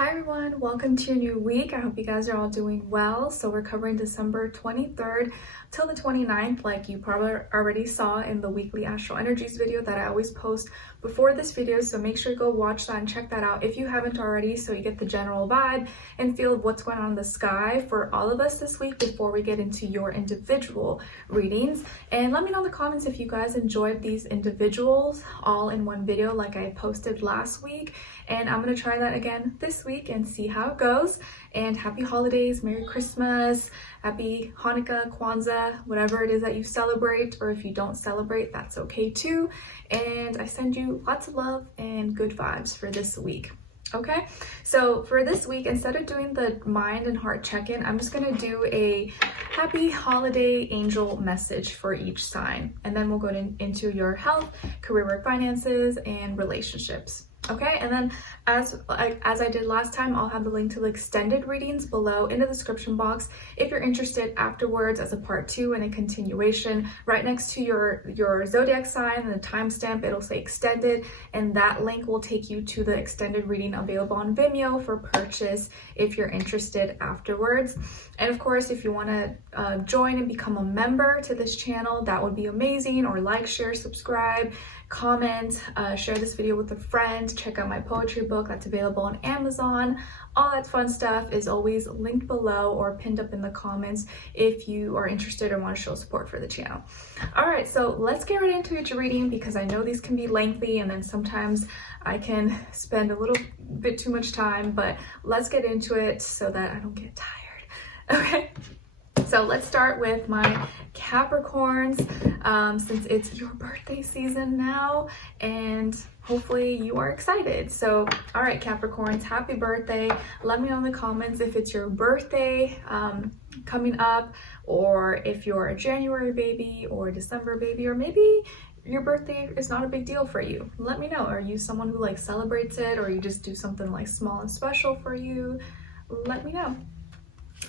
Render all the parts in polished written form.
Hi everyone, welcome to a new week. I hope you guys are all doing well. So we're covering December 23rd till the 29th, like you probably already saw in the weekly astral energies video that I always post before this video. So make sure to go watch that and check that out if you haven't already, so you get the general vibe and feel of what's going on in the sky for all of us this week before we get into your individual readings. And let me know in the comments if you guys enjoyed these individuals all in one video like I posted last week. And I'm going to try that again this week and see how it goes. And happy holidays, Merry Christmas, Happy Hanukkah, Kwanzaa, whatever it is that you celebrate, or if you don't celebrate, that's okay too. And I send you lots of love and good vibes for this week. Okay, so for this week, instead of doing the mind and heart check-in, I'm just going to do a happy holiday angel message for each sign. And then we'll go into your health, career, work, finances, and relationships. Okay, and then as I did last time, I'll have the link to the extended readings below in the description box if you're interested afterwards as a part 2 and a continuation. Right next to your zodiac sign and the timestamp, it'll say extended, and that link will take you to the extended reading available on Vimeo for purchase if you're interested afterwards. And of course, if you want to join and become a member to this channel, that would be amazing. Or like, share, subscribe, comment, share this video with a friend, check out my poetry book that's available on Amazon. All that fun stuff is always linked below or pinned up in the comments if you are interested or want to show support for the channel. All right, so let's get right into each reading because I know these can be lengthy and then sometimes I can spend a little bit too much time, but let's get into it so that I don't get tired. Okay. So let's start with my Capricorns, since it's your birthday season now, and hopefully you are excited. So, all right, Capricorns, happy birthday. Let me know in the comments if it's your birthday coming up, or if you're a January baby or a December baby, or maybe your birthday is not a big deal for you. Let me know. Are you someone who like celebrates it, or you just do something like small and special for you? Let me know.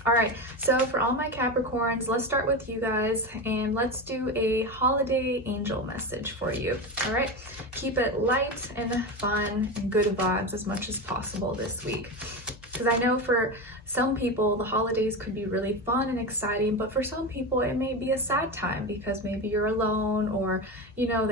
All right, so for all my Capricorns, let's start with you guys and let's do a holiday angel message for you. All right, keep it light and fun and good vibes as much as possible this week. Because I know for some people, the holidays could be really fun and exciting, but for some people, it may be a sad time because maybe you're alone, or, you know,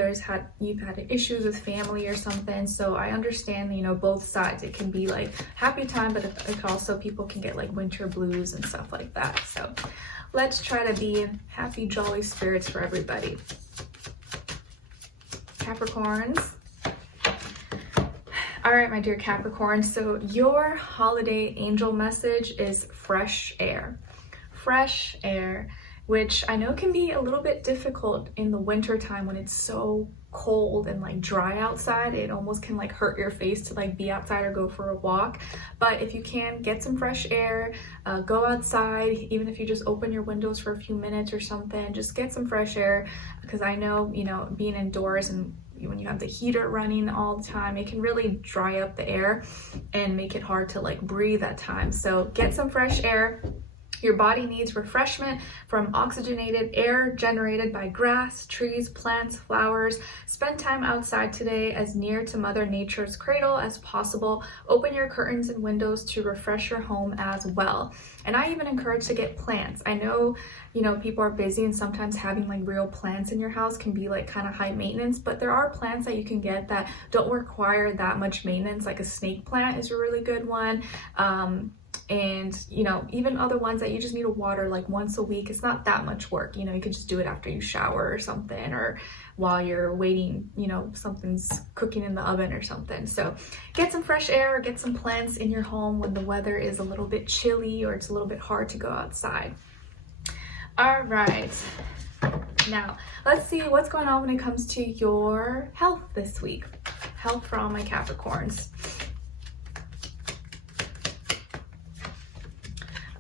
you've had issues with family or something. So I understand, you know, both sides. It can be like happy time, but it also people can get like winter blues and stuff like that. So let's try to be in happy, jolly spirits for everybody. Capricorns. All right, my dear Capricorn, so your holiday angel message is fresh air. Fresh air, which I know can be a little bit difficult in the winter time when it's so cold and like dry outside. It almost can like hurt your face to like be outside or go for a walk. But if you can, get some fresh air, go outside, even if you just open your windows for a few minutes or something, just get some fresh air, because I know, you know, being indoors and when you have the heater running all the time, it can really dry up the air and make it hard to like breathe at times. So get some fresh air. Your body needs refreshment from oxygenated air generated by grass, trees, plants, flowers. Spend time outside today as near to Mother Nature's cradle as possible. Open your curtains and windows to refresh your home as well. And I even encourage to get plants. I know, you know, people are busy and sometimes having like real plants in your house can be like kind of high maintenance, but there are plants that you can get that don't require that much maintenance. Like a snake plant is a really good one. And, you know, even other ones that you just need to water like once a week. It's not that much work. You know, you could just do it after you shower or something, or while you're waiting, you know, something's cooking in the oven or something. So get some fresh air or get some plants in your home when the weather is a little bit chilly or it's a little bit hard to go outside. All right. Now, let's see what's going on when it comes to your health this week. Health for all my Capricorns.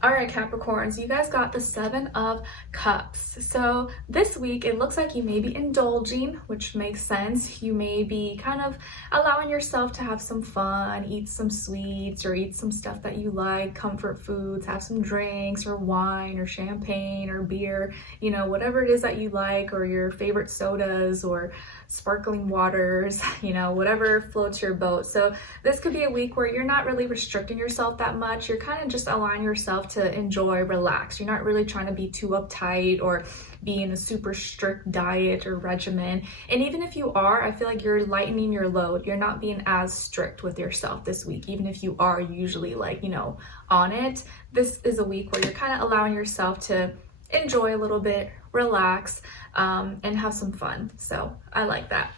All right, Capricorns, you guys got the 7 of Cups. So this week, it looks like you may be indulging, which makes sense. You may be kind of allowing yourself to have some fun, eat some sweets or eat some stuff that you like, comfort foods, have some drinks or wine or champagne or beer, you know, whatever it is that you like, or your favorite sodas or sparkling waters, you know, whatever floats your boat. So this could be a week where you're not really restricting yourself that much. You're kind of just allowing yourself to enjoy, relax. You're not really trying to be too uptight or be in a super strict diet or regimen. And even if you are, I feel like you're lightening your load. You're not being as strict with yourself this week, even if you are usually like, you know, on it. This is a week where you're kind of allowing yourself to enjoy a little bit, relax, and have some fun. So I like that.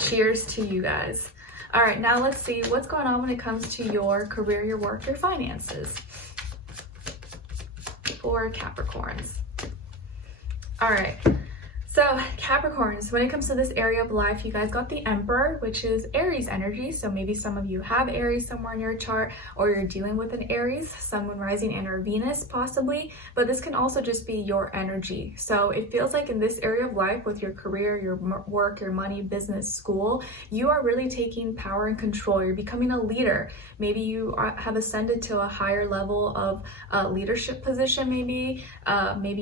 Cheers to you guys. All right, now let's see what's going on when it comes to your career, your work, your finances for Capricorns. All right, so Capricorns, when it comes to this area of life, you guys got the Emperor, which is Aries energy. So maybe some of you have Aries somewhere in your chart, or you're dealing with an Aries, Sun, Moon, Rising, and or Venus possibly, but this can also just be your energy. So it feels like in this area of life with your career, your work, your money, business, school, you are really taking power and control. You're becoming a leader. Maybe you have ascended to a higher level of leadership position. Maybe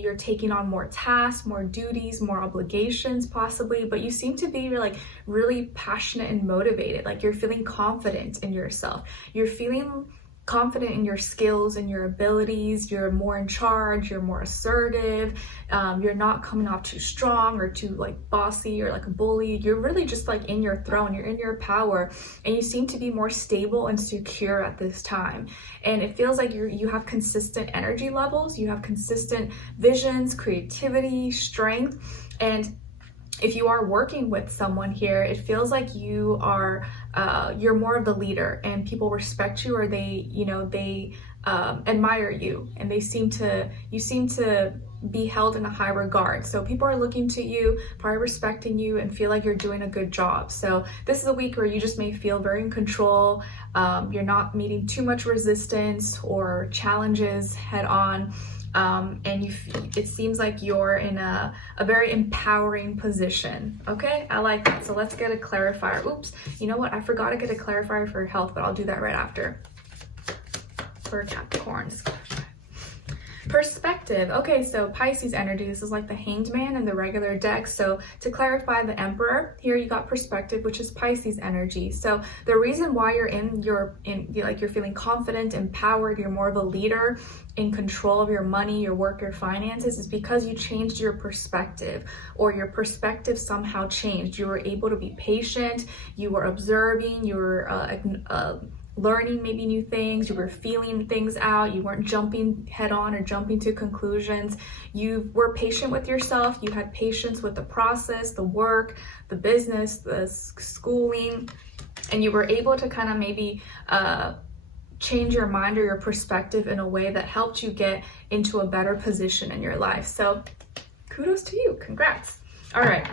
you're taking on more tasks, more duties, more obligations possibly, but you seem to be like really passionate and motivated. Like you're feeling confident in yourself. You're feeling confident in your skills and your abilities. You're more in charge. You're more assertive. You're not coming off too strong or too like bossy or like a bully. You're really just like in your throne. You're in your power, and you seem to be more stable and secure at this time. And it feels like you have consistent energy levels. You have consistent visions, creativity, strength. And if you are working with someone here, it feels like you are you're more of the leader, and people respect you, or they admire you, and you seem to be held in a high regard. So people are looking to you, probably respecting you, and feel like you're doing a good job. So this is a week where you just may feel very in control. You're not meeting too much resistance or challenges head on. And it seems like you're in a very empowering position. Okay, I like that. So let's get a clarifier. Oops, you know what? I forgot to get a clarifier for health, but I'll do that right after. For Capricorns. Perspective. Okay, so Pisces energy, this is like the Hanged Man in the regular deck. So to clarify the Emperor, here you got perspective, which is Pisces energy. So the reason why you're feeling confident, empowered, you're more of a leader, in control of your money, your work, your finances, is because you changed your perspective, or your perspective somehow changed. You were able to be patient, you were observing, you were learning maybe new things, you were feeling things out, you weren't jumping head on or jumping to conclusions. You were patient with yourself, you had patience with the process, the work, the business, the schooling, and you were able to kind of maybe change your mind or your perspective in a way that helped you get into a better position in your life. So kudos to you, congrats. All right.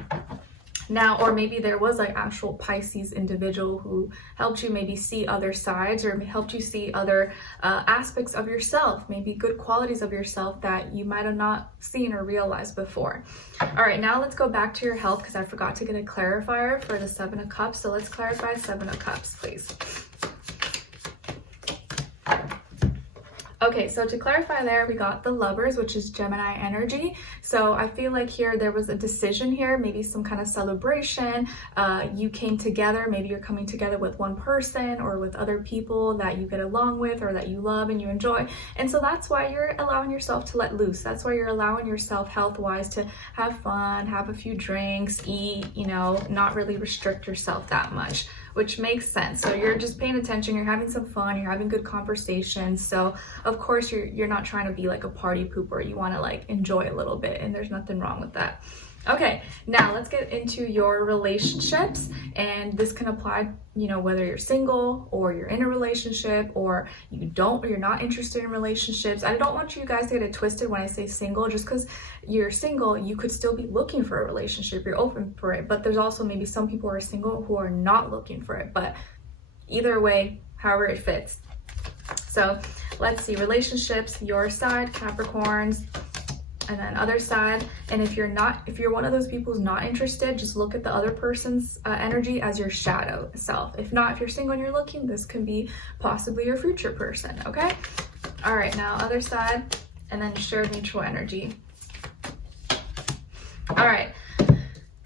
Now, or maybe there was like actual Pisces individual who helped you maybe see other sides, or helped you see other aspects of yourself, maybe good qualities of yourself that you might have not seen or realized before. All right, now let's go back to your health, because I forgot to get a clarifier for the 7 of Cups. So let's clarify 7 of Cups, please. Okay, so to clarify there, we got the Lovers, which is Gemini energy. So I feel like here there was a decision here, maybe some kind of celebration. You came together, maybe you're coming together with one person or with other people that you get along with or that you love and you enjoy. And so that's why you're allowing yourself to let loose. That's why you're allowing yourself health-wise to have fun, have a few drinks, eat, not really restrict yourself that much, which makes sense. So you're just paying attention, you're having some fun, you're having good conversations. So of course you're not trying to be like a party pooper. You want to like enjoy a little bit, and there's nothing wrong with that. Okay, now let's get into your relationships, and this can apply, whether you're single or you're in a relationship, or you're not interested in relationships. I don't want you guys to get it twisted when I say single. Just because you're single, you could still be looking for a relationship. You're open for it, but there's also maybe some people who are single who are not looking for it. But either way, however it fits. So let's see, relationships, your side, Capricorns, and then other side. And if you're one of those people who's not interested, just look at the other person's energy as your shadow self. If not, if you're single and you're looking, this can be possibly your future person. Okay, all right, now other side, and then shared mutual energy. All right,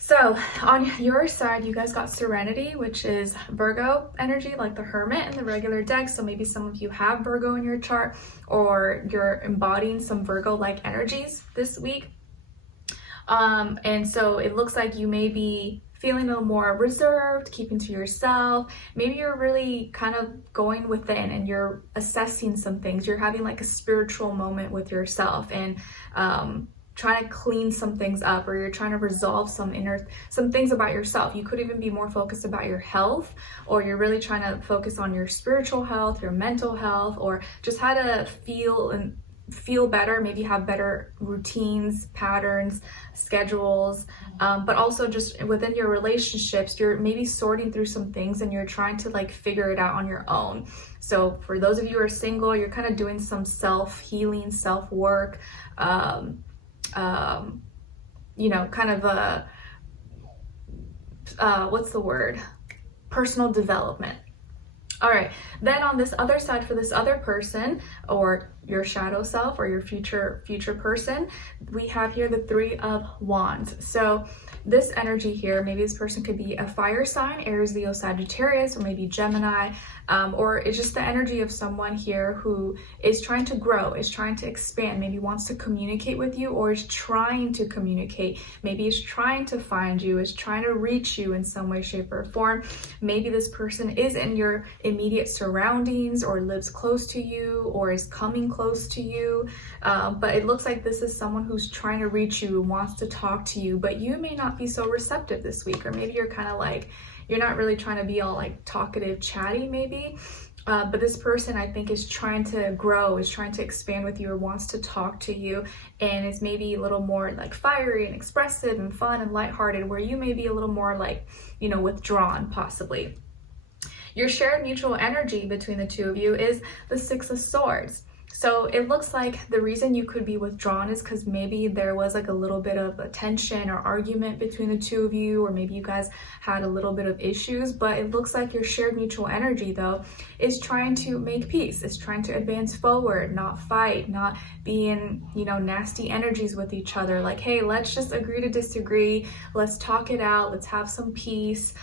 So on your side, you guys got Serenity, which is Virgo energy, like the Hermit in the regular deck. So maybe some of you have Virgo in your chart, or you're embodying some Virgo-like energies this week. And so it looks like you may be feeling a little more reserved, keeping to yourself. Maybe you're really kind of going within and you're assessing some things. You're having like a spiritual moment with yourself and trying to clean some things up, or you're trying to resolve some things about yourself. You could even be more focused about your health, or you're really trying to focus on your spiritual health, your mental health, or just how to feel better, maybe have better routines, patterns, schedules, but also just within your relationships, you're maybe sorting through some things and you're trying to like figure it out on your own. So for those of you who are single, you're kind of doing some self-healing, self-work, you know, kind of what's the word? Personal development. All right, then on this other side, for this other person, or your shadow self, or your future person, we have here the Three of Wands. So this energy here, maybe this person could be a fire sign, Aries, Leo, Sagittarius, or maybe Gemini, or it's just the energy of someone here who is trying to grow, is trying to expand, maybe wants to communicate with you, or is trying to communicate, maybe is trying to find you, is trying to reach you in some way, shape, or form. Maybe this person is in your immediate surroundings, or lives close to you, or is coming close to you, but it looks like this is someone who's trying to reach you, wants to talk to you, but you may not be so receptive this week, or maybe you're kind of like, you're not really trying to be all like talkative, chatty maybe, but this person I think is trying to grow, is trying to expand with you, or wants to talk to you, and is maybe a little more like fiery and expressive and fun and lighthearted, where you may be a little more like, you know, withdrawn possibly. Your shared mutual energy between the two of you is the Six of Swords. So it looks like the reason you could be withdrawn is because maybe there was like a little bit of a tension or argument between the two of you, or maybe you guys had a little bit of issues, but it looks like your shared mutual energy though is trying to make peace, is trying to advance forward, not fight, not be in, you know, nasty energies with each other. Like, hey, let's just agree to disagree. Let's talk it out. Let's have some peace.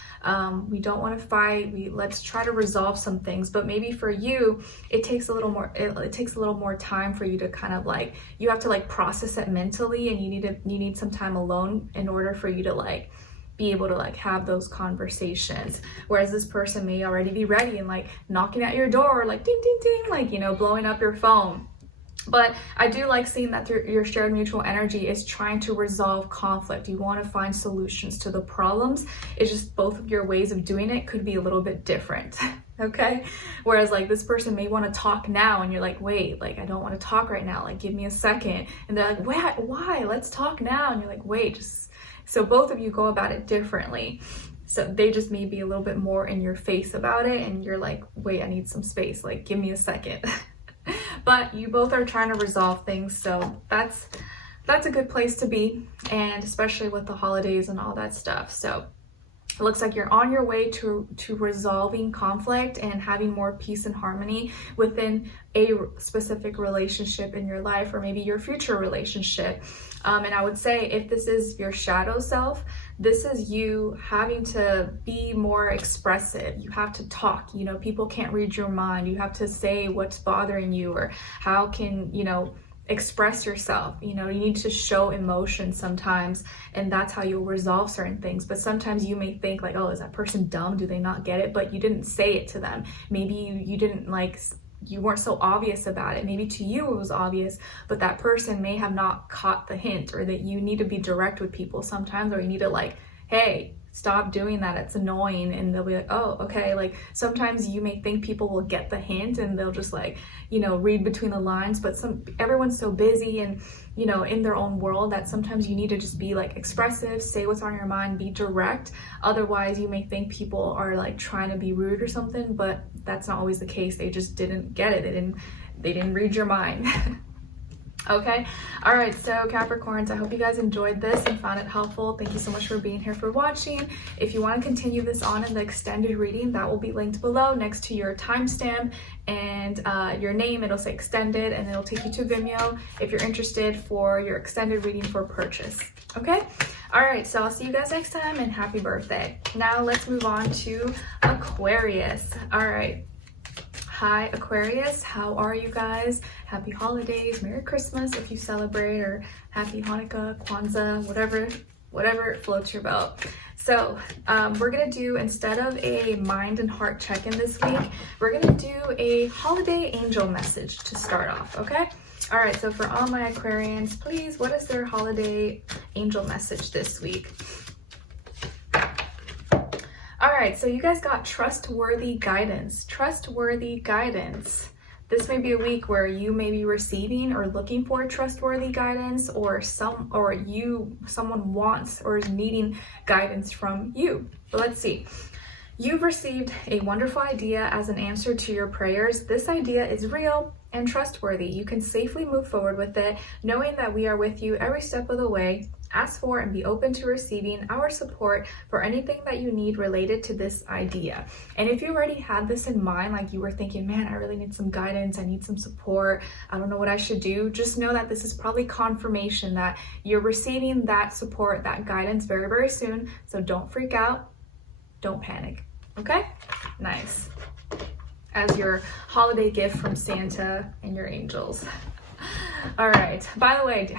We don't want to fight. Let's try to resolve some things. But maybe for you, it takes a little more. It takes a little more time for you to kind of like, you have to like process it mentally, and you need some time alone in order for you to like be able to like have those conversations. Whereas this person may already be ready and like knocking at your door, like ding ding ding, like, you know, blowing up your phone. But I do like seeing that your shared mutual energy is trying to resolve conflict. You want to find solutions to the problems. It's just both of your ways of doing it could be a little bit different. Okay? Whereas like this person may want to talk now, and you're like, wait, like I don't want to talk right now. Like give me a second. And they're like, why? Let's talk now. And you're like, wait, just. So both of you go about it differently. So they just may be a little bit more in your face about it, and you're like, wait, I need some space. Like give me a second. But you both are trying to resolve things, so that's a good place to be, and especially with the holidays and all that stuff. So it looks like you're on your way to resolving conflict and having more peace and harmony within a specific relationship in your life, or maybe your future relationship. And I would say if this is your shadow self, this is you having to be more expressive. You have to talk, you know, people can't read your mind. You have to say what's bothering you, or how can, you know, express yourself. You know, you need to show emotion sometimes, and that's how you'll resolve certain things. But sometimes you may think like, oh, is that person dumb? Do they not get it? But you didn't say it to them. Maybe you didn't like, you weren't so obvious about it. Maybe to you it was obvious, but that person may have not caught the hint, or that you need to be direct with people sometimes, or you need to like, hey, stop doing that, it's annoying. And they'll be like, oh, okay. Like sometimes you may think people will get the hint and they'll just like, you know, read between the lines, but everyone's so busy and, you know, in their own world that sometimes you need to just be like expressive, say what's on your mind, be direct. Otherwise you may think people are like trying to be rude or something, but that's not always the case. They just didn't get it. They didn't read your mind. Okay, all right, so Capricorns, I hope you guys enjoyed this and found it helpful. Thank you so much for being here, for watching. If you want to continue this on in the extended reading, that will be linked below next to your timestamp and your name. It'll say extended and it'll take you to Vimeo if you're interested for your extended reading for purchase. Okay, all right, so I'll see you guys next time and happy birthday. Now let's move on to Aquarius. All right. Hi Aquarius, how are you guys? Happy holidays, Merry Christmas if you celebrate, or Happy Hanukkah, Kwanzaa, whatever floats your boat. So we're gonna do, instead of a mind and heart check-in this week, we're gonna do a holiday angel message to start off, okay? All right, so for all my Aquarians, please, what is their holiday angel message this week? All right, so you guys got trustworthy guidance. Trustworthy guidance. This may be a week where you may be receiving or looking for trustworthy guidance, or someone wants or is needing guidance from you. But let's see. You've received a wonderful idea as an answer to your prayers. This idea is real and trustworthy. You can safely move forward with it, knowing that we are with you every step of the way. Ask for and be open to receiving our support for anything that you need related to this idea. And if you already had this in mind, like you were thinking, man, I really need some guidance, I need some support, I don't know what I should do, just know that this is probably confirmation that you're receiving that support, that guidance very, very soon. So don't freak out, don't panic, okay? Nice. As your holiday gift from Santa and your angels. All right, by the way, did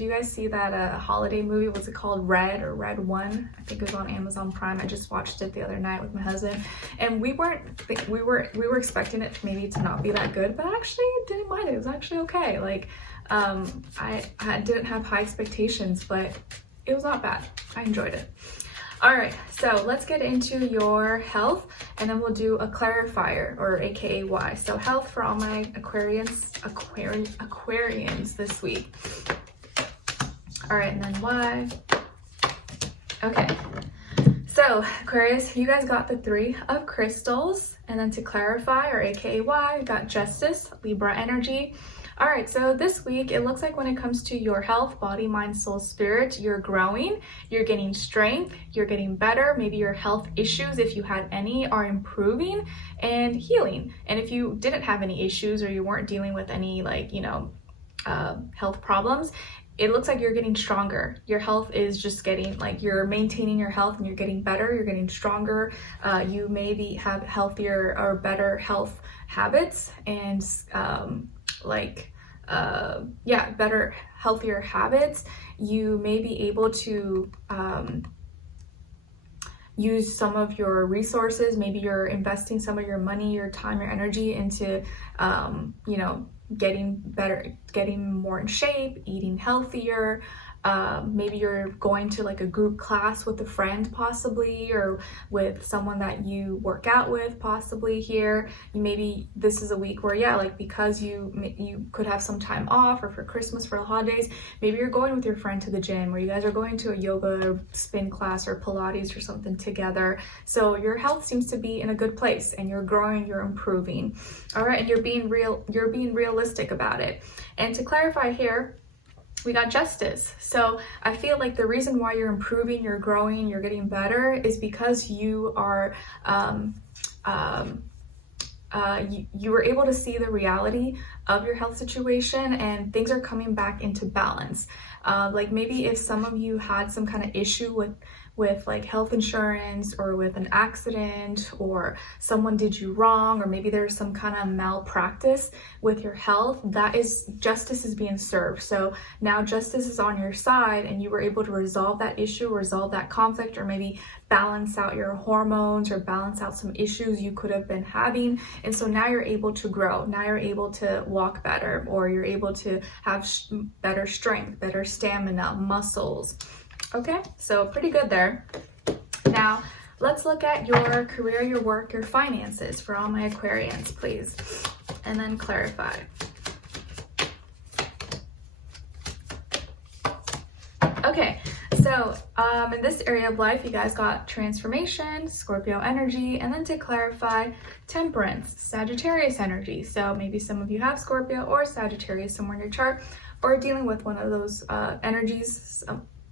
you guys see that holiday movie? Was it called Red or Red One? I think it was on Amazon Prime. I just watched it the other night with my husband, and we were expecting it maybe to not be that good, but actually didn't mind it. It was actually okay. Like I didn't have high expectations, but it was not bad. I enjoyed it. All right, so let's get into your health, and then we'll do a clarifier, or AKA why. So health for all my Aquarians this week. All right, and then why. Okay, so Aquarius, you guys got the 3 of crystals, and then to clarify, or AKA why, we got Justice, Libra energy. All right, so this week, it looks like when it comes to your health, body, mind, soul, spirit, you're growing, you're getting strength, you're getting better. Maybe your health issues, if you had any, are improving and healing. And if you didn't have any issues, or you weren't dealing with any health problems, it looks like you're getting stronger. Your health is just getting, like, you're maintaining your health and you're getting better, you're getting stronger. You maybe have healthier or better health habits and better, healthier habits. You may be able to use some of your resources. Maybe you're investing some of your money, your time, your energy into, getting better, getting more in shape, eating healthier. Maybe you're going to like a group class with a friend possibly, or with someone that you work out with possibly here. Maybe this is a week where, because you could have some time off, or for Christmas, for the holidays, maybe you're going with your friend to the gym, or you guys are going to a yoga or spin class or Pilates or something together. So your health seems to be in a good place, and you're growing, you're improving. All right, and you're being realistic about it. And to clarify here, we got Justice. So I feel like the reason why you're improving, you're growing, you're getting better is because you are you were able to see the reality of your health situation, and things are coming back into balance. Like maybe if some of you had some kind of issue with like health insurance, or with an accident, or someone did you wrong, or maybe there's some kind of malpractice with your health, justice is being served. So now justice is on your side, and you were able to resolve that issue, resolve that conflict, or maybe balance out your hormones, or balance out some issues you could have been having. And so now you're able to grow. Now you're able to walk better, or you're able to have better strength, better stamina, muscles. Okay, so pretty good there. Now, let's look at your career, your work, your finances for all my Aquarians, please. And then clarify. Okay, so So in this area of life, you guys got transformation, Scorpio energy, and then to clarify, temperance, Sagittarius energy. So maybe some of you have Scorpio or Sagittarius somewhere in your chart, or dealing with one of those energies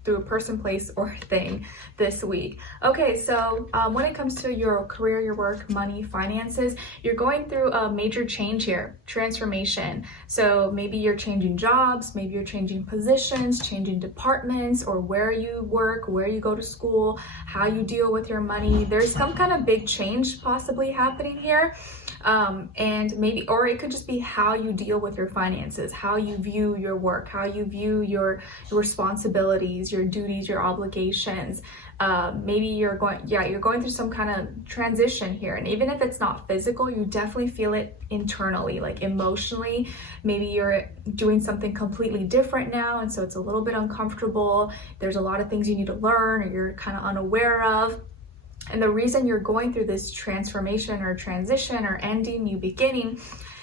through a person, place, or thing this week. Okay, so when it comes to your career, your work, money, finances, you're going through a major change here, transformation. So maybe you're changing jobs, maybe you're changing positions, changing departments, or where you work, where you go to school, how you deal with your money. There's some kind of big change possibly happening here. And maybe, or it could just be how you deal with your finances, how you view your work, how you view your responsibilities, your duties, your obligations. Maybe you're going through some kind of transition here. And even if it's not physical, you definitely feel it internally, like emotionally. Maybe you're doing something completely different now, and so it's a little bit uncomfortable. There's a lot of things you need to learn, or you're kind of unaware of. And the reason you're going through this transformation or transition or ending, new beginning,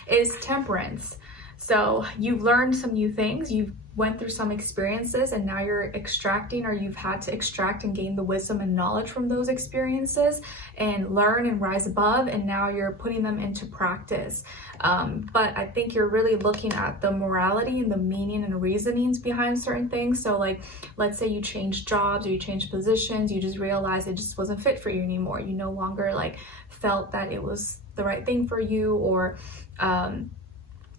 is temperance. So you've learned some new things, you've went through some experiences, and now you're extracting, or you've had to extract and gain the wisdom and knowledge from those experiences and learn and rise above, and now you're putting them into practice. But I think you're really looking at the morality and the meaning and reasonings behind certain things. So like, let's say you change jobs or you change positions, you just realize it just wasn't fit for you anymore. You no longer like felt that it was the right thing for you, or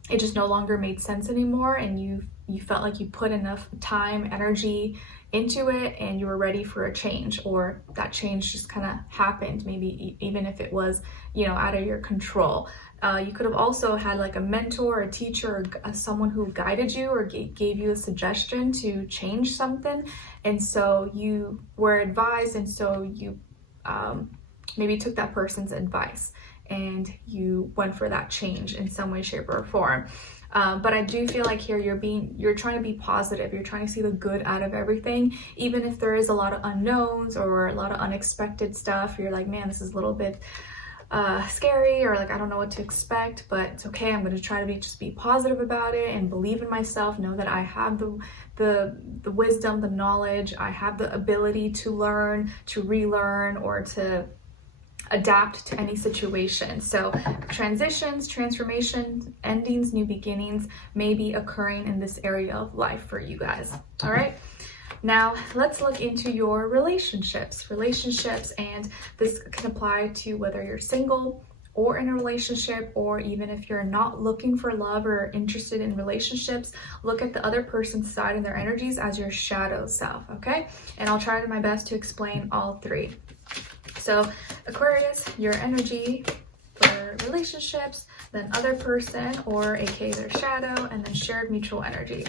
it just no longer made sense anymore, and you felt like you put enough time, energy into it, and you were ready for a change, or that change just kind of happened, maybe even if it was, out of your control. You could have also had like a mentor, a teacher, or someone who guided you or gave you a suggestion to change something, and so you were advised, and so you maybe took that person's advice and you went for that change in some way, shape, or form. But I do feel like here you're trying to be positive. You're trying to see the good out of everything, even if there is a lot of unknowns or a lot of unexpected stuff. You're like, man, this is a little bit scary, or like, I don't know what to expect, but it's okay. I'm going to try to just be positive about it and believe in myself. Know that I have the wisdom, the knowledge. I have the ability to learn, to relearn, or to adapt to any situation. So transitions, transformations, endings, new beginnings may be occurring in this area of life for you guys. All right. Now let's look into your relationships, and this can apply to whether you're single or in a relationship, or even if you're not looking for love or interested in relationships. Look at the other person's side and their energies as your shadow self. Okay. And I'll try my best to explain all three. So Aquarius, your energy for relationships, then other person, or aka their shadow, and then shared mutual energy.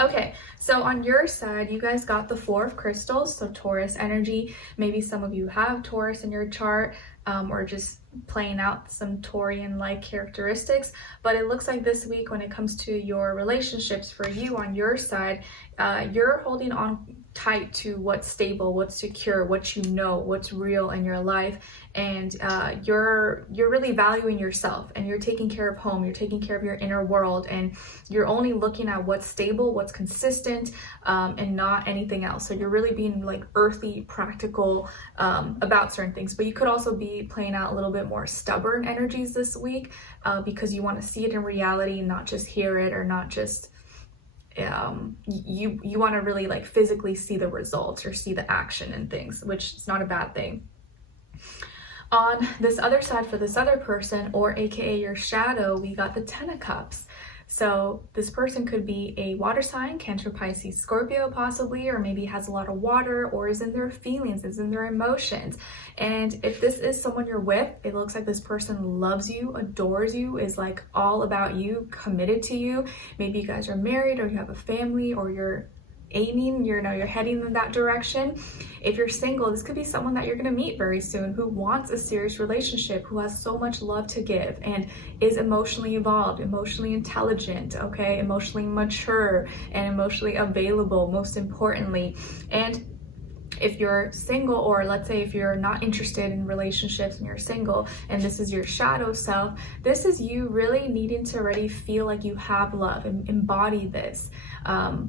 Okay, so on your side, you guys got the 4 of crystals, so Taurus energy. Maybe some of you have Taurus in your chart, or just playing out some Taurian-like characteristics. But it looks like this week, when it comes to your relationships for you on your side, you're holding on tight to what's stable, what's secure, what you know, what's real in your life, and you're really valuing yourself, and you're taking care of home, you're taking care of your inner world, and you're only looking at what's stable, what's consistent, and not anything else. So you're really being like earthy, practical about certain things. But you could also be playing out a little bit more stubborn energies this week, because you want to see it in reality, not just hear it, or not just you want to really like physically see the results or see the action and things, which is not a bad thing. On this other side, for this other person, or aka your shadow, we got the 10 of Cups. So this person could be a water sign, Cancer, Pisces, Scorpio possibly, or maybe has a lot of water, or is in their feelings, is in their emotions. And if this is someone you're with, it looks like this person loves you, adores you, is like all about you, committed to you. Maybe you guys are married, or you have a family, or you're aiming, you're heading in that direction. If you're single, this could be someone that you're going to meet very soon, who wants a serious relationship, who has so much love to give, and is emotionally evolved, emotionally intelligent, okay, emotionally mature, and emotionally available, most importantly. And if you're single, or let's say if you're not interested in relationships and you're single and this is your shadow self, this is you really needing to already feel like you have love and embody this.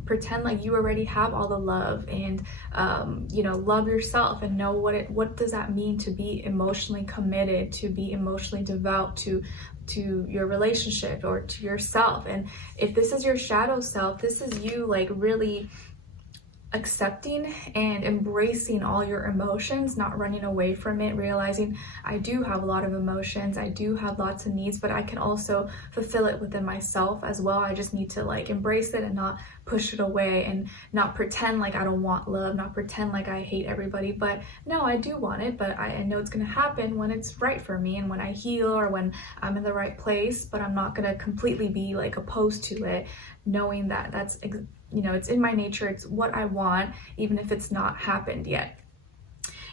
Pretend like you already have all the love, and you know, love yourself and know what does that mean to be emotionally committed, to be emotionally devout to your relationship or to yourself. And if this is your shadow self, this is you like really accepting and embracing all your emotions, not running away from it, realizing I do have a lot of emotions, I do have lots of needs, but I can also fulfill it within myself as well. I just need to like embrace it and not push it away, and not pretend like I don't want love, not pretend like I hate everybody, but no, I do want it, but I know it's gonna happen when it's right for me and when I heal or when I'm in the right place. But I'm not gonna completely be like opposed to it, knowing that that's, you know, it's in my nature, it's what I want, even if it's not happened yet.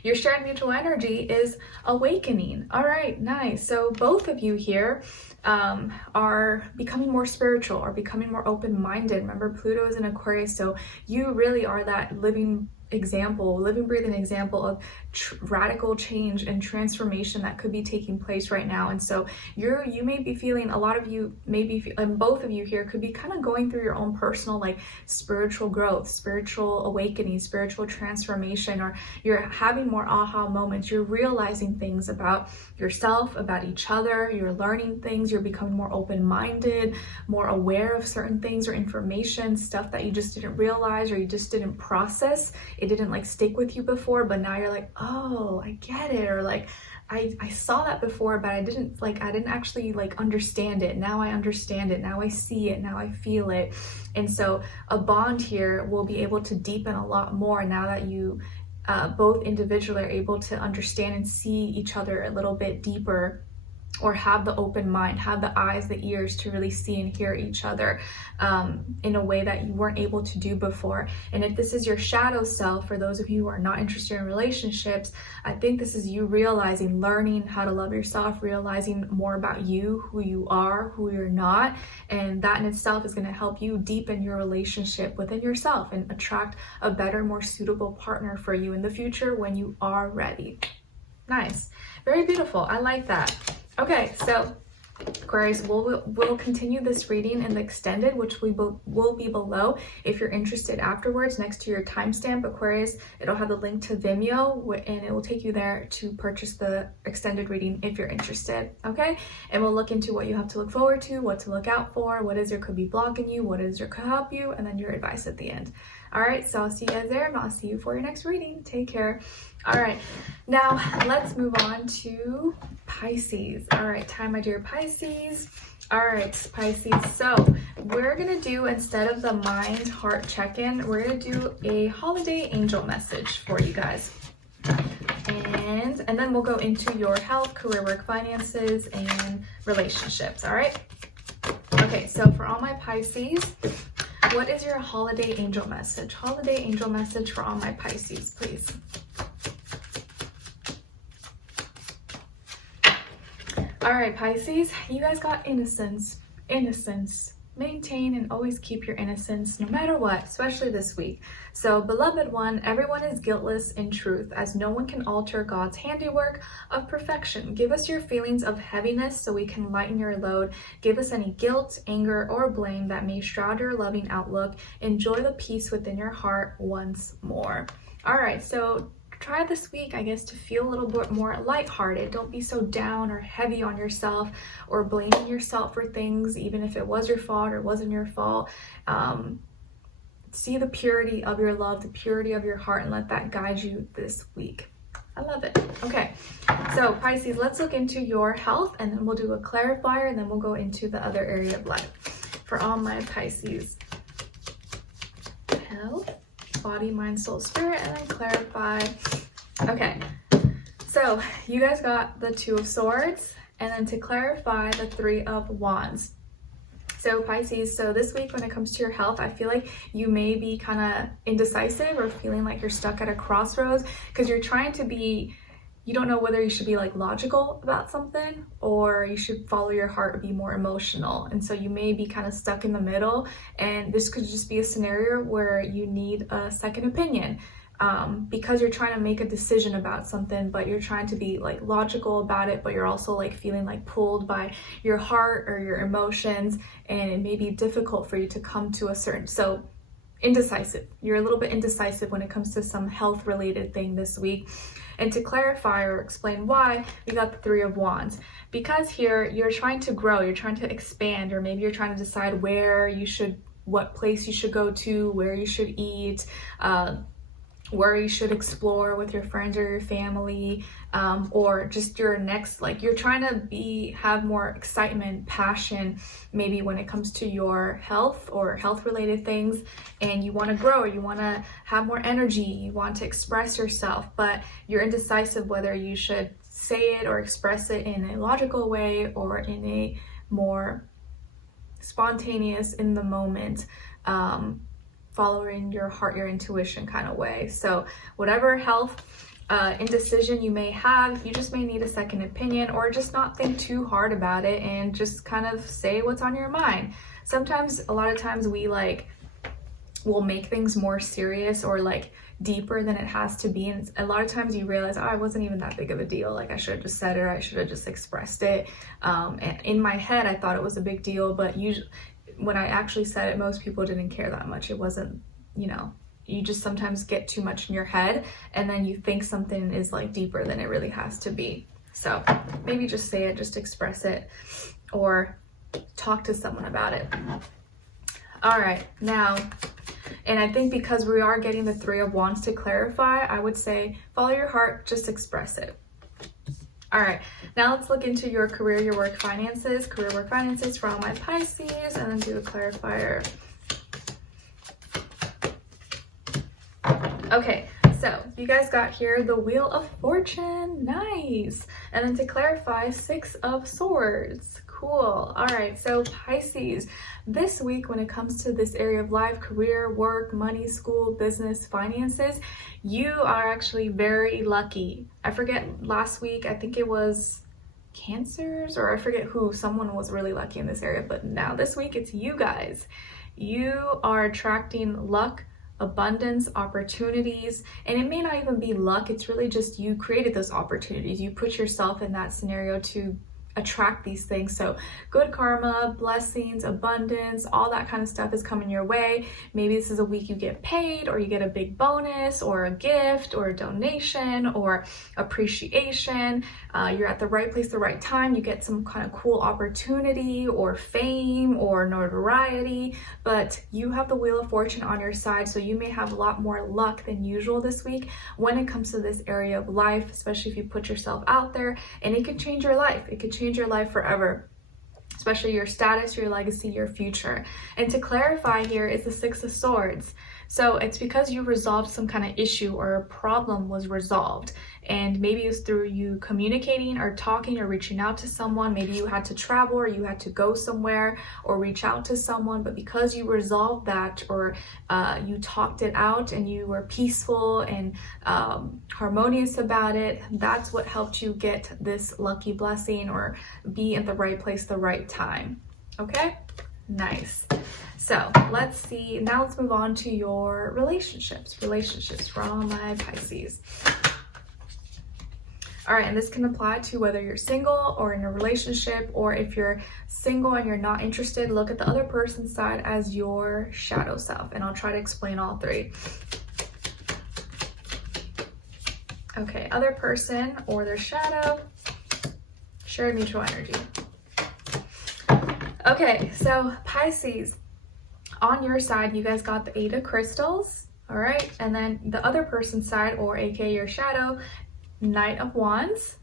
Your shared mutual energy is awakening. All right, nice. So both of you here are becoming more spiritual, or becoming more open-minded. Remember, Pluto is in Aquarius, so you really are that living breathing example of radical change and transformation that could be taking place right now. And so you may be feeling, a lot of you maybe, and both of you here could be kind of going through your own personal like spiritual growth, spiritual awakening, spiritual transformation, or you're having more aha moments. You're realizing things about yourself, about each other, you're learning things, you're becoming more open-minded, more aware of certain things or information, stuff that you just didn't realize or you just didn't process. It didn't like stick with you before, but now you're like, oh, I get it, or like I saw that before, but I didn't actually like understand it. Now I understand it, now I see it, now I feel it. And so a bond here will be able to deepen a lot more now that you both individually are able to understand and see each other a little bit deeper, or have the open mind, have the eyes, the ears to really see and hear each other in a way that you weren't able to do before. And if this is your shadow self, for those of you who are not interested in relationships, I think this is you realizing, learning how to love yourself, realizing more about you, who you are, who you're not. And that in itself is going to help you deepen your relationship within yourself and attract a better, more suitable partner for you in the future when you are ready. Nice. Very beautiful. I like that. Okay, so Aquarius, we'll continue this reading in the extended, which will be below if you're interested afterwards, next to your timestamp, Aquarius. It'll have the link to Vimeo, and it will take you there to purchase the extended reading if you're interested, okay? And we'll look into what you have to look forward to, what to look out for, what is there could be blocking you, what is there could help you, and then your advice at the end. All right, so I'll see you guys there, and I'll see you for your next reading. Take care. All right, now let's move on to Pisces. All right, time, my dear Pisces. All right, Pisces, so we're gonna do, instead of the mind heart check-in, we're gonna do a holiday angel message for you guys. And then we'll go into your health, career, work, finances, and relationships, all right? Okay, so for all my Pisces, what is your holiday angel message? Holiday angel message for all my Pisces, please. All right, Pisces, you guys got innocence. Innocence. Maintain and always keep your innocence no matter what, especially this week. So, beloved one, everyone is guiltless in truth, as no one can alter God's handiwork of perfection. Give us your feelings of heaviness so we can lighten your load. Give us any guilt, anger, or blame that may shroud your loving outlook. Enjoy the peace within your heart once more. All right, so try this week, I guess, to feel a little bit more lighthearted. Don't be so down or heavy on yourself or blaming yourself for things, even if it was your fault or wasn't your fault. See the purity of your love, the purity of your heart, and let that guide you this week. I love it. Okay, so Pisces, let's look into your health, and then we'll do a clarifier, and then we'll go into the other area of life. For all my Pisces, health, body, mind, soul, spirit, and then clarify. Okay, so you guys got the Two of Swords, and then to clarify, the Three of Wands. So Pisces, so this week when it comes to your health, I feel like you may be kind of indecisive or feeling like you're stuck at a crossroads because you're trying to be, you don't know whether you should be like logical about something or you should follow your heart or be more emotional. And so you may be kind of stuck in the middle, and this could just be a scenario where you need a second opinion. because you're trying to make a decision about something, but you're trying to be like logical about it, but you're also like feeling like pulled by your heart or your emotions, and it may be difficult for you to come to a certain, so indecisive. You're a little bit indecisive when it comes to some health related thing this week. And to clarify or explain why, we got the Three of Wands. Because here you're trying to grow, you're trying to expand, or maybe you're trying to decide where you should, what place you should go to, where you should eat, where you should explore with your friends or your family, or just your next, like you're trying to have more excitement, passion, maybe when it comes to your health or health related things, and you want to grow, or you want to have more energy, you want to express yourself, but you're indecisive whether you should say it or express it in a logical way or in a more spontaneous, in the moment, following your heart, your intuition kind of way. So whatever health indecision you may have, you just may need a second opinion, or just not think too hard about it and just kind of say what's on your mind. Sometimes, a lot of times, we will make things more serious or like deeper than it has to be, and a lot of times you realize, oh, it wasn't even that big of a deal, like I should have just said it, or I should have just expressed it, and in my head I thought it was a big deal, but usually when I actually said it, most people didn't care that much. It wasn't, you just sometimes get too much in your head, and then you think something is like deeper than it really has to be. So maybe just say it, just express it, or talk to someone about it. All right, now, and I think because we are getting the Three of Wands, to clarify, I would say follow your heart, just express it. All right, now let's look into your career, your work, finances, career, work, finances for all my Pisces, and then do the clarifier. Okay, so you guys got here the Wheel of Fortune, nice. And then to clarify, Six of Swords, cool. All right, so Pisces, this week when it comes to this area of life, career, work, money, school, business, finances, you are actually very lucky. I forget, last week, I think it was Cancers, or I forget who, someone was really lucky in this area, but now this week it's you guys. You are attracting luck, abundance, opportunities, and it may not even be luck, it's really just you created those opportunities. You put yourself in that scenario to attract these things. So good karma, blessings, abundance, all that kind of stuff is coming your way. Maybe this is a week you get paid, or you get a big bonus, or a gift, or a donation, or appreciation. You're at the right place, the right time. You get some kind of cool opportunity, or fame, or notoriety, but you have the Wheel of Fortune on your side, so you may have a lot more luck than usual this week when it comes to this area of life, especially if you put yourself out there, and it could change your life. It could change your life forever, especially your status, your legacy, your future. And to clarify, here is the Six of Swords. So it's because you resolved some kind of issue, or a problem was resolved, and maybe it was through you communicating or talking or reaching out to someone. Maybe you had to travel, or you had to go somewhere or reach out to someone, but because you resolved that, or you talked it out, and you were peaceful and harmonious about it, that's what helped you get this lucky blessing, or be in the right place, the right time. Okay, nice. So let's see, now let's move on to your relationships for all my Pisces. All right, and this can apply to whether you're single or in a relationship, or if you're single and you're not interested, look at the other person's side as your shadow self, and I'll try to explain all three. Okay, other person or their shadow, shared mutual energy. Okay, so Pisces, on your side, you guys got the Eight of Crystals, all right? And then the other person's side, or aka your shadow, Knight of Wands.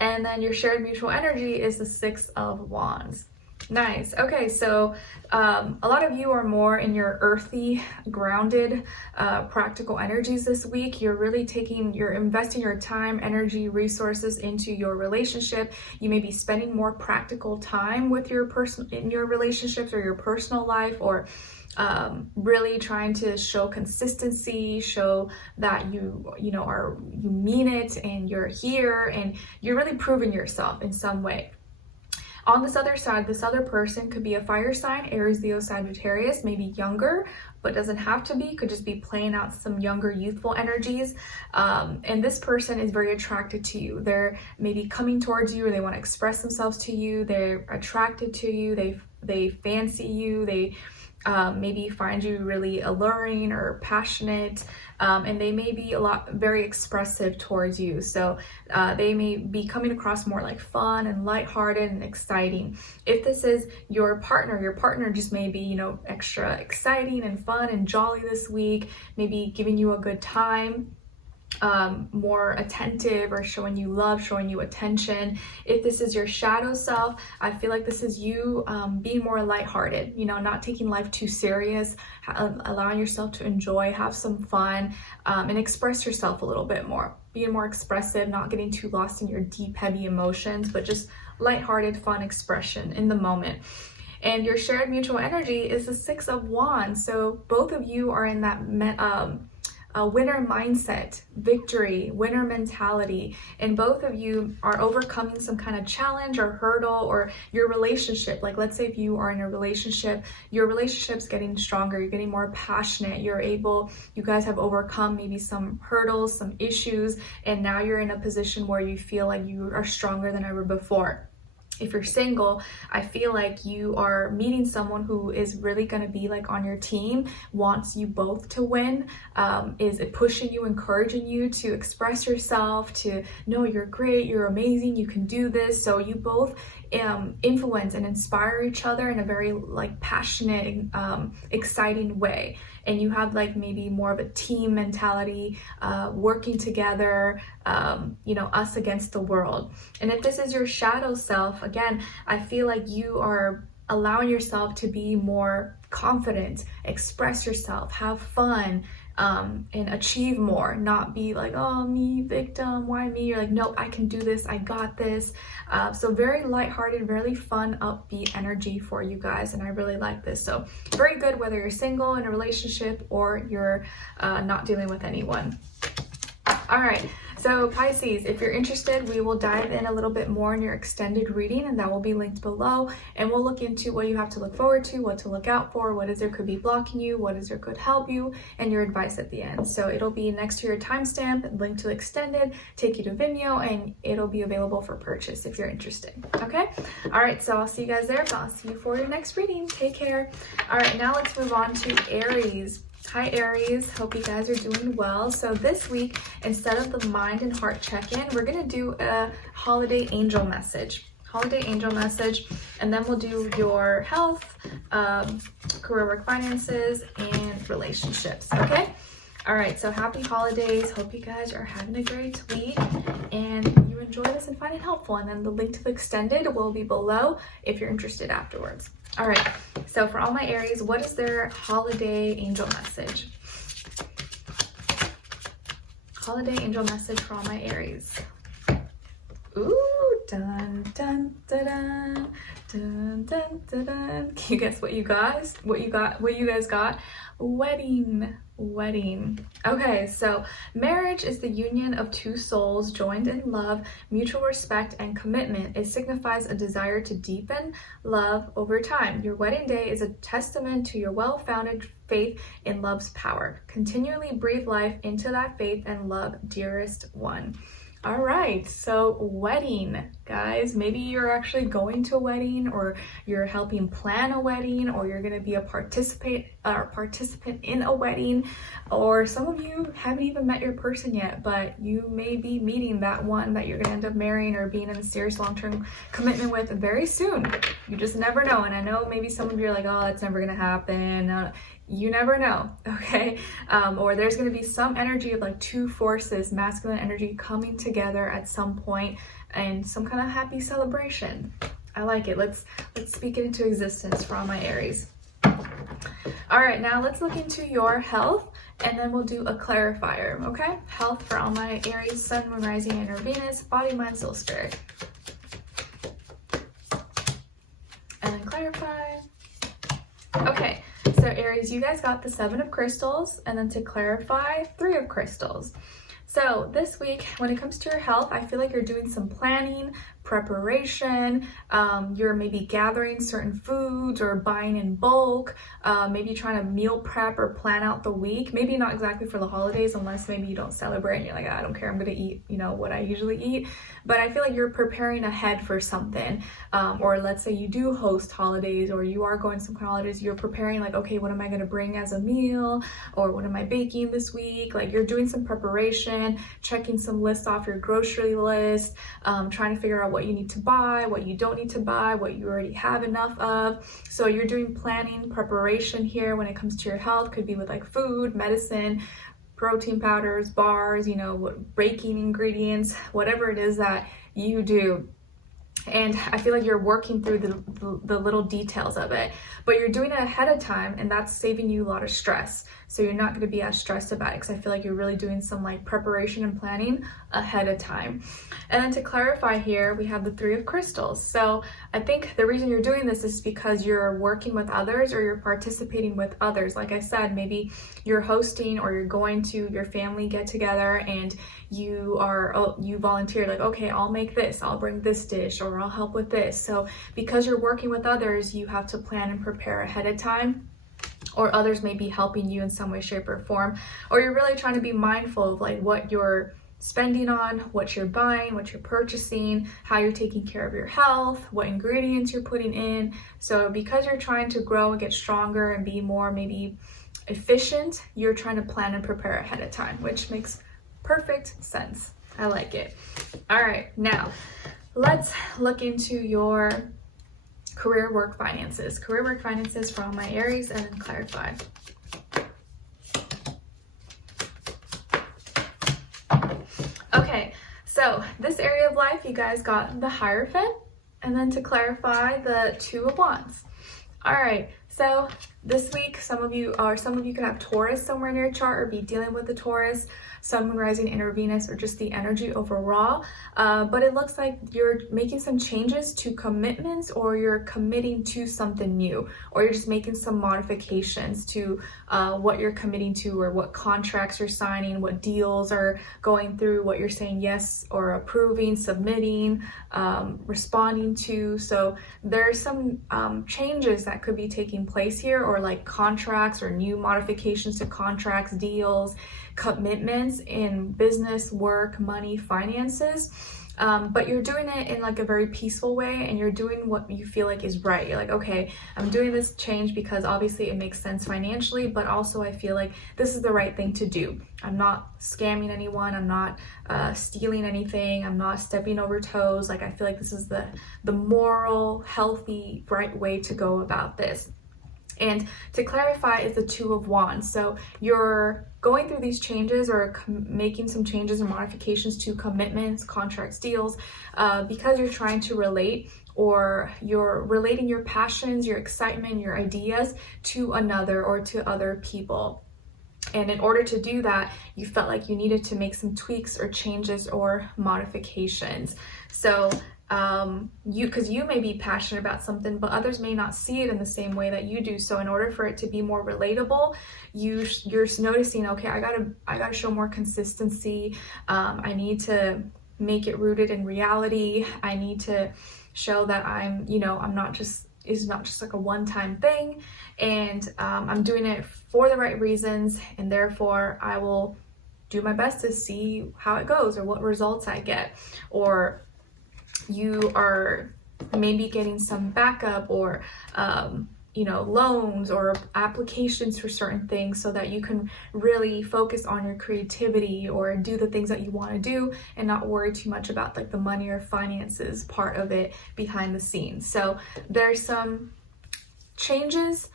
And then your shared mutual energy is the Six of Wands. Nice. Okay, so a lot of you are more in your earthy, grounded, practical energies this week. You're investing your time, energy, resources into your relationship. You may be spending more practical time with your in your relationships or your personal life, or really trying to show consistency, show that you mean it, and you're here, and you're really proving yourself in some way. On this other side, this other person could be a fire sign, Aries, Leo, Sagittarius, maybe younger, but doesn't have to be. Could just be playing out some younger, youthful energies. And this person is very attracted to you. They're maybe coming towards you, or they want to express themselves to you. They're attracted to you. They fancy you. They maybe find you really alluring or passionate, and they may be very expressive towards you. So they may be coming across more like fun and lighthearted and exciting. If this is your partner just may be, you know, extra exciting and fun and jolly this week, maybe giving you a good time, more attentive, or showing you love, showing you attention. If this is your shadow self, I feel like this is you being more lighthearted, you know, not taking life too serious, allowing yourself to enjoy, have some fun, and express yourself a little bit more, being more expressive, not getting too lost in your deep, heavy emotions, but just lighthearted, fun expression in the moment. And your shared mutual energy is the 6 of Wands. So both of you are in that winner mindset, victory, winner mentality, and both of you are overcoming some kind of challenge or hurdle, or your relationship. Like, let's say if you are in a relationship, your relationship's getting stronger, you're getting more passionate, you guys have overcome maybe some hurdles, some issues, and now you're in a position where you feel like you are stronger than ever before. If you're single, I feel like you are meeting someone who is really going to be like on your team, wants you both to win, is pushing you, encouraging you to express yourself, to know you're great, you're amazing, you can do this. So you both influence and inspire each other in a very like passionate, exciting way. And you have like maybe more of a team mentality, working together, you know, us against the world. And if this is your shadow self, again, I feel like you are allowing yourself to be more confident, express yourself, have fun, and achieve more, not be like, oh, me, victim, why me? You're like, no, I can do this, I got this. So very lighthearted, really fun, upbeat energy for you guys, and I really like this. So very good whether you're single, in a relationship, or you're not dealing with anyone. All right, so Pisces, if you're interested, we will dive in a little bit more in your extended reading, and that will be linked below. And we'll look into what you have to look forward to, what to look out for, what is there could be blocking you, what is there could help you, and your advice at the end. So it'll be next to your timestamp, linked to extended, take you to Vimeo, and it'll be available for purchase if you're interested. Okay? All right, so I'll see you guys there, but I'll see you for your next reading. Take care. All right, now let's move on to Aries. Hi Aries, hope you guys are doing well. So this week, instead of the mind and heart check-in, we're gonna do a holiday angel message. And then we'll do your health, career, work, finances, and relationships, okay? All right, so happy holidays. Hope you guys are having a great week and you enjoy this and find it helpful. And then the link to the extended will be below if you're interested afterwards. All right, so for all my Aries, what is their holiday angel message? Holiday angel message for all my Aries. Ooh, dun dun dun dun dun dun dun dun. Can you guess what you guys got? Wedding. Okay, so marriage is the union of two souls joined in love, mutual respect, and commitment. It signifies a desire to deepen love over time. Your wedding day is a testament to your well-founded faith in love's power. Continually breathe life into that faith and love, dearest one. All right, so wedding, guys. Maybe you're actually going to a wedding, or you're helping plan a wedding, or you're gonna be a participant in a wedding, or some of you haven't even met your person yet, but you may be meeting that one that you're gonna end up marrying or being in a serious long-term commitment with very soon. You just never know. And I know maybe some of you are like, oh, it's never gonna happen. You never know, okay? Or there's going to be some energy of like two forces, masculine energy coming together at some point, and some kind of happy celebration. I like it. Let's speak it into existence for all my Aries. All right, now let's look into your health, and then we'll do a clarifier, okay? Health for all my Aries, Sun, Moon, Rising, and Venus, body, mind, soul, spirit. And then clarify. Okay. So Aries, you guys got the 7 of crystals, and then to clarify, 3 of crystals. So this week, when it comes to your health, I feel like you're doing some planning, preparation. You're maybe gathering certain foods or buying in bulk, maybe trying to meal prep or plan out the week. Maybe not exactly for the holidays, unless maybe you don't celebrate and you're like, I don't care, I'm gonna eat, you know, what I usually eat. But I feel like you're preparing ahead for something. Or let's say you do host holidays, or you are going to some holidays, you're preparing like, okay, what am I gonna bring as a meal? Or what am I baking this week? Like, you're doing some preparation, checking some lists off your grocery list, trying to figure out what you need to buy, what you don't need to buy, what you already have enough of. So you're doing planning, preparation here when it comes to your health. Could be with like food, medicine, protein powders, bars, you know, baking ingredients, whatever it is that you do. And I feel like you're working through the little details of it, but you're doing it ahead of time, and that's saving you a lot of stress. So you're not going to be as stressed about it, because I feel like you're really doing some like preparation and planning ahead of time. And then to clarify here, we have the 3 of crystals. So I think the reason you're doing this is because you're working with others, or you're participating with others. Like I said, maybe you're hosting, or you're going to your family get together, and you volunteer, like, okay, I'll make this, I'll bring this dish, or I'll help with this. So because you're working with others, you have to plan and prepare ahead of time, or others may be helping you in some way, shape, or form. Or you're really trying to be mindful of like what you're spending on, what you're buying, what you're purchasing, how you're taking care of your health, what ingredients you're putting in. So because you're trying to grow and get stronger and be more maybe efficient, you're trying to plan and prepare ahead of time, which makes perfect sense. I like it. All right, now let's look into your career, work, finances. Career, work, finances from my Aries, and then clarify. Okay, so this area of life, you guys got the Hierophant, and then to clarify, the 2 of Wands. All right, so this week, some of you could have Taurus somewhere in your chart, or be dealing with the Taurus, Sun, Moon, Rising, Inner Venus, or just the energy overall. But it looks like you're making some changes to commitments, or you're committing to something new, or you're just making some modifications to what you're committing to, or what contracts you're signing, what deals are going through, what you're saying yes or approving, submitting, responding to. So there's some changes that could be taking place here, or like contracts or new modifications to contracts, deals, commitments in business, work, money, finances. But you're doing it in like a very peaceful way, and you're doing what you feel like is right. You're like, okay, I'm doing this change because obviously it makes sense financially, but also I feel like this is the right thing to do. I'm not scamming anyone, I'm not stealing anything, I'm not stepping over toes. Like, I feel like this is the moral, healthy, right way to go about this. And to clarify, is the 2 of Wands. So you're going through these changes, or making some changes and modifications to commitments, contracts, deals, because you're trying to relate, or you're relating your passions, your excitement, your ideas to another, or to other people. And in order to do that, you felt like you needed to make some tweaks or changes or modifications. So because you may be passionate about something, but others may not see it in the same way that you do. So in order for it to be more relatable, you're noticing, okay, I gotta show more consistency. I need to make it rooted in reality. I need to show that it's not just like a one-time thing, and I'm doing it for the right reasons, and therefore I will do my best to see how it goes, or what results I get. Or you are maybe getting some backup, or loans or applications for certain things, so that you can really focus on your creativity, or do the things that you want to do, and not worry too much about like the money or finances part of it behind the scenes. So there's some changes,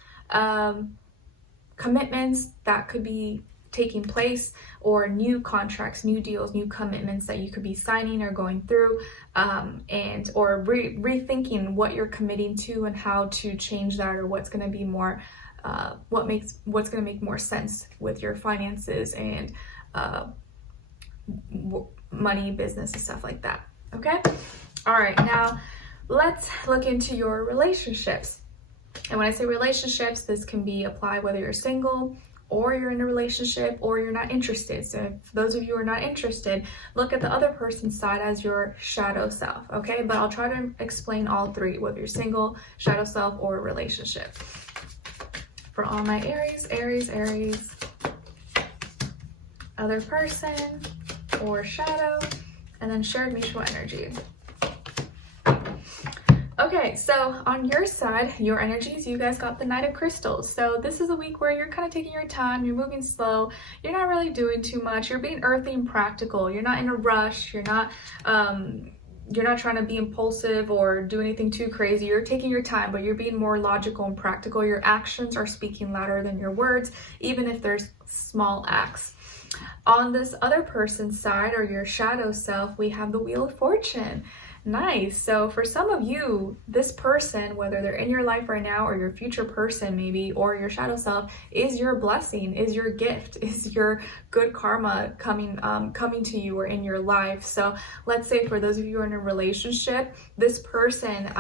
commitments that could be taking place, or new contracts, new deals, new commitments that you could be signing or going through, or rethinking what you're committing to, and how to change that, or what's going to be more, what's going to make more sense with your finances and money, business, and stuff like that. Okay. All right. Now let's look into your relationships. And when I say relationships, this can be applied whether you're single, or you're in a relationship, or you're not interested. So if those of you who are not interested, look at the other person's side as your shadow self, okay? But I'll try to explain all three, whether you're single, shadow self, or relationship. For all my Aries, other person, or shadow, and then shared mutual energy. Okay, so on your side, your energies, you guys got the Knight of Crystals. So this is a week where you're kind of taking your time, you're moving slow, you're not really doing too much, you're being earthy and practical, you're not in a rush, you're not trying to be impulsive or do anything too crazy. You're taking your time, but you're being more logical and practical. Your actions are speaking louder than your words, even if there's small acts. On this other person's side, or your shadow self, we have the Wheel of Fortune. Nice. So for some of you, this person, whether they're in your life right now or your future person maybe, or your shadow self, is your blessing, is your gift, is your good karma coming to you or in your life. So let's say for those of you who are in a relationship, this person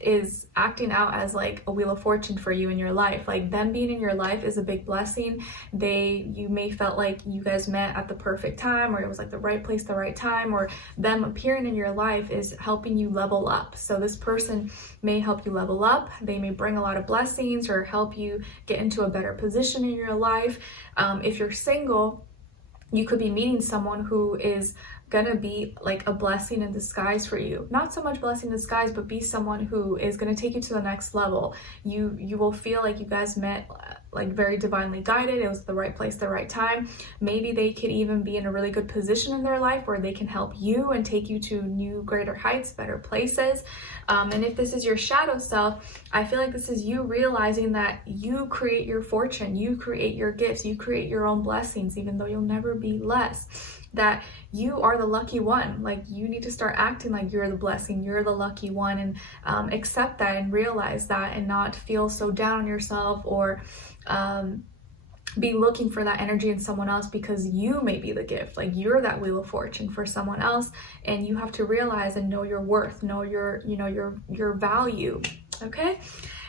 is acting out as like a Wheel of Fortune for you in your life. Like them being in your life is a big blessing. You may felt like you guys met at the perfect time, or it was like the right place, the right time, or them appearing in your life is helping you level up. So this person may help you level up. They may bring a lot of blessings or help you get into a better position in your life. If you're single, you could be meeting someone who is gonna be like a blessing in disguise for you. Not so much blessing in disguise, but be someone who is gonna take you to the next level. You will feel like you guys met like very divinely guided. It was the right place, the right time. Maybe they could even be in a really good position in their life where they can help you and take you to new, greater heights, better places. And if this is your shadow self, I feel like this is you realizing that you create your fortune, you create your gifts, you create your own blessings, even though you'll never be less. That you are the lucky one. Like you need to start acting like you're the blessing, you're the lucky one, and accept that and realize that, and not feel so down on yourself or be looking for that energy in someone else, because you may be the gift. Like you're that Wheel of Fortune for someone else, and you have to realize and know your worth, know your value. Okay.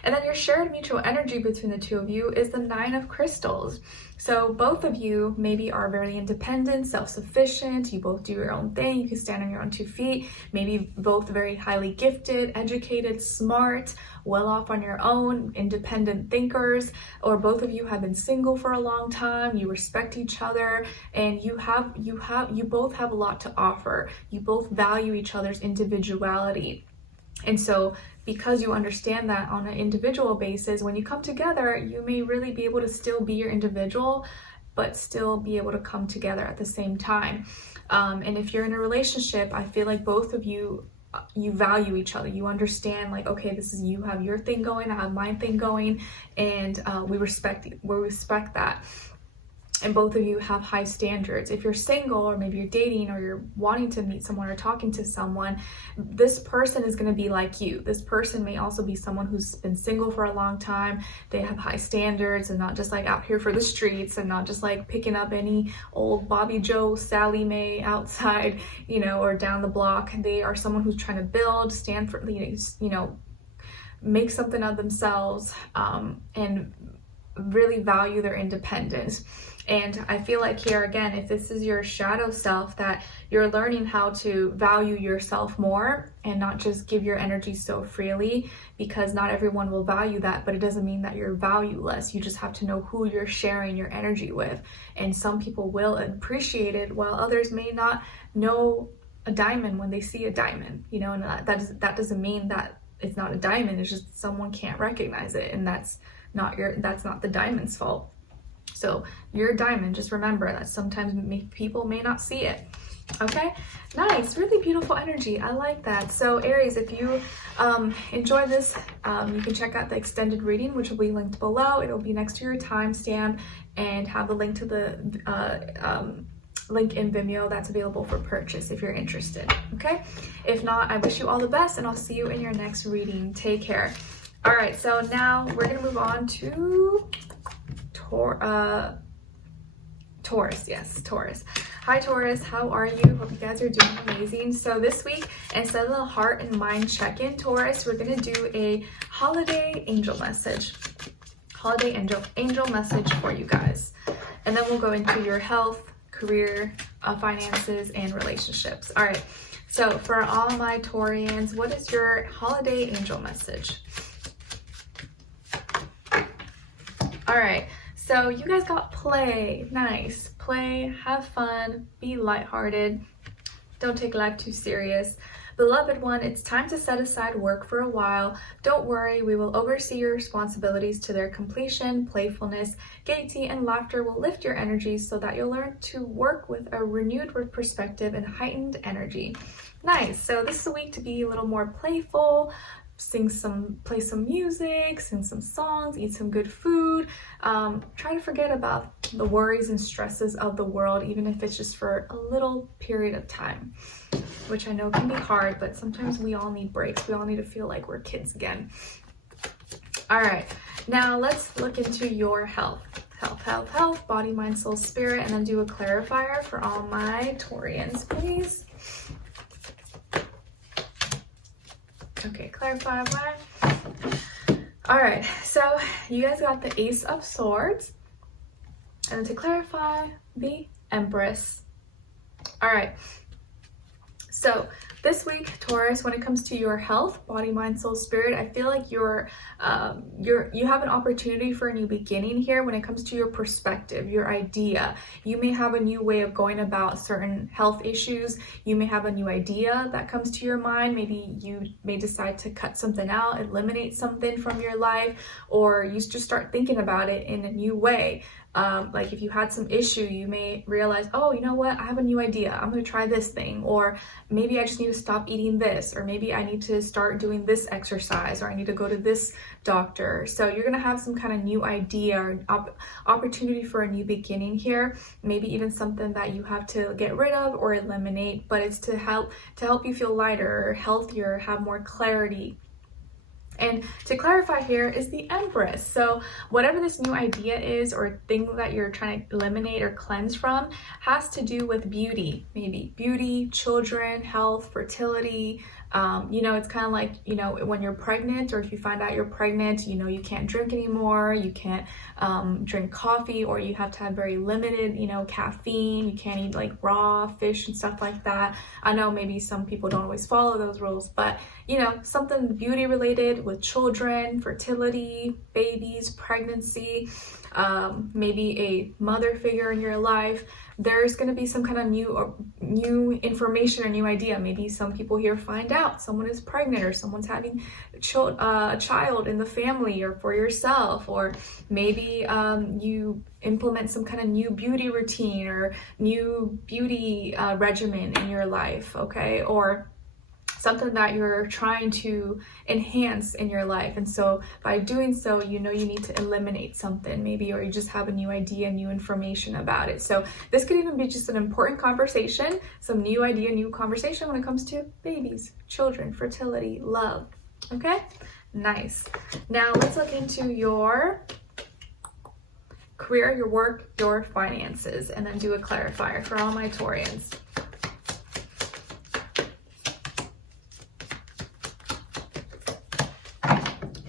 And then your shared mutual energy between the two of you is the Nine of Crystals. So both of you maybe are very independent, self-sufficient. You both do your own thing. You can stand on your own 2 feet. Maybe both very highly gifted, educated, smart, well off on your own, independent thinkers. Or both of you have been single for a long time. You respect each other, and you both have a lot to offer. You both value each other's individuality. And so because you understand that on an individual basis, when you come together, you may really be able to still be your individual, but still be able to come together at the same time. And if you're in a relationship, I feel like both of you value each other. You understand, like, okay, this is, you have your thing going, I have my thing going, and we respect that. And both of you have high standards. If you're single, or maybe you're dating, or you're wanting to meet someone or talking to someone, this person is going to be like you. This person may also be someone who's been single for a long time. They have high standards and not just like out here for the streets, and not just like picking up any old Bobby Joe, Sally Mae outside, or down the block. They are someone who's trying to build, stand for, make something of themselves, and really value their independence. And I feel like here again, if this is your shadow self, that you're learning how to value yourself more and not just give your energy so freely, because not everyone will value that, but it doesn't mean that you're valueless. You just have to know who you're sharing your energy with. And some people will appreciate it, while others may not know a diamond when they see a diamond, and that doesn't mean that it's not a diamond. It's just someone can't recognize it, and that's not the diamond's fault. So you're a diamond. Just remember that sometimes people may not see it. Okay, nice, really beautiful energy. I like that. So Aries, if you enjoy this, you can check out the extended reading, which will be linked below. It'll be next to your timestamp, and have the link to the link in Vimeo that's available for purchase if you're interested. Okay, if not, I wish you all the best, and I'll see you in your next reading. Take care. All right, so now we're gonna move on to Taurus. Yes, Taurus. Hi Taurus, how are you? Hope you guys are doing amazing. So this week, instead of the heart and mind check-in, Taurus, we're gonna do a holiday angel message. Holiday angel message for you guys. and then we'll go into your health, career, finances, and relationships. All right, so for all my Taurians, what is your holiday angel message? All right, so you guys got play. Nice. Play, have fun, be lighthearted, don't take life too serious. Beloved one, it's time to set aside work for a while. Don't worry, we will oversee your responsibilities to their completion. Playfulness, gaiety, and laughter will lift your energies so that you'll learn to work with a renewed perspective and heightened energy. Nice. So this is a week to be a little more playful, play some music, sing some songs, eat some good food. Try to forget about the worries and stresses of the world, even if it's just for a little period of time, which I know can be hard, but sometimes we all need breaks. We all need to feel like we're kids again. All right, now let's look into your health. Health, body, mind, soul, spirit, and then do a clarifier for all my Taurians, please. Okay, clarify. All right, so you guys got the Ace of Swords, and then to clarify, the Empress. All right, so this week, Taurus, when it comes to your health, body, mind, soul, spirit, I feel like you have an opportunity for a new beginning here when it comes to your perspective, your idea. You may have a new way of going about certain health issues. You may have a new idea that comes to your mind. Maybe you may decide to cut something out, eliminate something from your life, or you just start thinking about it in a new way. Like if you had some issue, you may realize, oh, you know what? I have a new idea. I'm going to try this thing, or maybe I just need to stop eating this, or maybe I need to start doing this exercise, or I need to go to this doctor. So you're going to have some kind of new idea or opportunity for a new beginning here. Maybe even something that you have to get rid of or eliminate, but it's to help you feel lighter, healthier, have more clarity. And to clarify here is the Empress. So whatever this new idea is or thing that you're trying to eliminate or cleanse from has to do with beauty, maybe beauty, children, health, fertility. It's kind of like, when you're pregnant, or if you find out you're pregnant, you can't drink anymore, you can't drink coffee, or you have to have very limited, caffeine, you can't eat like raw fish and stuff like that. I know maybe some people don't always follow those rules, but something beauty related with children, fertility, babies, pregnancy, maybe a mother figure in your life. There's going to be some kind of new information or new idea. Maybe some people here find out someone is pregnant, or someone's having a child in the family or for yourself, or maybe you implement some kind of new beauty routine or new beauty regimen in your life, okay? Or something that you're trying to enhance in your life. And so by doing so, you need to eliminate something maybe, or you just have a new idea, new information about it. So this could even be just an important conversation, some new idea, new conversation when it comes to babies, children, fertility, love. Okay, nice. Now let's look into your career, your work, your finances, and then do a clarifier for all my Taurians.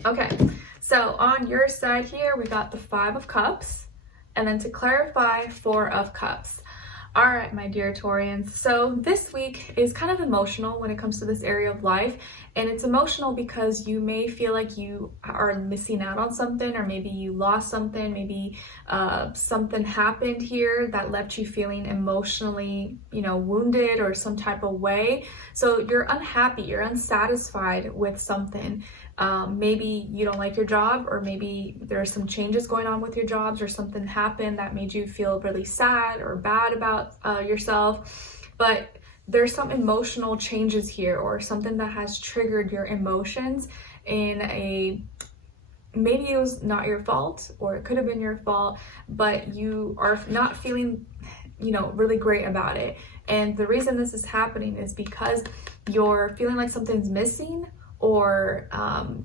Okay, so on your side here, we got the 5 of Cups, and then to clarify, 4 of Cups. All right, my dear Taurians, so this week is kind of emotional when it comes to this area of life, and it's emotional because you may feel like you are missing out on something, or maybe you lost something, maybe something happened here that left you feeling emotionally, wounded or some type of way. So you're unhappy, you're unsatisfied with something. Maybe you don't like your job, or maybe there are some changes going on with your jobs, or something happened that made you feel really sad or bad about yourself. But there's some emotional changes here, or something that has triggered your emotions maybe it was not your fault, or it could have been your fault, but you are not feeling, really great about it. And the reason this is happening is because you're feeling like something's missing, or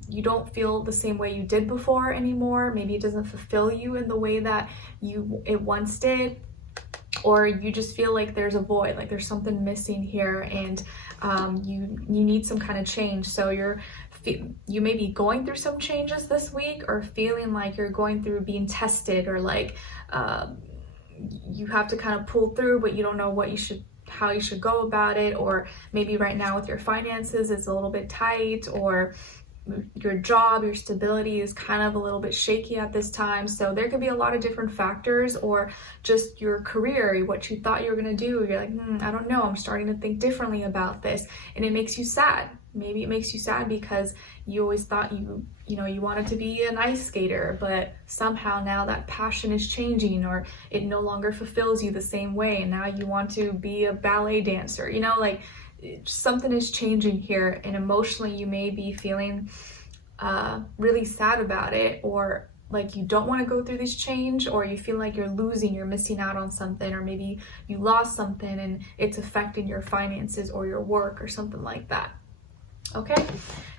you don't feel the same way you did before anymore. Maybe it doesn't fulfill you in the way that it once did, or you just feel like there's a void, like there's something missing here, and you need some kind of change. So you may be going through some changes this week, or feeling like you're going through being tested, or like you have to kind of pull through, but you don't know how you should go about it. Or maybe right now with your finances, it's a little bit tight, or your job, your stability is kind of a little bit shaky at this time. So there could be a lot of different factors, or just your career, what you thought you were going to do. You're like, I don't know, I'm starting to think differently about this, and it makes you sad. Maybe it makes you sad because you always thought you wanted to be an ice skater, but somehow now that passion is changing, or it no longer fulfills you the same way, and now you want to be a ballet dancer. Like, something is changing here, and emotionally you may be feeling really sad about it, or like you don't want to go through this change, or you feel like you're missing out on something, or maybe you lost something and it's affecting your finances or your work or something like that. Okay,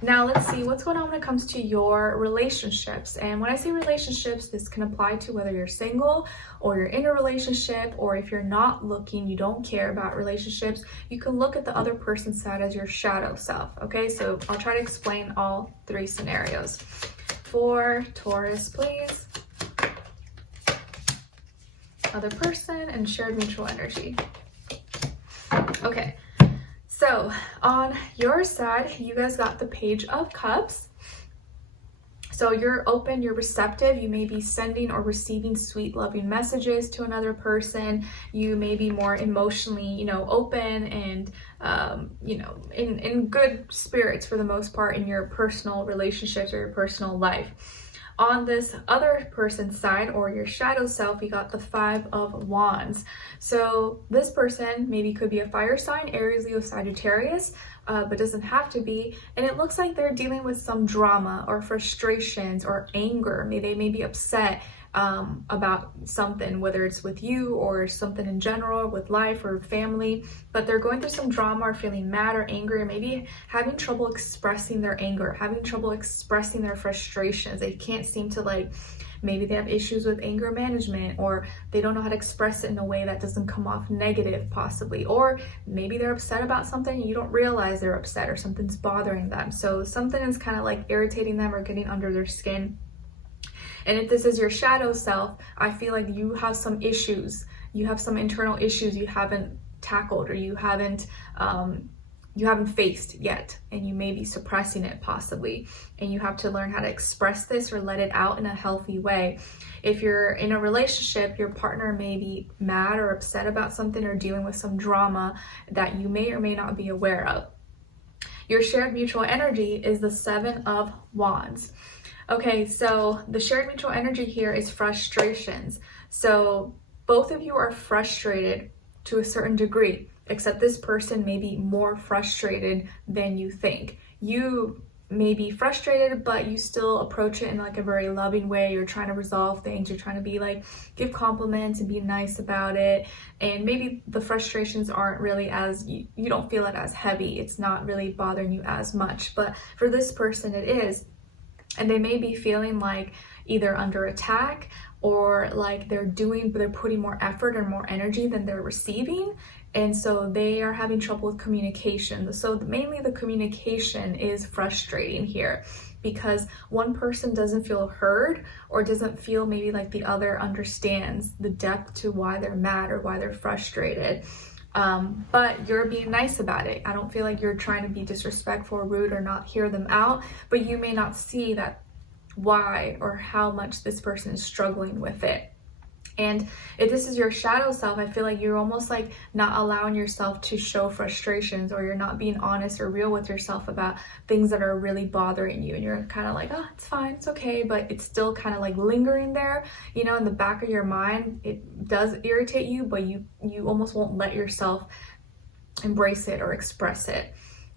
now let's see what's going on when it comes to your relationships. And when I say relationships, this can apply to whether you're single or you're in a relationship, or if you're not looking, you don't care about relationships, you can look at the other person's side as your shadow self. Okay, so I'll try to explain all three scenarios. For Taurus, please. Other person and shared mutual energy. Okay. So on your side, you guys got the Page of Cups. So you're open, you're receptive. You may be sending or receiving sweet, loving messages to another person. You may be more emotionally, open and, in good spirits for the most part in your personal relationships or your personal life. On this other person's side, or your shadow self, you got the 5 of Wands. So this person maybe could be a fire sign, Aries, Leo, Sagittarius, but doesn't have to be. And it looks like they're dealing with some drama or frustrations or anger. They may be upset about something, whether it's with you or something in general, with life or family, but they're going through some drama, or feeling mad or angry, or maybe having trouble expressing their anger, having trouble expressing their frustrations. They can't seem to, maybe they have issues with anger management, or they don't know how to express it in a way that doesn't come off negative, possibly. Or maybe they're upset about something and you don't realize they're upset, or something's bothering them. So something is kind of irritating them or getting under their skin. And if this is your shadow self, I feel like you have some issues. You have some internal issues you haven't tackled, or you haven't faced yet, and you may be suppressing it possibly. And you have to learn how to express this or let it out in a healthy way. If you're in a relationship, your partner may be mad or upset about something, or dealing with some drama that you may or may not be aware of. Your shared mutual energy is the 7 of Wands. Okay, so the shared mutual energy here is frustrations. So both of you are frustrated to a certain degree, except this person may be more frustrated than you think. You may be frustrated, but you still approach it in a very loving way. You're trying to resolve things. You're trying to give compliments and be nice about it. And maybe the frustrations aren't really you don't feel it as heavy. It's not really bothering you as much. But for this person, it is. And they may be feeling either under attack, or they're putting more effort or more energy than they're receiving. And so they are having trouble with communication. So mainly the communication is frustrating here, because one person doesn't feel heard, or doesn't feel maybe the other understands the depth to why they're mad or why they're frustrated. But you're being nice about it. I don't feel like you're trying to be disrespectful or rude or not hear them out, but you may not see that why or how much this person is struggling with it. And if this is your shadow self, I feel like you're almost not allowing yourself to show frustrations, or you're not being honest or real with yourself about things that are really bothering you. And you're kind of oh, it's fine, it's okay, but it's still kind of lingering there, in the back of your mind. It does irritate you, but you almost won't let yourself embrace it or express it.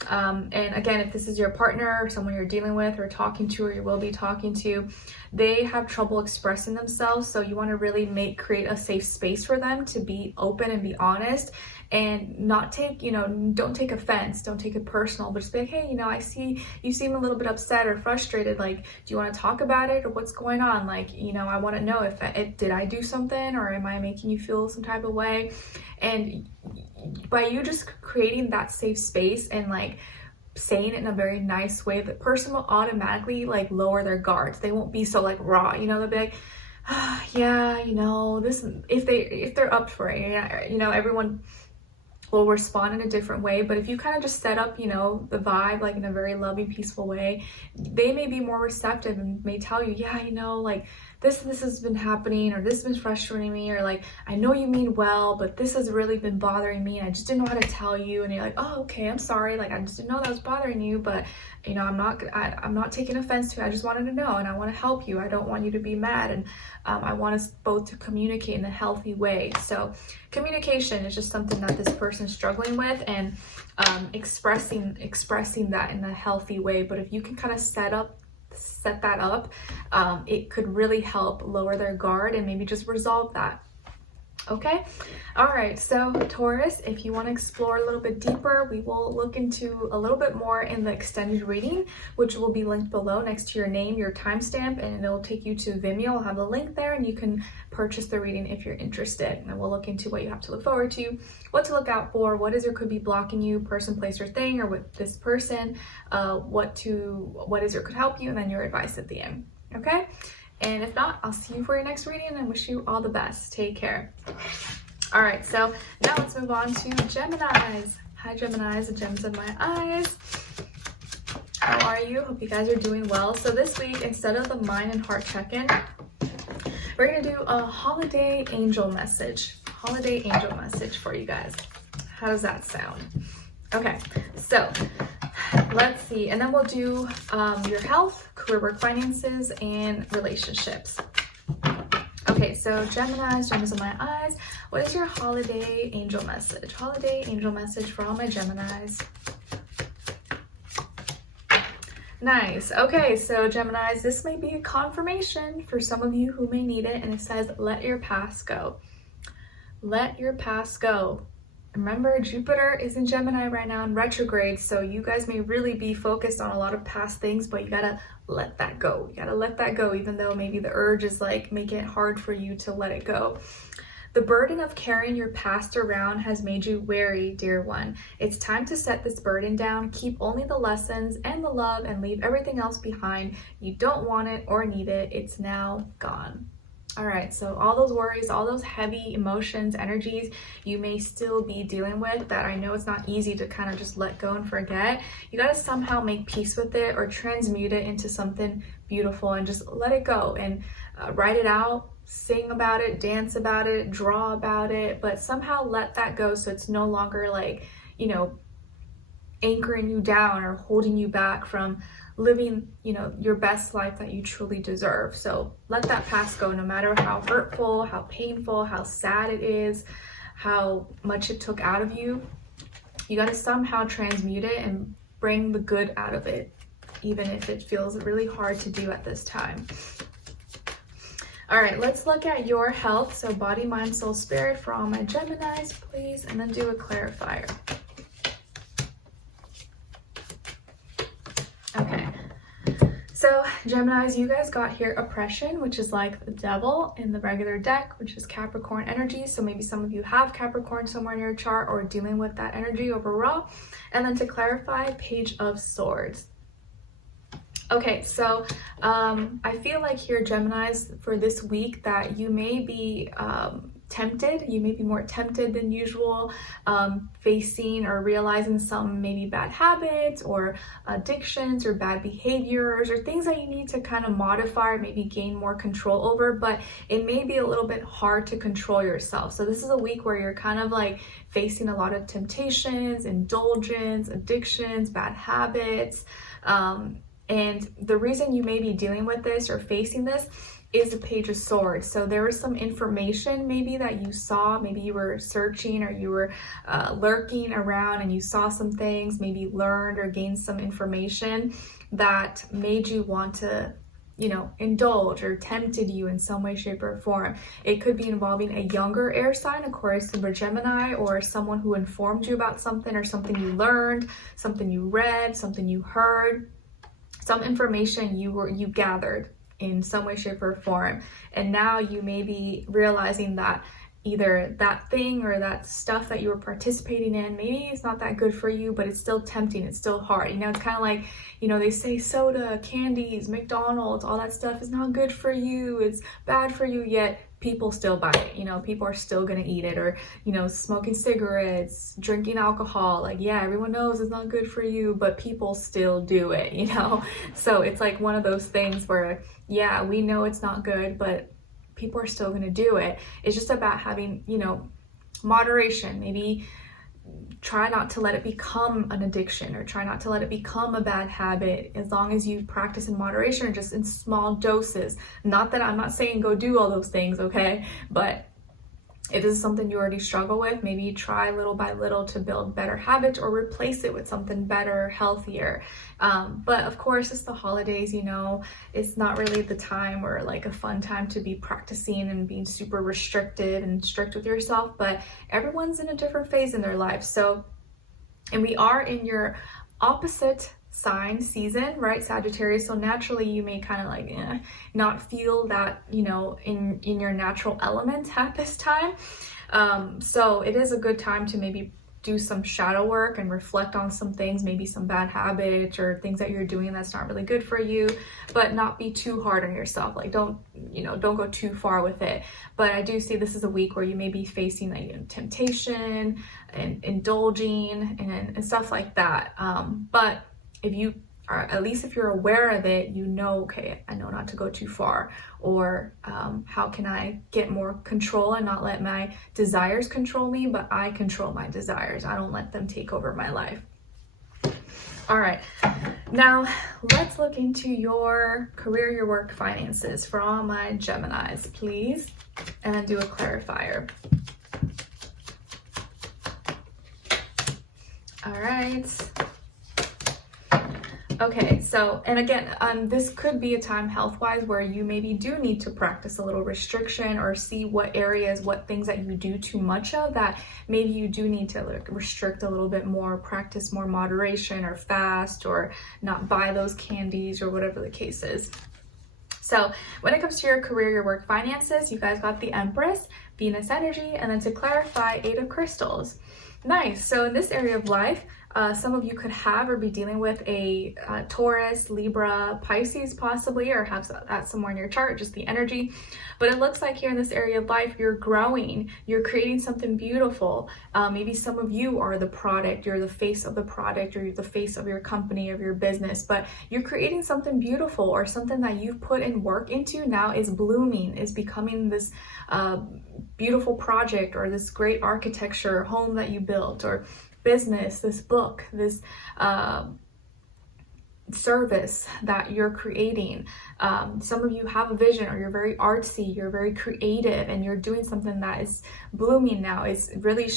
And again, if this is your partner or someone you're dealing with or talking to, or you will be talking to, they have trouble expressing themselves. So you want to really create a safe space for them to be open and be honest, and not take, don't take offense, don't take it personal, but just be hey, I see you seem a little bit upset or frustrated. Do you want to talk about it, or what's going on? I want to know if did I do something, or am I making you feel some type of way? And by you just creating that safe space and saying it in a very nice way, the person will automatically lower their guards. They won't be so raw, they'll be yeah, you know, this, if they're up for it, you know, everyone will respond in a different way. But if you kind of just set up, you know, the vibe like in a very loving, peaceful way, they may be more receptive and may tell you, yeah, you know, like this has been happening, or this has been frustrating me, or like, I know you mean well, but this has really been bothering me and I just didn't know how to tell you. And you're like, oh, okay, I'm sorry, like I just didn't know that was bothering you, but you know, I'm not taking offense to it. I just wanted to know, and I want to help you. I don't want you to be mad, and I want us both to communicate in a healthy way. So communication is just something that this person is struggling with, and expressing that in a healthy way. But if you can kind of set that up, it could really help lower their guard and maybe just resolve that. Okay, all right, so Taurus, if you want to explore a little bit deeper, we will look into a little bit more in the extended reading, which will be linked below next to your name, your timestamp, and it'll take you to Vimeo. I'll have the link there, and you can purchase the reading if you're interested. And we'll look into what you have to look forward to, what to look out for, what is or could be blocking you, person, place, or thing, or with this person, what is or could help you, and then your advice at the end. Okay. And if not, I'll see you for your next reading and wish you all the best. Take care. All right, so now let's move on to Geminis. Hi, Geminis, the gems in my eyes. How are you? Hope you guys are doing well. So this week, instead of the mind and heart check-in, we're going to do a holiday angel message. Holiday angel message for you guys. How does that sound? Okay, so let's see, and then we'll do your health, career, work, finances, and relationships. Okay, so Geminis, gems in my eyes, what is your holiday angel message? Holiday angel message for all my Geminis. Nice. Okay, so Geminis, this may be a confirmation for some of you who may need it, and it says, let your past go. Let your past go. Remember, Jupiter is in Gemini right now in retrograde, so you guys may really be focused on a lot of past things, but you gotta let that go. You gotta let that go, even though maybe the urge is like making it hard for you to let it go. The burden of carrying your past around has made you wary, dear one. It's time to set this burden down. Keep only the lessons and the love and leave everything else behind. You don't want it or need it. It's now gone. All right, so all those worries, all those heavy emotions, energies you may still be dealing with that I know it's not easy to kind of just let go and forget. You got to somehow make peace with it or transmute it into something beautiful and just let it go and write it out, sing about it, dance about it, draw about it, but somehow let that go so it's no longer like, you know, anchoring you down or holding you back from living, you know, your best life that you truly deserve. So let that past go, no matter how hurtful, how painful, how sad it is, how much it took out of you. You got to somehow transmute it and bring the good out of it, even if it feels really hard to do at this time. All right, let's look at your health. So body, mind, soul, spirit for all my Geminis, please, and then do a clarifier. Okay, so Geminis, you guys got here oppression, which is like the devil in the regular deck, which is Capricorn energy. So maybe some of you have Capricorn somewhere in your chart or dealing with that energy overall. And then to clarify, Page of Swords. Okay, so I feel like here, Geminis, for this week that you may be tempted, you may be more tempted than usual, facing or realizing some maybe bad habits or addictions or bad behaviors or things that you need to kind of modify or maybe gain more control over, but it may be a little bit hard to control yourself. So this is a week where you're kind of like facing a lot of temptations, indulgence, addictions, bad habits, and the reason you may be dealing with this or facing this is the Page of Swords. So there was some information maybe that you saw, maybe you were searching or you were lurking around and you saw some things, maybe learned or gained some information that made you want to, you know, indulge or tempted you in some way, shape, or form. It could be involving a younger air sign, Aquarius, Libra, Gemini, or someone who informed you about something or something you learned, something you read, something you heard, some information you gathered in some way, shape, or form. And now you may be realizing that either that thing or that stuff that you were participating in, maybe it's not that good for you, but it's still tempting, it's still hard. You know, it's kind of like, you know, they say soda, candies, McDonald's, all that stuff is not good for you, it's bad for you, yet people still buy it. You know, people are still gonna eat it. Or, you know, smoking cigarettes, drinking alcohol, like, yeah, everyone knows it's not good for you, but people still do it, you know? So it's like one of those things where, yeah, we know it's not good, but people are still going to do it. It's just about having, you know, moderation. Maybe try not to let it become an addiction, or try not to let it become a bad habit, as long as you practice in moderation or just in small doses. Not that I'm not saying go do all those things, okay? But if this is something you already struggle with, maybe try little by little to build better habits, or replace it with something better, healthier. But of course, it's the holidays, you know, it's not really the time or like a fun time to be practicing and being super restricted and strict with yourself, but everyone's in a different phase in their life. So, and we are in your opposite sign season, right, Sagittarius? So naturally you may kind of like not feel that, you know, in your natural element at this time. So it is a good time to maybe do some shadow work and reflect on some things, maybe some bad habits or things that you're doing that's not really good for you, but not be too hard on yourself. Like, don't go too far with it. But I do see this is a week where you may be facing like, you know, temptation and indulging and stuff like that. But if you are, at least if you're aware of it, you know, okay, I know not to go too far, or how can I get more control and not let my desires control me, but I control my desires. I don't let them take over my life. All right, now let's look into your career, your work, finances for all my Geminis, please, and then do a clarifier. All right. Okay, so, and again, this could be a time health-wise where you maybe do need to practice a little restriction, or see what areas, what things that you do too much of that maybe you do need to like restrict a little bit more, practice more moderation, or fast, or not buy those candies, or whatever the case is. So when it comes to your career, your work, finances, you guys got the Empress, Venus energy, and then to clarify, 8 of crystals. Nice. So in this area of life, some of you could have or be dealing with a Taurus, Libra, Pisces possibly, or have that somewhere in your chart, just the energy. But it looks like here in this area of life, you're growing, you're creating something beautiful. Maybe some of you are the product, you're the face of the product, or you're the face of your company, of your business, but you're creating something beautiful, or something that you've put in work into now is blooming, is becoming this beautiful project, or this great architecture home that you built, or business, this book, this service that you're creating. Some of you have a vision, or you're very artsy, you're very creative, and you're doing something that is blooming now. It's really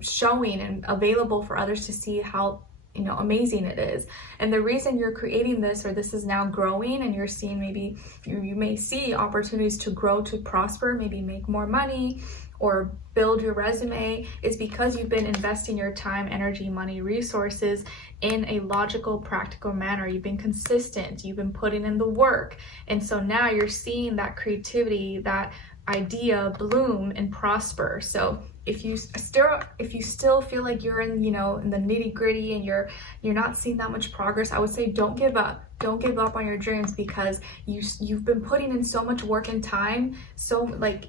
showing and available for others to see how, you know, amazing it is. And the reason you're creating this, or this is now growing, and you're seeing, maybe you may see opportunities to grow, to prosper, maybe make more money, or build your resume, is because you've been investing your time, energy, money, resources in a logical, practical manner. You've been consistent, you've been putting in the work. And so now you're seeing that creativity, that idea bloom and prosper. So if you still feel like you're in, you know, in the nitty-gritty, and you're not seeing that much progress, I would say don't give up. Don't give up on your dreams, because you've been putting in so much work and time. So like,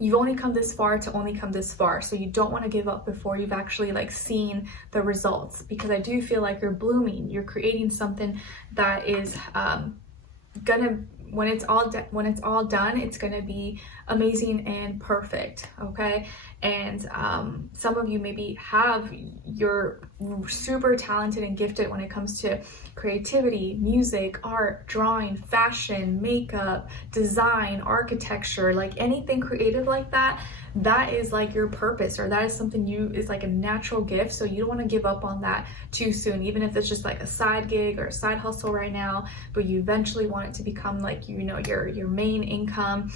you've only come this far to only come this far. So you don't want to give up before you've actually like seen the results, because I do feel like you're blooming, you're creating something that is gonna, when it's all done, it's gonna be amazing and perfect. Okay. And some of you maybe you're super talented and gifted when it comes to creativity, music, art, drawing, fashion, makeup, design, architecture, like anything creative like that. That is like your purpose, or that is something is like a natural gift. So you don't want to give up on that too soon, even if it's just like a side gig or a side hustle right now, but you eventually want it to become like, you know, your main income.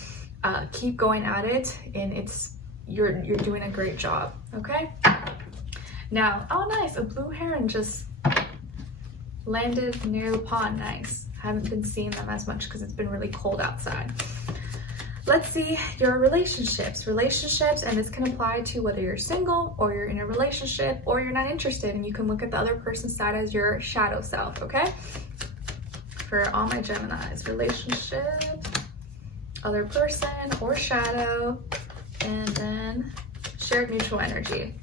Keep going at it, and you're doing a great job. Okay. Now, oh nice, a blue heron just landed near the pond. Nice. I haven't been seeing them as much because it's been really cold outside. let's see your relationships, and this can apply to whether you're single or you're in a relationship or you're not interested, and you can look at the other person's side as your shadow self, okay? For all my Geminis, relationships, other person or shadow, and then shared mutual energy.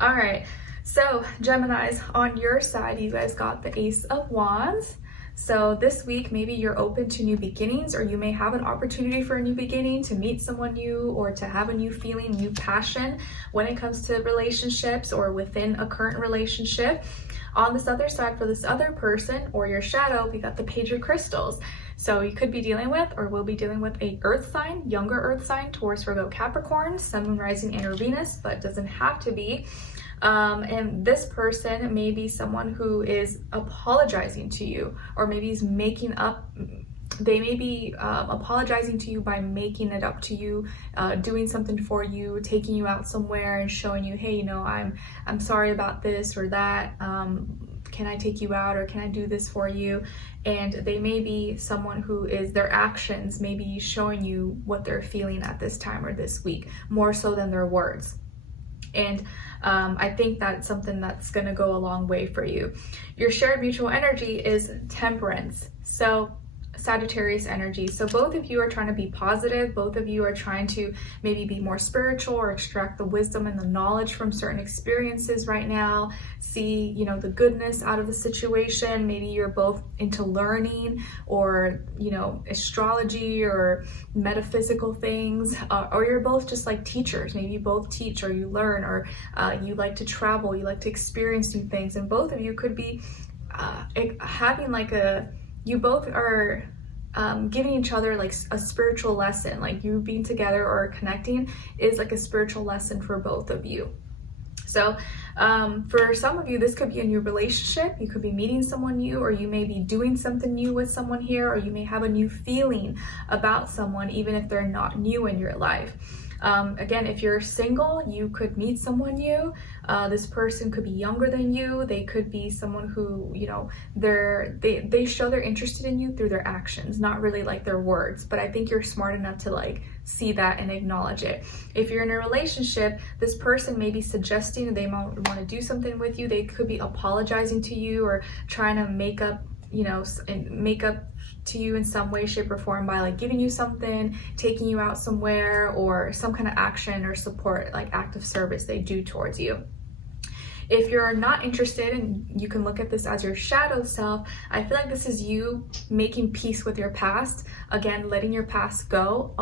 All right, so Geminis, on your side, you guys got the Ace of Wands. So this week, maybe you're open to new beginnings, or you may have an opportunity for a new beginning, to meet someone new, or to have a new feeling, new passion when it comes to relationships or within a current relationship. On this other side, for this other person or your shadow, we got the Page of Crystals. So you could be dealing with, or will be dealing with, a earth sign, younger earth sign, Taurus, Virgo, Capricorn, Sun, Moon, Rising, and or Venus, but it doesn't have to be. And this person may be someone who is apologizing to you, or maybe is making up, they may be apologizing to you by making it up to you, doing something for you, taking you out somewhere and showing you, hey, you know, I'm sorry about this or that. Can I take you out, or can I do this for you? And they may be someone who is, their actions may be showing you what they're feeling at this time or this week, more so than their words. And I think that's something that's going to go a long way for you. Your shared mutual energy is Temperance. So Sagittarius energy. So both of you are trying to be positive. Both of you are trying to maybe be more spiritual, or extract the wisdom and the knowledge from certain experiences right now. See, you know, the goodness out of the situation. Maybe you're both into learning, or, you know, astrology or metaphysical things, or you're both just like teachers. Maybe you both teach, or you learn, or you like to travel, you like to experience new things. And both of you could be having like you both are giving each other like a spiritual lesson. Like, you being together or connecting is like a spiritual lesson for both of you. So for some of you, this could be a new relationship. You could be meeting someone new, or you may be doing something new with someone here, or you may have a new feeling about someone, even if they're not new in your life. Again, if you're single, you could meet someone new. This person could be younger than you. They could be someone who, you know, they show they're interested in you through their actions, not really like their words. But I think you're smart enough to like see that and acknowledge it. If you're in a relationship, this person may be suggesting they might want to do something with you. They could be apologizing to you, or trying to make up, you know, make up to you in some way, shape, or form by like giving you something, taking you out somewhere, or some kind of action or support, like act of service they do towards you. If you're not interested, and you can look at this as your shadow self, I feel like this is you making peace with your past. Again, letting your past go,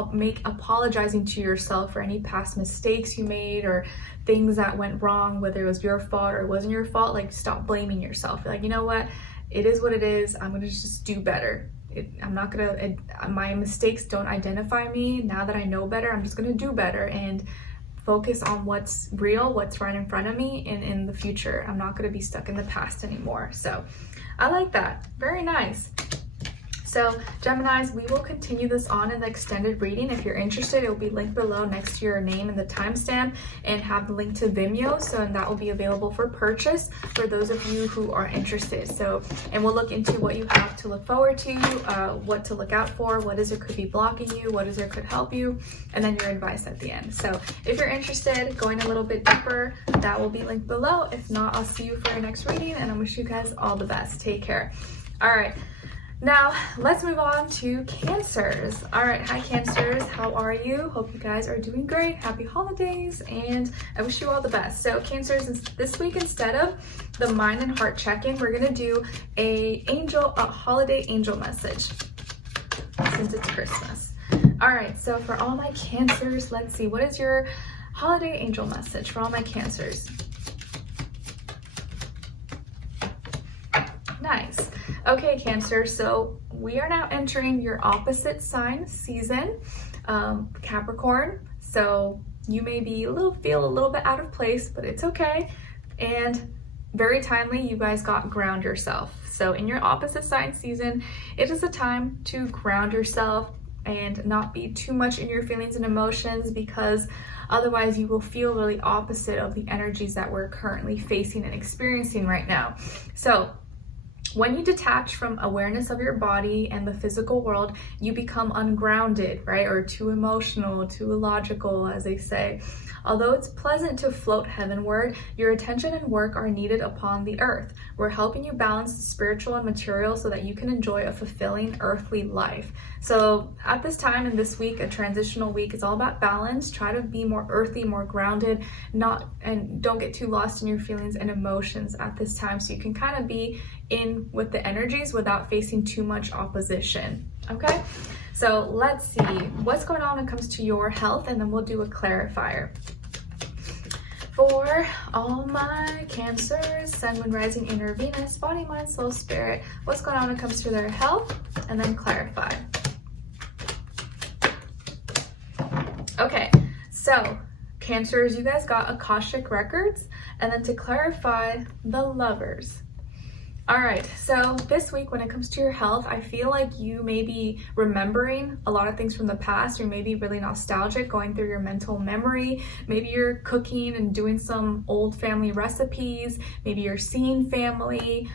apologizing to yourself for any past mistakes you made, or things that went wrong, whether it was your fault or it wasn't your fault. Like, stop blaming yourself. Like, you know what? It is what it is. I'm gonna just do better. My mistakes don't identify me. Now that I know better, I'm just gonna do better and focus on what's real, what's right in front of me, and in the future. I'm not gonna be stuck in the past anymore. So I like that. Very nice. So Geminis, we will continue this on in the extended reading. If you're interested, it will be linked below next to your name and the timestamp, and have the link to Vimeo. So, and that will be available for purchase for those of you who are interested. So, and we'll look into what you have to look forward to, what to look out for, what is it could be blocking you, what is it could help you, and then your advice at the end. So if you're interested, going a little bit deeper, that will be linked below. If not, I'll see you for your next reading, and I wish you guys all the best. Take care. All right. Now, let's move on to Cancers. All right, hi Cancers, how are you? Hope you guys are doing great. Happy holidays, and I wish you all the best. So Cancers, this week, instead of the mind and heart check-in, we're gonna do a holiday angel message, since it's Christmas. All right, so for all my Cancers, let's see, what is your holiday angel message for all my Cancers? Nice. Okay, Cancer, so we are now entering your opposite sign season, Capricorn. So you may be feel a little bit out of place, but it's okay. And very timely, you guys got ground yourself. So in your opposite sign season, it is a time to ground yourself and not be too much in your feelings and emotions, because otherwise you will feel really opposite of the energies that we're currently facing and experiencing right now. So when you detach from awareness of your body and the physical world, you become ungrounded, right? Or too emotional, too illogical, as they say. Although it's pleasant to float heavenward, your attention and work are needed upon the earth. We're helping you balance the spiritual and material so that you can enjoy a fulfilling earthly life. So at this time in this week, a transitional week, it's all about balance. Try to be more earthy, more grounded, and don't get too lost in your feelings and emotions at this time, so you can kind of be in with the energies without facing too much opposition. Okay, so let's see what's going on when it comes to your health, and then we'll do a clarifier. For all my Cancers, Sun, Moon, Rising, Inner Venus, body, mind, soul, spirit, what's going on when it comes to their health, and then clarify. Okay, so Cancers, you guys got Akashic Records, and then to clarify, the Lovers. All right, so this week when it comes to your health, I feel like you may be remembering a lot of things from the past. You may be really nostalgic, going through your mental memory. Maybe you're cooking and doing some old family recipes. Maybe you're seeing family,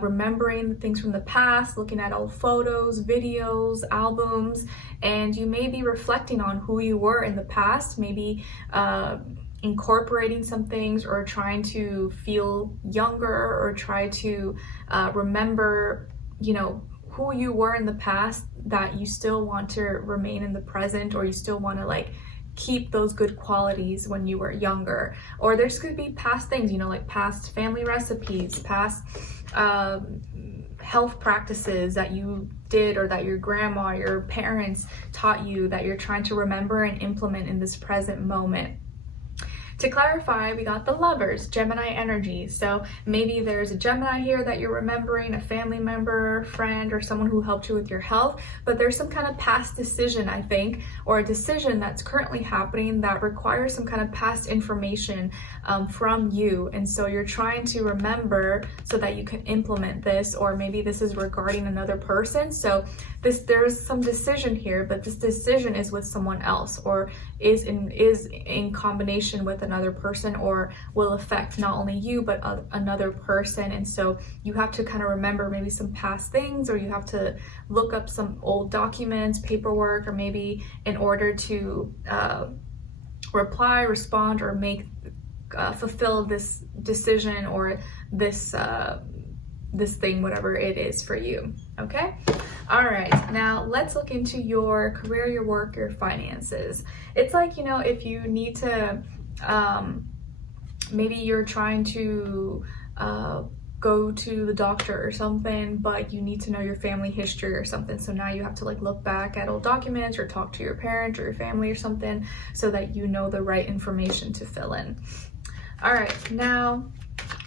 remembering things from the past, looking at old photos, videos, albums, and you may be reflecting on who you were in the past, maybe incorporating some things, or trying to feel younger, or try to remember, you know, who you were in the past, that you still want to remain in the present, or you still want to like keep those good qualities when you were younger. Or there's could be past things, you know, like past family recipes, past health practices that you did, or that your grandma, your parents taught you, that you're trying to remember and implement in this present moment. To clarify, we got the Lovers, Gemini energy. So maybe there's a Gemini here that you're remembering, a family member, friend, or someone who helped you with your health, but there's some kind of past decision, I think, or a decision that's currently happening that requires some kind of past information from you. And so you're trying to remember so that you can implement this, or maybe this is regarding another person. So there's some decision here, but this decision is with someone else, or is in combination with another person, or will affect not only you but another person. And so you have to kind of remember maybe some past things, or you have to look up some old documents, paperwork, or maybe in order to reply, respond, or make fulfill this decision, or this thing, whatever it is for you. Okay, all right, now let's look into your career, your work, your finances. It's like, you know, if you need to maybe you're trying to go to the doctor or something, but you need to know your family history or something. So now you have to like look back at old documents, or talk to your parents or your family or something, so that you know the right information to fill in. All right, now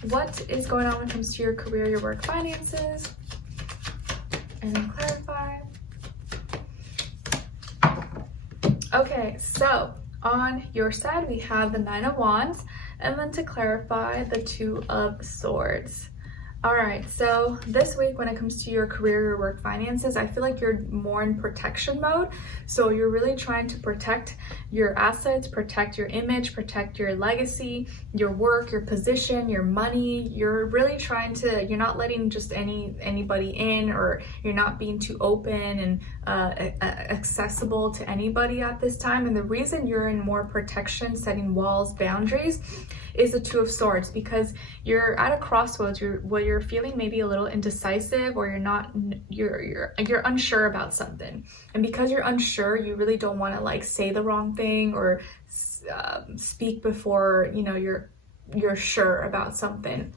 what is going on when it comes to your career, your work, finances, and then clarify. Okay, so on your side we have the Nine of Wands, and then to clarify, the Two of Swords. All right, so this week when it comes to your career, your work, finances, I feel like you're more in protection mode. So you're really trying to protect your assets, protect your image, protect your legacy, your work, your position, your money. You're really trying to, you're not letting just anybody in, or you're not being too open and accessible to anybody at this time. And the reason you're in more protection, setting walls, boundaries, is the Two of Swords, because you're at a crossroads. You're feeling maybe a little indecisive, or you're unsure about something, and because you're unsure, you really don't want to like say the wrong thing, or speak before, you know, you're sure about something.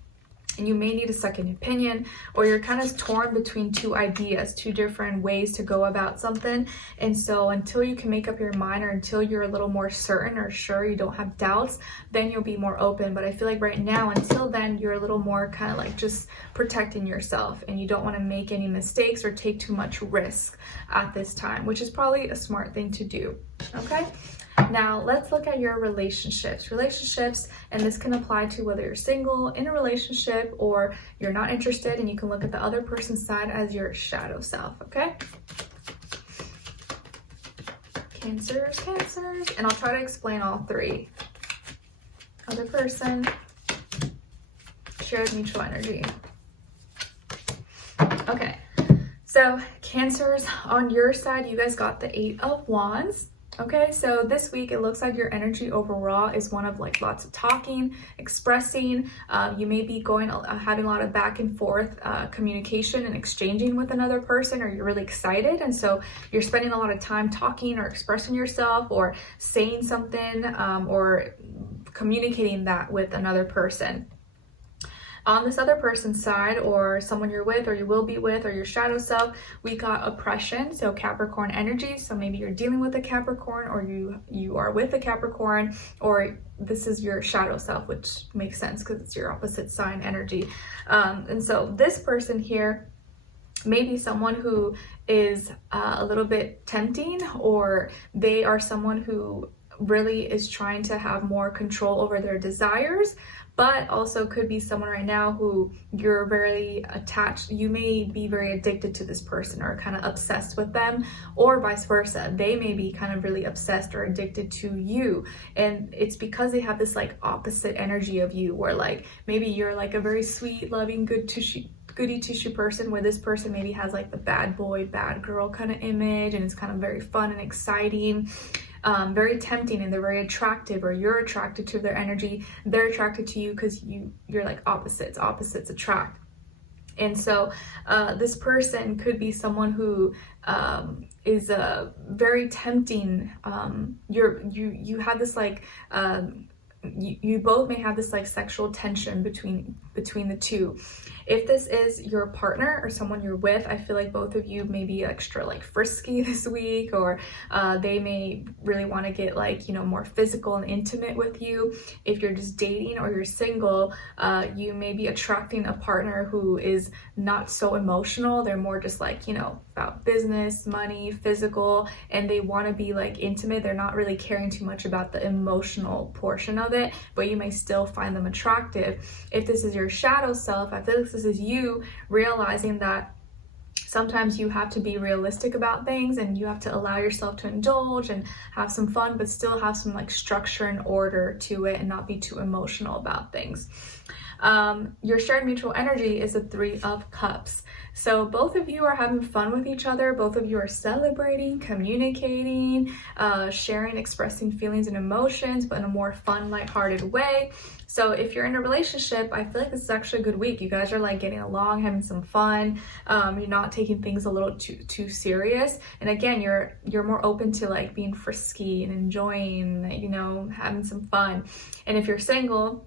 And you may need a second opinion, or you're kind of torn between two ideas, two different ways to go about something. And so until you can make up your mind, or until you're a little more certain or sure, you don't have doubts, then you'll be more open. But I feel like right now, until then, you're a little more kind of like just protecting yourself, and you don't want to make any mistakes or take too much risk at this time, which is probably a smart thing to do. Okay, now let's look at your relationships, and this can apply to whether you're single, in a relationship, or you're not interested, and you can look at the other person's side as your shadow self. Okay, Cancers, and I'll try to explain all three. Other person, shares mutual energy. So Cancers, on your side, you guys got the 8 of Wands. Okay, so this week it looks like your energy overall is one of like lots of talking, expressing. You may be having a lot of back and forth communication and exchanging with another person, or you're really excited, and so you're spending a lot of time talking or expressing yourself or saying something or communicating that with another person. On this other person's side, or someone you're with or you will be with, or your shadow self, we got oppression, so Capricorn energy. So maybe you're dealing with a Capricorn, or you are with a Capricorn, or this is your shadow self, which makes sense because it's your opposite sign energy. And so this person here may be someone who is a little bit tempting, or they are someone who really is trying to have more control over their desires, but also could be someone right now who you're very attached. You may be very addicted to this person or kind of obsessed with them, or vice versa. They may be kind of really obsessed or addicted to you, and it's because they have this like opposite energy of you, where like maybe you're like a very sweet, loving, goody two-shoe person, where this person maybe has like the bad boy, bad girl kind of image, and it's kind of very fun and exciting. Very tempting, and they're very attractive, or you're attracted to their energy, they're attracted to you because you're like opposites attract. And so this person could be someone who is very tempting. You have this like you both may have this like sexual tension between the two. If this is your partner or someone you're with, I feel like both of you may be extra like frisky this week, or they may really want to get like, you know, more physical and intimate with you. If you're just dating or you're single, you may be attracting a partner who is not so emotional. They're more just like, you know, about business, money, physical, and they want to be like intimate. They're not really caring too much about the emotional portion of it, but you may still find them attractive. If this is your shadow self, I feel like this is you realizing that sometimes you have to be realistic about things, and you have to allow yourself to indulge and have some fun, but still have some like structure and order to it, and not be too emotional about things. Your shared mutual energy is a 3 of Cups. So both of you are having fun with each other. Both of you are celebrating, communicating, sharing, expressing feelings and emotions, but in a more fun, lighthearted way. So if you're in a relationship, I feel like this is actually a good week. You guys are like getting along, having some fun. You're not taking things a little too serious. And again, you're more open to like being frisky and enjoying, you know, having some fun. And if you're single,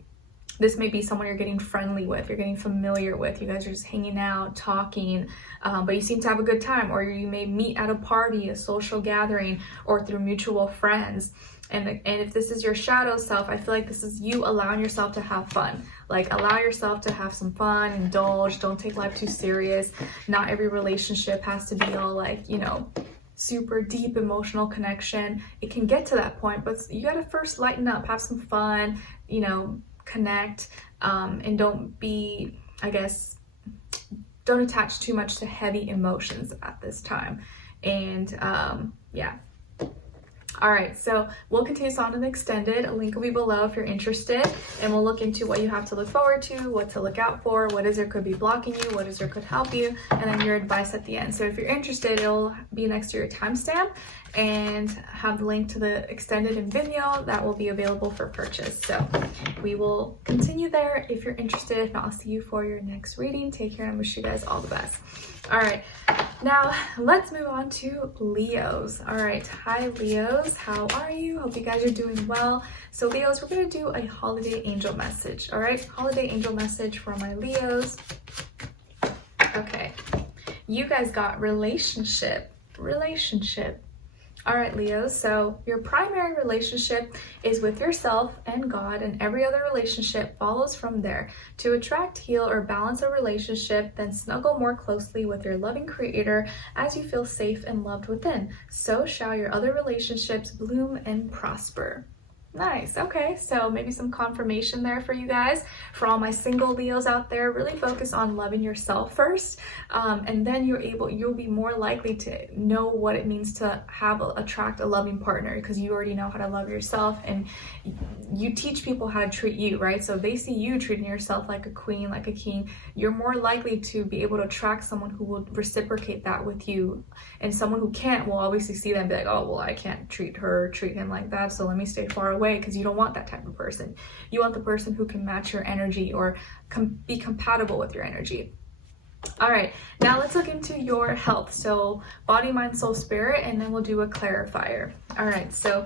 this may be someone you're getting friendly with, you're getting familiar with. You guys are just hanging out, talking, but you seem to have a good time. Or you may meet at a party, a social gathering, or through mutual friends. And if this is your shadow self, I feel like this is you allowing yourself to have fun. Like, allow yourself to have some fun, indulge, don't take life too serious. Not every relationship has to be all like, you know, super deep emotional connection. It can get to that point, but you gotta first lighten up, have some fun, you know, connect, and don't be, I guess, don't attach too much to heavy emotions at this time. And yeah. All right, so we'll continue on to the extended. A link will be below if you're interested, and we'll look into what you have to look forward to, what to look out for, what is there could be blocking you, what is there could help you, and then your advice at the end. So if you're interested, it'll be next to your timestamp and have the link to the extended in Vimeo that will be available for purchase. So we will continue there if you're interested. If not, I'll see you for your next reading. Take care and wish you guys all the best. All right, now let's move on to Leos. All right, hi Leos, how are you? Hope you guys are doing well. So Leos, we're going to do a holiday angel message. All right, holiday angel message for my Leos. Okay, you guys got relationship. All right, Leos, so your primary relationship is with yourself and God, and every other relationship follows from there. To attract, heal, or balance a relationship, then snuggle more closely with your loving Creator as you feel safe and loved within. So shall your other relationships bloom and prosper. Nice. Okay, so maybe some confirmation there for you guys. For all my single Leos out there, really focus on loving yourself first, and then you'll be more likely to know what it means to attract a loving partner, because you already know how to love yourself, and you teach people how to treat you, right? So if they see you treating yourself like a queen, like a king, you're more likely to be able to attract someone who will reciprocate that with you. And someone who can't will obviously see that and be like, oh, well, I can't treat him like that, so let me stay far away, because you don't want that type of person. You want the person who can match your energy or be compatible with your energy. All right, now let's look into your health. So body, mind, soul, spirit, and then we'll do a clarifier. All right, so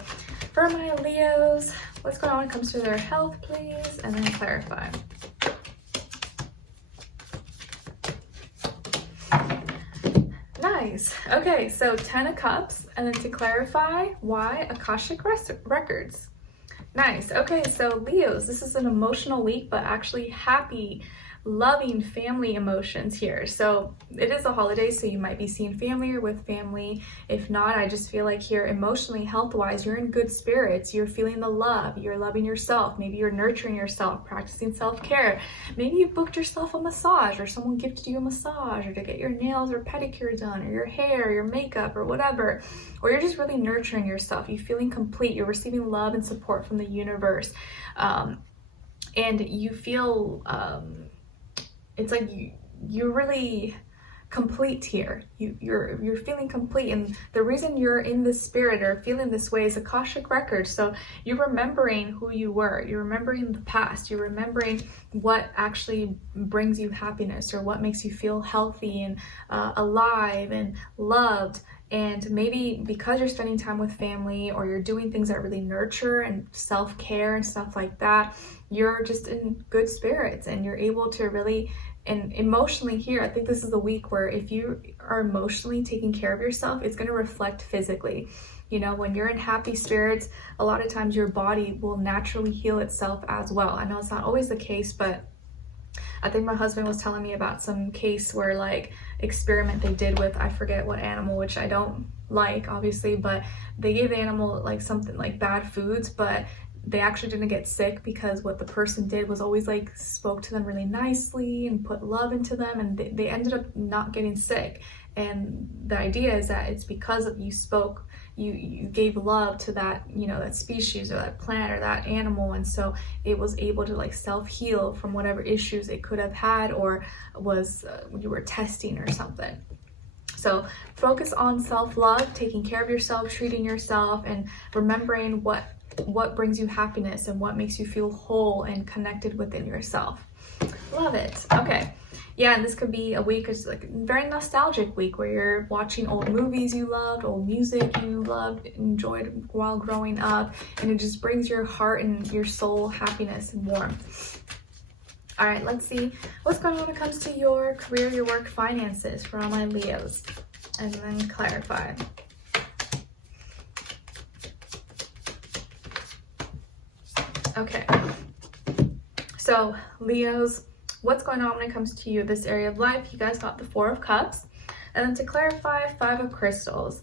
for my Leos, what's going on when it comes to their health, please, and then clarify. Nice. Okay, so 10 of Cups, and then to clarify, why Akashic Records. Nice. Okay, so Leos, this is an emotional week, but actually happy, loving family emotions here. So it is a holiday, so you might be seeing family or with family. If not, I just feel like here emotionally, health-wise, you're in good spirits. You're feeling the love. You're loving yourself. Maybe you're nurturing yourself, practicing self-care. Maybe you booked yourself a massage, or someone gifted you a massage, or to get your nails or pedicure done, or your hair, or your makeup, or whatever. Or you're just really nurturing yourself. You're feeling complete. You're receiving love and support from the universe. And you feel... it's like you're really complete here. You're feeling complete, and the reason you're in this spirit or feeling this way is Akashic Records. So you're remembering who you were. You're remembering the past. You're remembering what actually brings you happiness, or what makes you feel healthy and alive and loved. And maybe because you're spending time with family, or you're doing things that really nurture and self-care and stuff like that, you're just in good spirits, and you're able to really, and emotionally here, I think this is a week where if you are emotionally taking care of yourself, it's going to reflect physically. You know, when you're in happy spirits, a lot of times your body will naturally heal itself as well. I know it's not always the case, but I think my husband was telling me about some case where, like, experiment they did with, I forget what animal, which I don't like, obviously, but they gave the animal like something like bad foods, but they actually didn't get sick, because what the person did was always like spoke to them really nicely and put love into them, and they ended up not getting sick. And the idea is that it's because of you gave love to that, you know, that species or that plant or that animal, and so it was able to like self-heal from whatever issues it could have had, or was you were testing or something. So focus on self-love, taking care of yourself, treating yourself, and remembering what brings you happiness and what makes you feel whole and connected within yourself. Love it. Okay. Yeah, and this could be a week, it's like a very nostalgic week, where you're watching old movies you loved, old music you loved, enjoyed while growing up, and it just brings your heart and your soul happiness and warmth. All right, let's see what's going on when it comes to your career, your work, finances for all my Leos, and then clarify. Okay, so Leos, what's going on when it comes to you, this area of life? You guys got the 4 of Cups, and then to clarify, 5 of Crystals.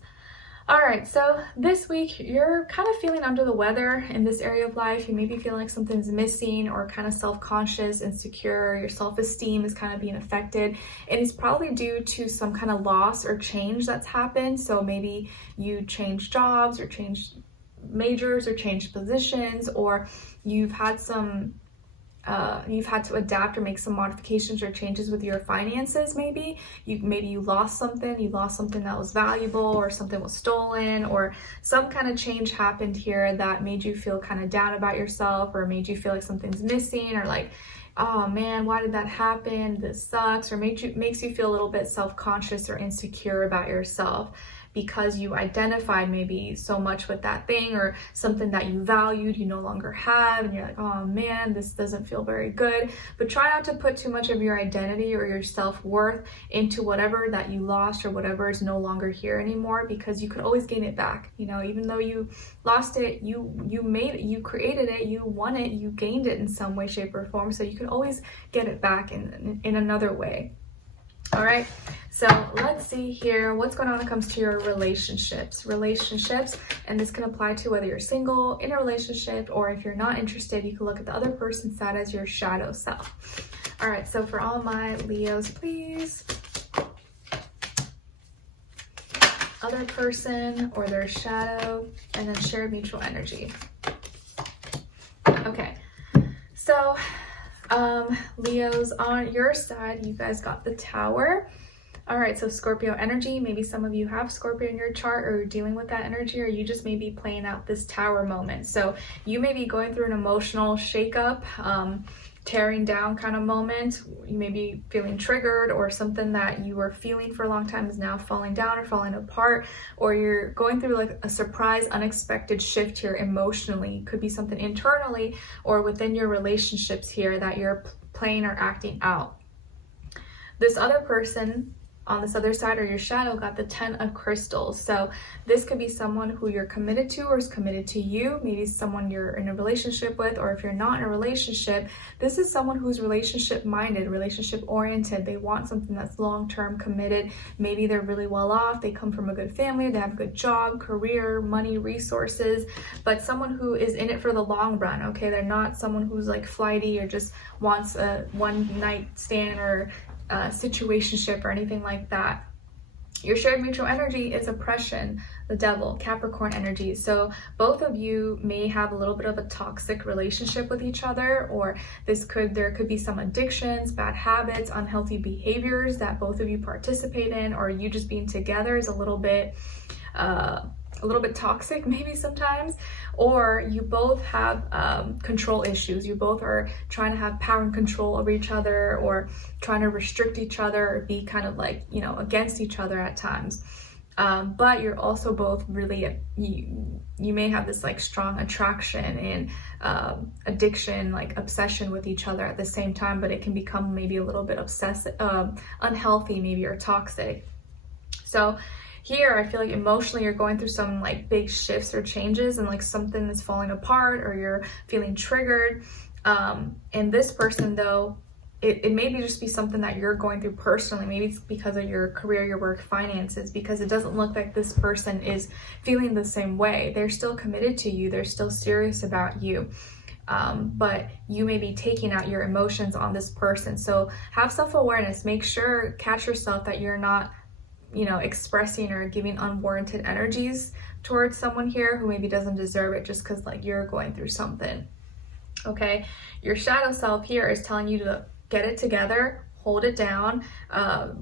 All right, so this week you're kind of feeling under the weather in this area of life. You maybe feel like something's missing, or kind of self-conscious, insecure. Your self-esteem is kind of being affected, and it's probably due to some kind of loss or change that's happened. So maybe you changed jobs, or changed majors, or changed positions, or you've had to adapt or make some modifications or changes with your finances. Maybe you lost something that was valuable, or something was stolen, or some kind of change happened here that made you feel kind of down about yourself, or made you feel like something's missing, or like, oh man, why did that happen? This sucks. Or makes you feel a little bit self-conscious or insecure about yourself, because you identified maybe so much with that thing, or something that you valued you no longer have, and you're like, oh man, this doesn't feel very good. But try not to put too much of your identity or your self-worth into whatever that you lost, or whatever is no longer here anymore, because you could always gain it back. You know, even though you lost it, you made it, you created it, you won it, you gained it in some way, shape, or form, so you can always get it back in another way. All right, So let's see here what's going on when it comes to your relationships, and this can apply to whether you're single, in a relationship, or if you're not interested, you can look at the other person's side as your shadow self. All right, so for all my Leos, please. Other person or their shadow, and then shared mutual energy. Okay, so Leos, on your side, you guys got the Tower. All right, so Scorpio energy, maybe some of you have Scorpio in your chart, or you're dealing with that energy, or you just may be playing out this Tower moment. So you may be going through an emotional shakeup, tearing down kind of moment. You may be feeling triggered, or something that you were feeling for a long time is now falling down or falling apart, or you're going through like a surprise, unexpected shift here emotionally. It could be something internally or within your relationships here that you're playing or acting out. This other person on this other side, or your shadow, got the 10 of crystals. So this could be someone who you're committed to or is committed to you, maybe someone you're in a relationship with, or if you're not in a relationship, this is someone who's relationship minded, relationship oriented. They want something that's long-term, committed. Maybe they're really well off, they come from a good family, they have a good job, career, money, resources, but someone who is in it for the long run. Okay, they're not someone who's like flighty or just wants a one night stand or situationship or anything like that. Your shared mutual energy is oppression, the devil, Capricorn energy. So both of you may have a little bit of a toxic relationship with each other, or there could be some addictions, bad habits, unhealthy behaviors that both of you participate in, or you just being together is a little bit toxic maybe sometimes, or you both have control issues. You both are trying to have power and control over each other, or trying to restrict each other, or be kind of like, you know, against each other at times. But you're also both really, you may have this like strong attraction and addiction, like obsession with each other at the same time, but it can become maybe a little bit obsessive, unhealthy maybe, or toxic. So here, I feel like emotionally you're going through some like big shifts or changes, and like something is falling apart, or you're feeling triggered. And this person though, it may just be something that you're going through personally. Maybe it's because of your career, your work, finances, because it doesn't look like this person is feeling the same way. They're still committed to you. They're still serious about you. But you may be taking out your emotions on this person. So have self-awareness. Make sure, catch yourself that you're not, you know, expressing or giving unwarranted energies towards someone here who maybe doesn't deserve it just because like you're going through something. Okay, your shadow self here is telling you to get it together, hold it down,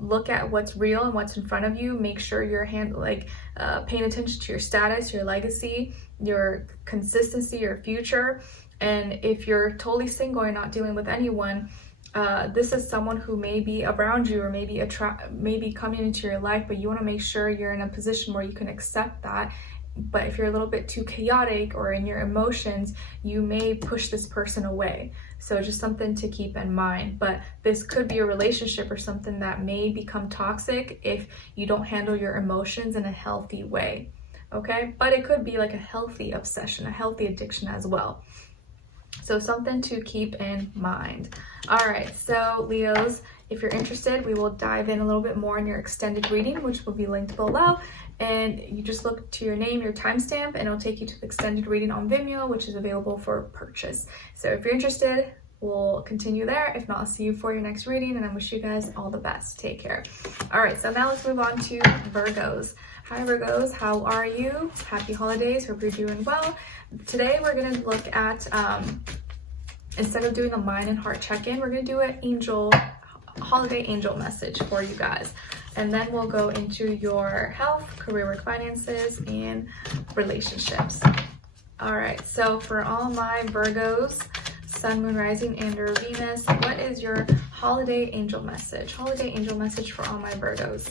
look at what's real and what's in front of you. Make sure you're paying attention to your status, your legacy, your consistency, your future. And if you're totally single or not dealing with anyone, this is someone who may be around you, or maybe coming into your life, but you want to make sure you're in a position where you can accept that. But if you're a little bit too chaotic or in your emotions, you may push this person away. So just something to keep in mind. But this could be a relationship or something that may become toxic if you don't handle your emotions in a healthy way. Okay, but it could be like a healthy obsession, a healthy addiction as well. So something to keep in mind. All right, so Leos, if you're interested, we will dive in a little bit more in your extended reading, which will be linked below. And you just look to your name, your timestamp, and it'll take you to the extended reading on Vimeo, which is available for purchase. So if you're interested, we'll continue there. If not, I'll see you for your next reading, and I wish you guys all the best. Take care. All right, so now let's move on to Virgos. Hi Virgos, how are you? Happy holidays, hope you're doing well. Today we're gonna look at, instead of doing a mind and heart check-in, we're gonna do an holiday angel message for you guys. And then we'll go into your health, career, work, finances, and relationships. All right, so for all my Virgos, Sun, Moon, Rising, and your Venus, what is your holiday angel message? Holiday angel message for all my Virgos.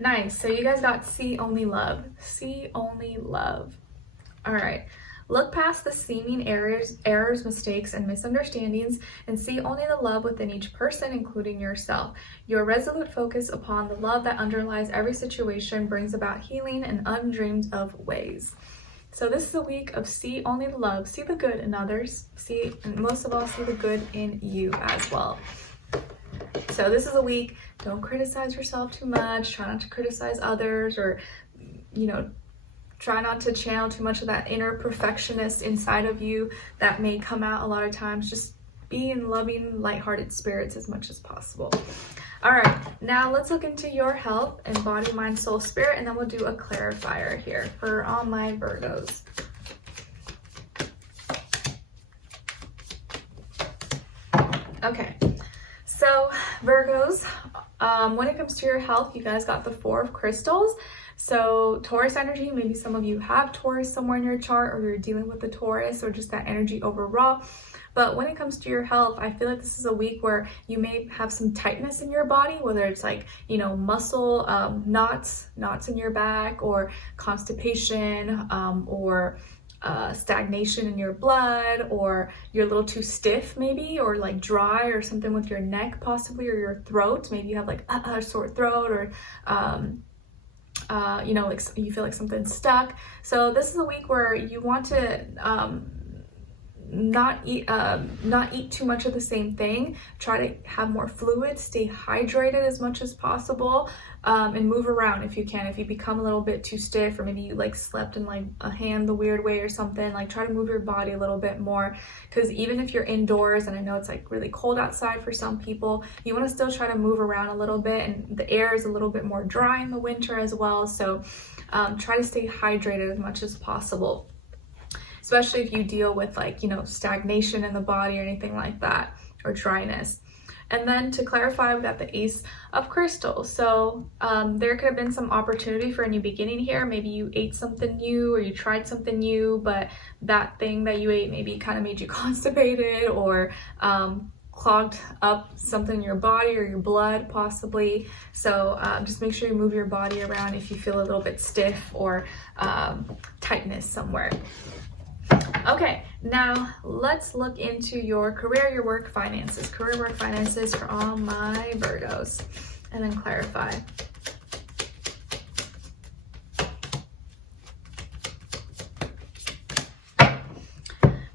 Nice, so you guys got see only love. See only love. All right. Look past the seeming errors, mistakes, and misunderstandings, and see only the love within each person, including yourself. Your resolute focus upon the love that underlies every situation brings about healing in undreamed of ways. So this is a week of see only the love, see the good in others, and most of all, see the good in you as well. So this is a week, don't criticize yourself too much, try not to criticize others, or, you know, try not to channel too much of that inner perfectionist inside of you that may come out a lot of times. Just be in loving, lighthearted spirits as much as possible. All right, now let's look into your health and body, mind, soul, spirit, and then we'll do a clarifier here for all my Virgos. Okay, so Virgos, when it comes to your health, you guys got the 4 of crystals. So Taurus energy, maybe some of you have Taurus somewhere in your chart, or you're dealing with the Taurus, or just that energy overall. But when it comes to your health, I feel like this is a week where you may have some tightness in your body, whether it's like, you know, muscle knots in your back, or constipation, or stagnation in your blood, or you're a little too stiff maybe, or like dry, or something with your neck possibly, or your throat. Maybe you have like a sore throat, or you know, like you feel like something's stuck. So this is a week where you want to not eat too much of the same thing. Try to have more fluids, stay hydrated as much as possible, and move around if you can. If you become a little bit too stiff, or maybe you like slept in like a hand the weird way or something, like try to move your body a little bit more, because even if you're indoors, and I know it's like really cold outside for some people, you want to still try to move around a little bit, and the air is a little bit more dry in the winter as well. So try to stay hydrated as much as possible, especially if you deal with like, you know, stagnation in the body or anything like that, or dryness. And then to clarify, we got the Ace of Crystals. So there could have been some opportunity for a new beginning here. Maybe you ate something new, or you tried something new, but that thing that you ate maybe kind of made you constipated, or clogged up something in your body or your blood possibly. So just make sure you move your body around if you feel a little bit stiff or tightness somewhere. Okay, now let's look into your career, your work, finances. Career, work, finances for all my Virgos, and then clarify.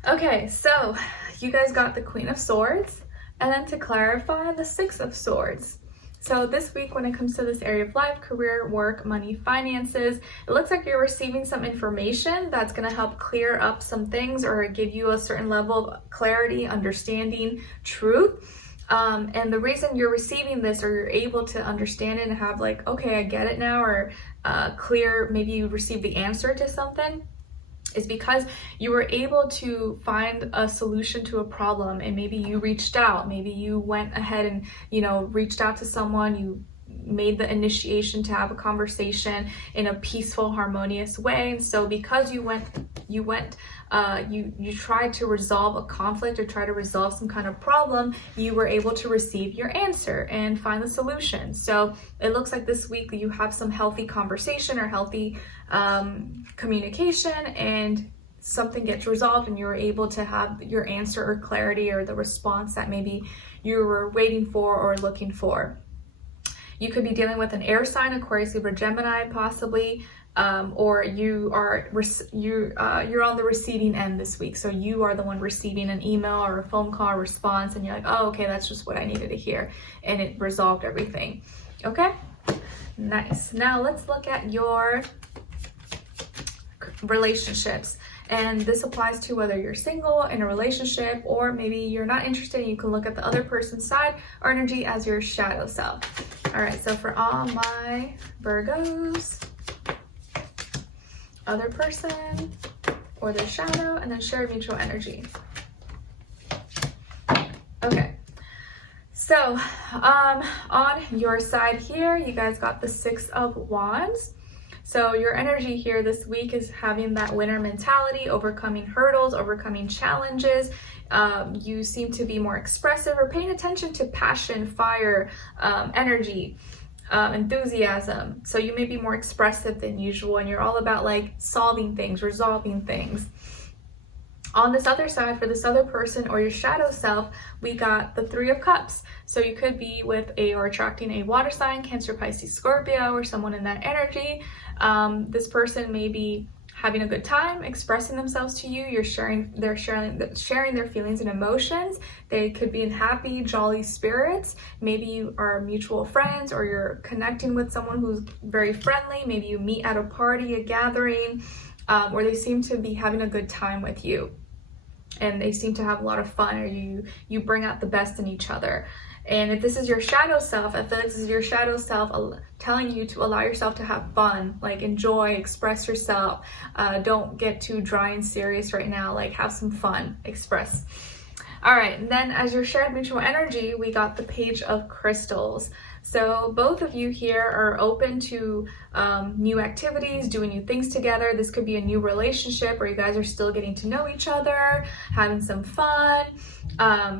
Okay, so you guys got the Queen of Swords, and then to clarify, the 6 of Swords. So this week, when it comes to this area of life, career, work, money, finances, it looks like you're receiving some information that's going to help clear up some things, or give you a certain level of clarity, understanding, truth. And the reason you're receiving this, or you're able to understand it and have like, okay, I get it now, or clear, maybe you received the answer to something, is because you were able to find a solution to a problem, and maybe you reached out, maybe you went ahead and, you know, reached out to someone, you made the initiation to have a conversation in a peaceful, harmonious way. And so because you tried to resolve a conflict, or try to resolve some kind of problem, you were able to receive your answer and find the solution. So it looks like this week you have some healthy conversation, or healthy communication, and something gets resolved, and you're able to have your answer or clarity, or the response that maybe you were waiting for or looking for. You could be dealing with an air sign, Aquarius, Libra, Gemini, possibly, or you're on the receiving end this week. So you are the one receiving an email or a phone call response, and you're like, oh, okay, that's just what I needed to hear, and it resolved everything. Okay, nice. Now let's look at your relationships. And this applies to whether you're single, in a relationship, or maybe you're not interested. You can look at the other person's side or energy as your shadow self. All right, so for all my Virgos, other person or their shadow, and then shared mutual energy. Okay, so on your side here, you guys got the 6 of Wands. So your energy here this week is having that winner mentality, overcoming hurdles, overcoming challenges. You seem to be more expressive, or paying attention to passion, fire, energy, enthusiasm. So you may be more expressive than usual, and you're all about like solving things, resolving things. On this other side, for this other person or your shadow self, we got the Three of Cups. So you could be with or attracting a water sign, Cancer, Pisces, Scorpio, or someone in that energy. This person may be having a good time, expressing themselves to you. They're sharing their feelings and emotions. They could be in happy, jolly spirits. Maybe you are mutual friends, or you're connecting with someone who's very friendly. Maybe you meet at a party, a gathering, where they seem to be having a good time with you. And they seem to have a lot of fun, or you bring out the best in each other. And if this is your shadow self, I feel like this is your shadow self telling you to allow yourself to have fun, like enjoy, express yourself. Don't get too dry and serious right now, like have some fun, express. All right, and then as your shared mutual energy, we got the Page of Crystals. So both of you here are open to new activities, doing new things together. This could be a new relationship, or you guys are still getting to know each other, having some fun.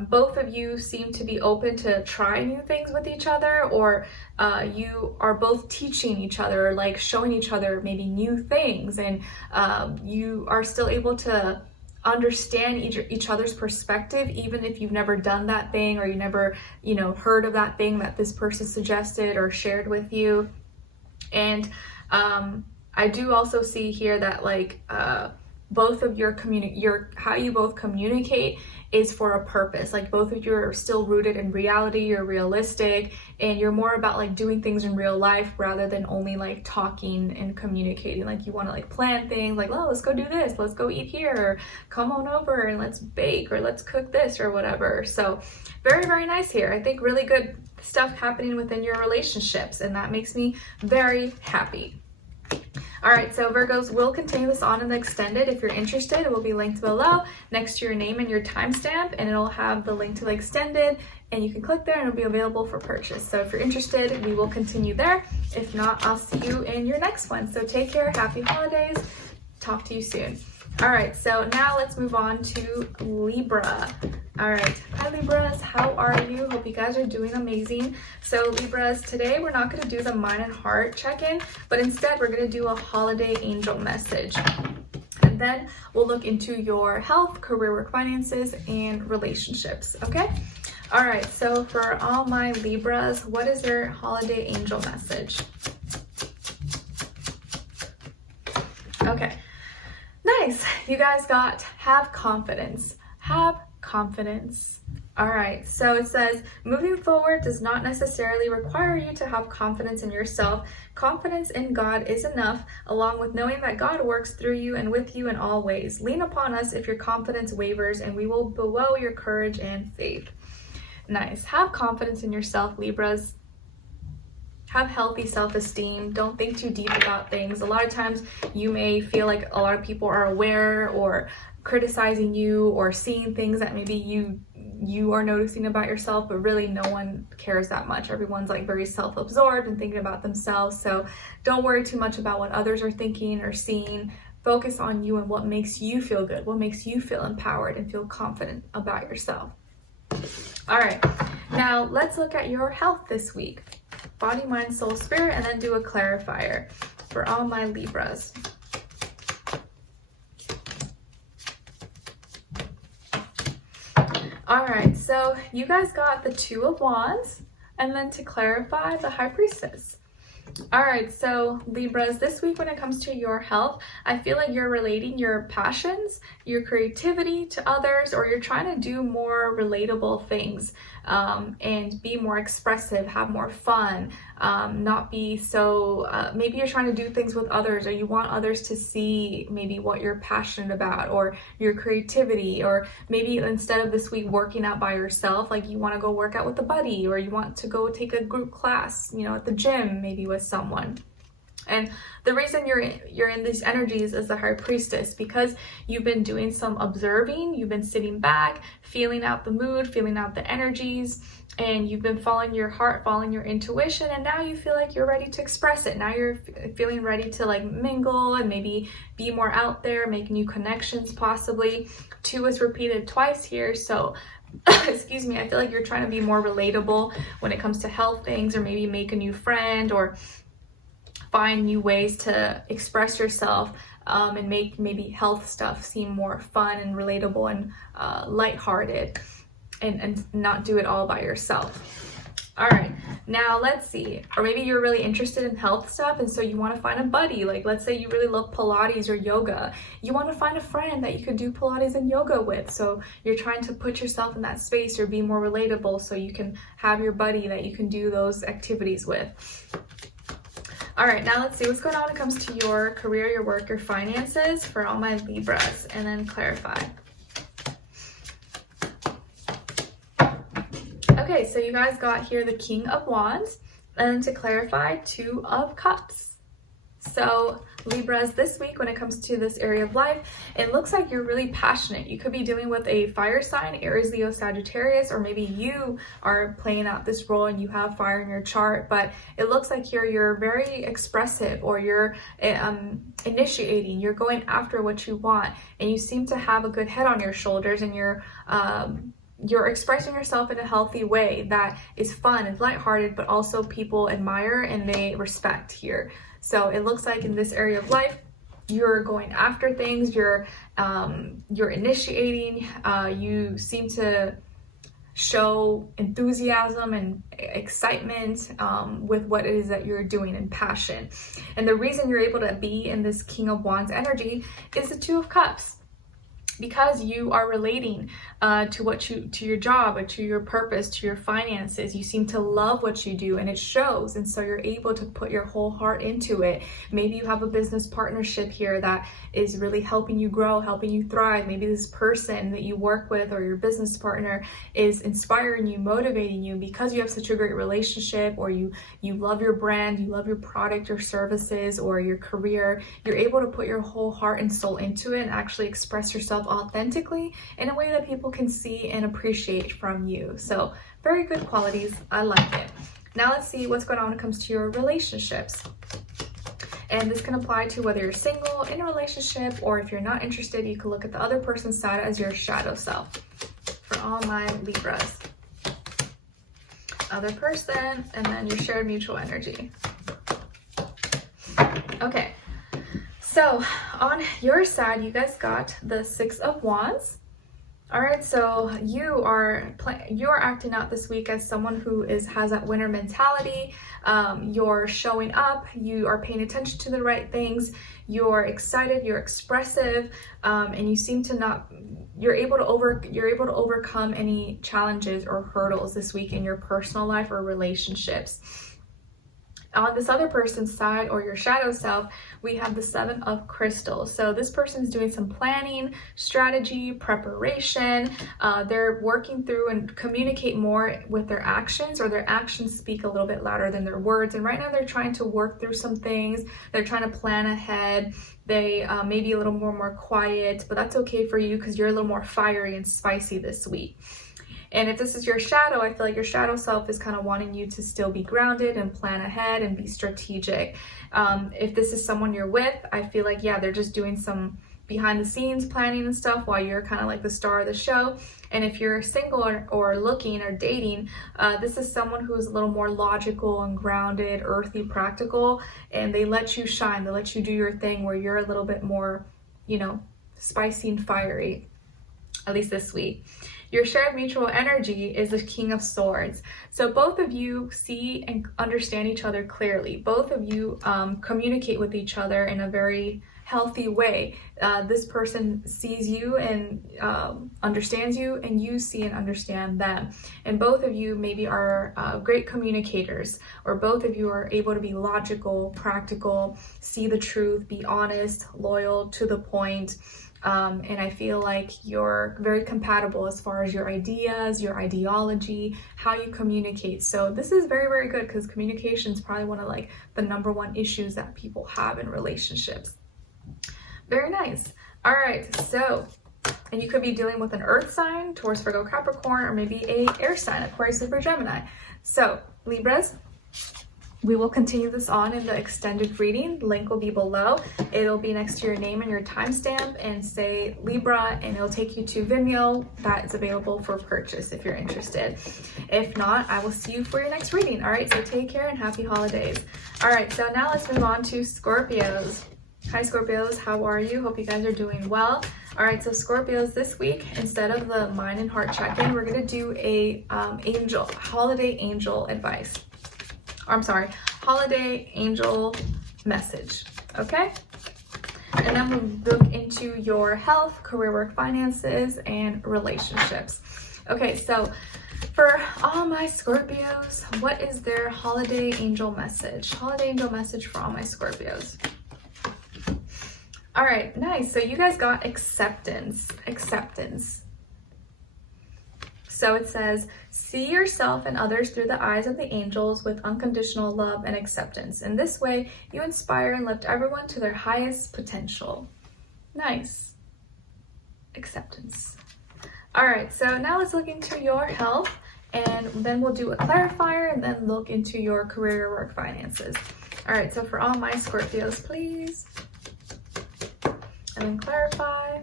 Both of you seem to be open to try new things with each other, or you are both teaching each other, like showing each other maybe new things, and you are still able to understand each other's perspective, even if you've never done that thing, or you never, heard of that thing that this person suggested or shared with you. And I do also see here that like both of how you both communicate is for a purpose. Like both of you are still rooted in reality, you're realistic, and you're more about like doing things in real life rather than only like talking and communicating. Like you want to like plan things like, oh, let's go do this, let's go eat here, or come on over and let's bake, or let's cook this, or whatever. So very, very nice here. I think really good stuff happening within your relationships, and that makes me very happy. All right, so Virgos, will continue this on in the extended. If you're interested, it will be linked below next to your name and your timestamp, and it'll have the link to the extended, and you can click there and it'll be available for purchase. So if you're interested, we will continue there. If not, I'll see you in your next one. So take care, happy holidays, talk to you soon. All right, so now let's move on to Libra. All right, hi Libras, how are you? Hope you guys are doing amazing. So Libras, today we're not going to do the mind and heart check-in, but instead we're going to do a holiday angel message. And then we'll look into your health, career, work, finances, and relationships, okay? All right, so for all my Libras, what is your holiday angel message? Okay. Nice. You guys got have confidence. Have confidence. All right. So it says moving forward does not necessarily require you to have confidence in yourself. Confidence in God is enough, along with knowing that God works through you and with you in all ways. Lean upon us if your confidence wavers, and we will bestow your courage and faith. Nice. Have confidence in yourself, Libras. Have healthy self-esteem. Don't think too deep about things. A lot of times you may feel like a lot of people are aware or criticizing you or seeing things that maybe you are noticing about yourself, but really no one cares that much. Everyone's like very self-absorbed and thinking about themselves. So don't worry too much about what others are thinking or seeing. Focus on you and what makes you feel good, what makes you feel empowered and feel confident about yourself. All right, now let's look at your health this week. Body, mind, soul, spirit, and then do a clarifier for all my Libras. All right, so you guys got the Two of Wands, and then to clarify, the High Priestess. All right, so Libras, this week when it comes to your health, I feel like you're relating your passions, your creativity to others, or you're trying to do more relatable things and be more expressive, have more fun, not be so, maybe you're trying to do things with others, or you want others to see maybe what you're passionate about or your creativity, or maybe instead of this week working out by yourself, like you want to go work out with a buddy, or you want to go take a group class, at the gym, maybe with someone. And the reason you're in these energies as the High Priestess, because you've been doing some observing, you've been sitting back, feeling out the mood, feeling out the energies, and you've been following your heart, following your intuition, and now you feel like you're ready to express it. Now you're feeling ready to like mingle and maybe be more out there, make new connections possibly. 2 is repeated twice here, so excuse me, I feel like you're trying to be more relatable when it comes to health things, or maybe make a new friend or find new ways to express yourself and make maybe health stuff seem more fun and relatable and lighthearted, and not do it all by yourself. All right, now let's see. Or maybe you're really interested in health stuff, and so you want to find a buddy. Like, let's say you really love Pilates or yoga. You want to find a friend that you could do Pilates and yoga with. So you're trying to put yourself in that space or be more relatable so you can have your buddy that you can do those activities with. All right, now let's see what's going on when it comes to your career, your work, your finances for all my Libras, and then clarify. Okay, so you guys got here the King of Wands, and to clarify, Two of Cups. So Libras, this week when it comes to this area of life, it looks like you're really passionate. You could be dealing with a fire sign, Aries, Leo, Sagittarius, or maybe you are playing out this role and you have fire in your chart, but it looks like here you're very expressive, or you're initiating, you're going after what you want, and you seem to have a good head on your shoulders, and you're expressing yourself in a healthy way that is fun and lighthearted, but also people admire and they respect here. So it looks like in this area of life, you're going after things, you're initiating, you seem to show enthusiasm and excitement with what it is that you're doing, and passion. And the reason you're able to be in this King of Wands energy is the Two of Cups, because you are relating to your job, or to your purpose, to your finances. You seem to love what you do, and it shows, and so you're able to put your whole heart into it. Maybe you have a business partnership here that is really helping you grow, helping you thrive. Maybe this person that you work with or your business partner is inspiring you, motivating you, because you have such a great relationship, or you love your brand, you love your product or services or your career. You're able to put your whole heart and soul into it and actually express yourself authentically in a way that people can see and appreciate from you. So very good qualities. I like it. Now let's see what's going on when it comes to your relationships. And this can apply to whether you're single, in a relationship, or if you're not interested, you can look at the other person's side as your shadow self. For all my Libras. Other person, and then your shared mutual energy. Okay. So on your side, you guys got the Six of Wands. All right, so you're acting out this week as someone who has that winner mentality. You're showing up. You are paying attention to the right things. You're excited. You're expressive, and you seem to you're able to overcome any challenges or hurdles this week in your personal life or relationships. On this other person's side, or your shadow self, we have the Seven of Crystals. So this person is doing some planning, strategy, preparation. They're working through and communicate more with their actions, or their actions speak a little bit louder than their words. And right now they're trying to work through some things. They're trying to plan ahead. They may be a little more quiet, but that's okay for you because you're a little more fiery and spicy this week. And if this is your shadow, I feel like your shadow self is kind of wanting you to still be grounded and plan ahead and be strategic. If this is someone you're with, I feel like, yeah, they're just doing some behind the scenes planning and stuff while you're kind of like the star of the show. And if you're single or looking or dating, this is someone who's a little more logical and grounded, earthy, practical, and they let you shine. They let you do your thing where you're a little bit more, spicy and fiery, at least this week. Your shared mutual energy is the King of Swords. So both of you see and understand each other clearly. Both of you communicate with each other in a very healthy way. This person sees you and understands you, and you see and understand them. And both of you maybe are great communicators, or both of you are able to be logical, practical, see the truth, be honest, loyal, to the point. And I feel like you're very compatible as far as your ideas, your ideology, how you communicate. So this is very, very good, because communication is probably one of the number one issues that people have in relationships. Very nice. All right, so, and you could be dealing with an earth sign, Taurus, Virgo, Capricorn, or maybe a air sign, Aquarius, Libra, Gemini. So Libras, we will continue this on in the extended reading. The link will be below. It'll be next to your name and your timestamp, and say Libra, and it'll take you to Vimeo. That is available for purchase if you're interested. If not, I will see you for your next reading. All right, so take care and happy holidays. All right, so now let's move on to Scorpios. Hi Scorpios, how are you? Hope you guys are doing well. All right, so Scorpios, this week, instead of the mind and heart check-in, we're gonna do a holiday angel advice. Or, I'm sorry, holiday angel message, okay? And then we'll look into your health, career, work, finances, and relationships. Okay, so for all my Scorpios, what is their holiday angel message? Holiday angel message for all my Scorpios. All right, nice. So you guys got acceptance. So it says, see yourself and others through the eyes of the angels with unconditional love and acceptance. In this way, you inspire and lift everyone to their highest potential. Nice. Acceptance. All right, so now let's look into your health, and then we'll do a clarifier and then look into your career, or work, finances. All right, so for all my Scorpios, please. And then clarify.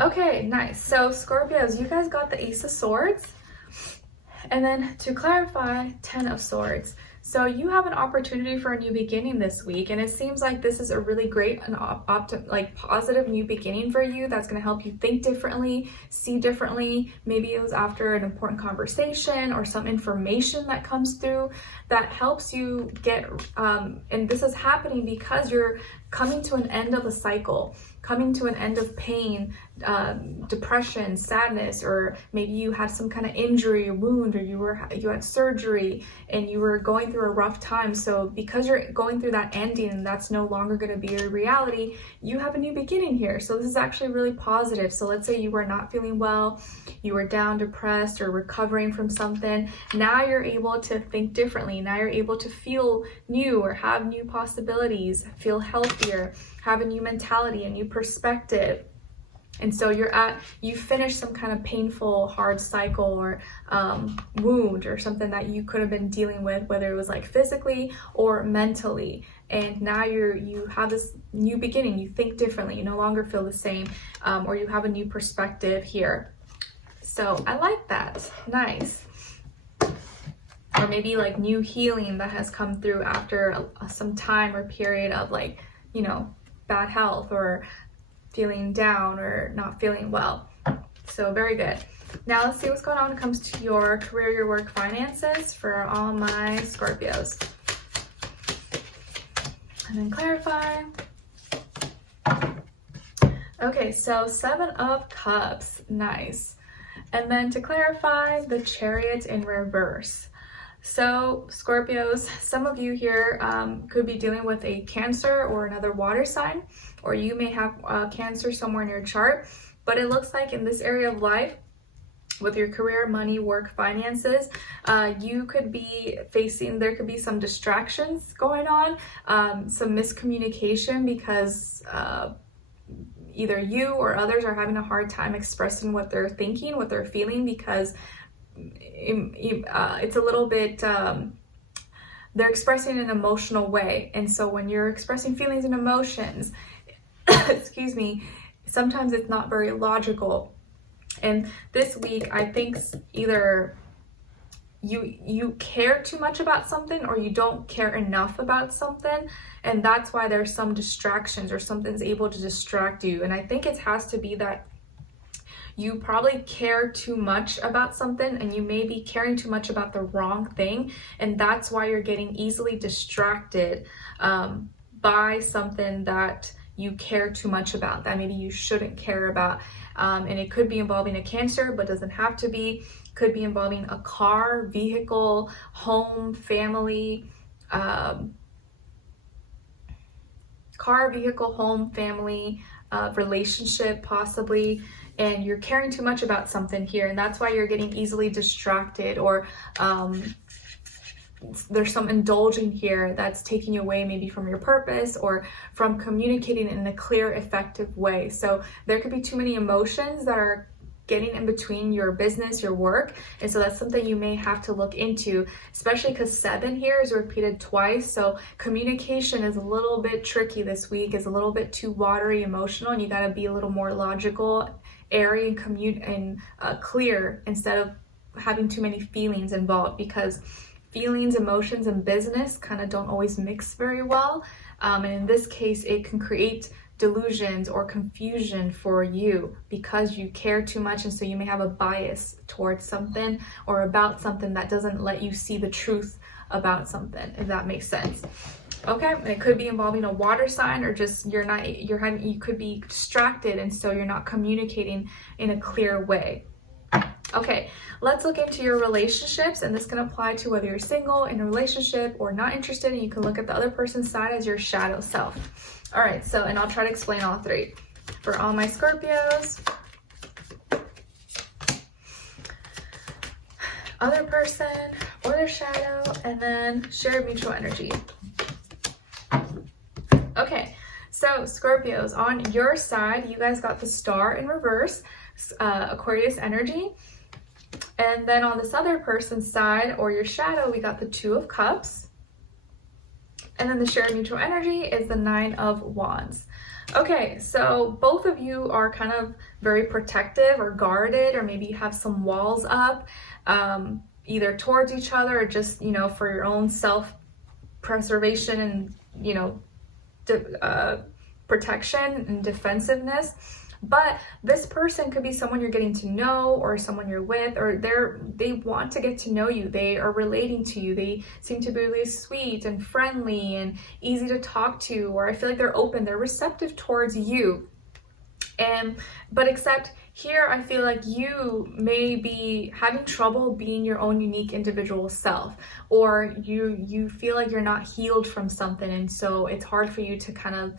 Okay, nice. So Scorpios, you guys got the Ace of Swords. And then to clarify, 10 of Swords. So you have an opportunity for a new beginning this week, and it seems like this is a really great and positive new beginning for you that's going to help you think differently, see differently. Maybe it was after an important conversation or some information that comes through that helps you get, and this is happening because you're coming to an end of a cycle, coming to an end of pain, depression, sadness, or maybe you had some kind of injury or wound, or you had surgery and you were going through a rough time. So because you're going through that ending and that's no longer going to be your reality, you have a new beginning here. So this is actually really positive. So let's say you were not feeling well, you were down, depressed, or recovering from something. Now you're able to think differently. Now you're able to feel new or have new possibilities, feel healthier, have a new mentality, a new perspective. And so you finish some kind of painful, hard cycle or wound or something that you could have been dealing with, whether it was like physically or mentally. And now you have this new beginning. You think differently. You no longer feel the same, or you have a new perspective here. So I like that. Nice. Or maybe like new healing that has come through after some time or period of like, you know, bad health or feeling down or not feeling well. So very good. Now let's see what's going on when it comes to your career, your work, finances for all my Scorpios. And then clarify. Okay, so 7 of Cups. Nice. And then to clarify, the Chariot in reverse. So Scorpios, some of you here could be dealing with a Cancer or another water sign, or you may have Cancer somewhere in your chart, but it looks like in this area of life, with your career, money, work, finances, you could be facing, there could be some distractions going on, some miscommunication because either you or others are having a hard time expressing what they're thinking, what they're feeling, because it's a little bit, they're expressing an emotional way. And so when you're expressing feelings and emotions, excuse me, sometimes it's not very logical. And this week, I think either you care too much about something or you don't care enough about something. And that's why there's some distractions or something's able to distract you. And I think it has to be that you probably care too much about something and you may be caring too much about the wrong thing. And that's why you're getting easily distracted by something that you care too much about, that maybe you shouldn't care about. And it could be involving a Cancer, but doesn't have to be. Could be involving a car, vehicle, home, family, car, vehicle, home, family, relationship possibly. And you're caring too much about something here, and that's why you're getting easily distracted, or there's some indulging here that's taking you away maybe from your purpose or from communicating in a clear, effective way. So there could be too many emotions that are getting in between your business, your work, and so that's something you may have to look into, especially because 7 here is repeated twice. So communication is a little bit tricky this week, is a little bit too watery, emotional, and you got to be a little more logical, airy, and clear instead of having too many feelings involved, because feelings, emotions, and business kind of don't always mix very well. And in this case, it can create delusions or confusion for you because you care too much, and so you may have a bias towards something or about something that doesn't let you see the truth about something, if that makes sense. Okay, and it could be involving a water sign, or just you could be distracted, and so you're not communicating in a clear way. Okay, let's look into your relationships, and this can apply to whether you're single, in a relationship, or not interested, and you can look at the other person's side as your shadow self. All right, so, and I'll try to explain all three. For all my Scorpios, other person, or their shadow, and then shared mutual energy. Okay, so Scorpios, on your side, you guys got the Star in reverse, Aquarius energy. And then on this other person's side, or your shadow, we got the Two of Cups. And then the shared mutual energy is the Nine of Wands. Okay, so both of you are kind of very protective or guarded, or maybe you have some walls up, either towards each other or just, you know, for your own self-preservation and, you know, protection and defensiveness. But this person could be someone you're getting to know, or someone you're with, or they want to get to know you. They are relating to you. They seem to be really sweet and friendly and easy to talk to, or I feel like they're open, they're receptive towards you. But except here, I feel like you may be having trouble being your own unique individual self, or you feel like you're not healed from something, and so it's hard for you to kind of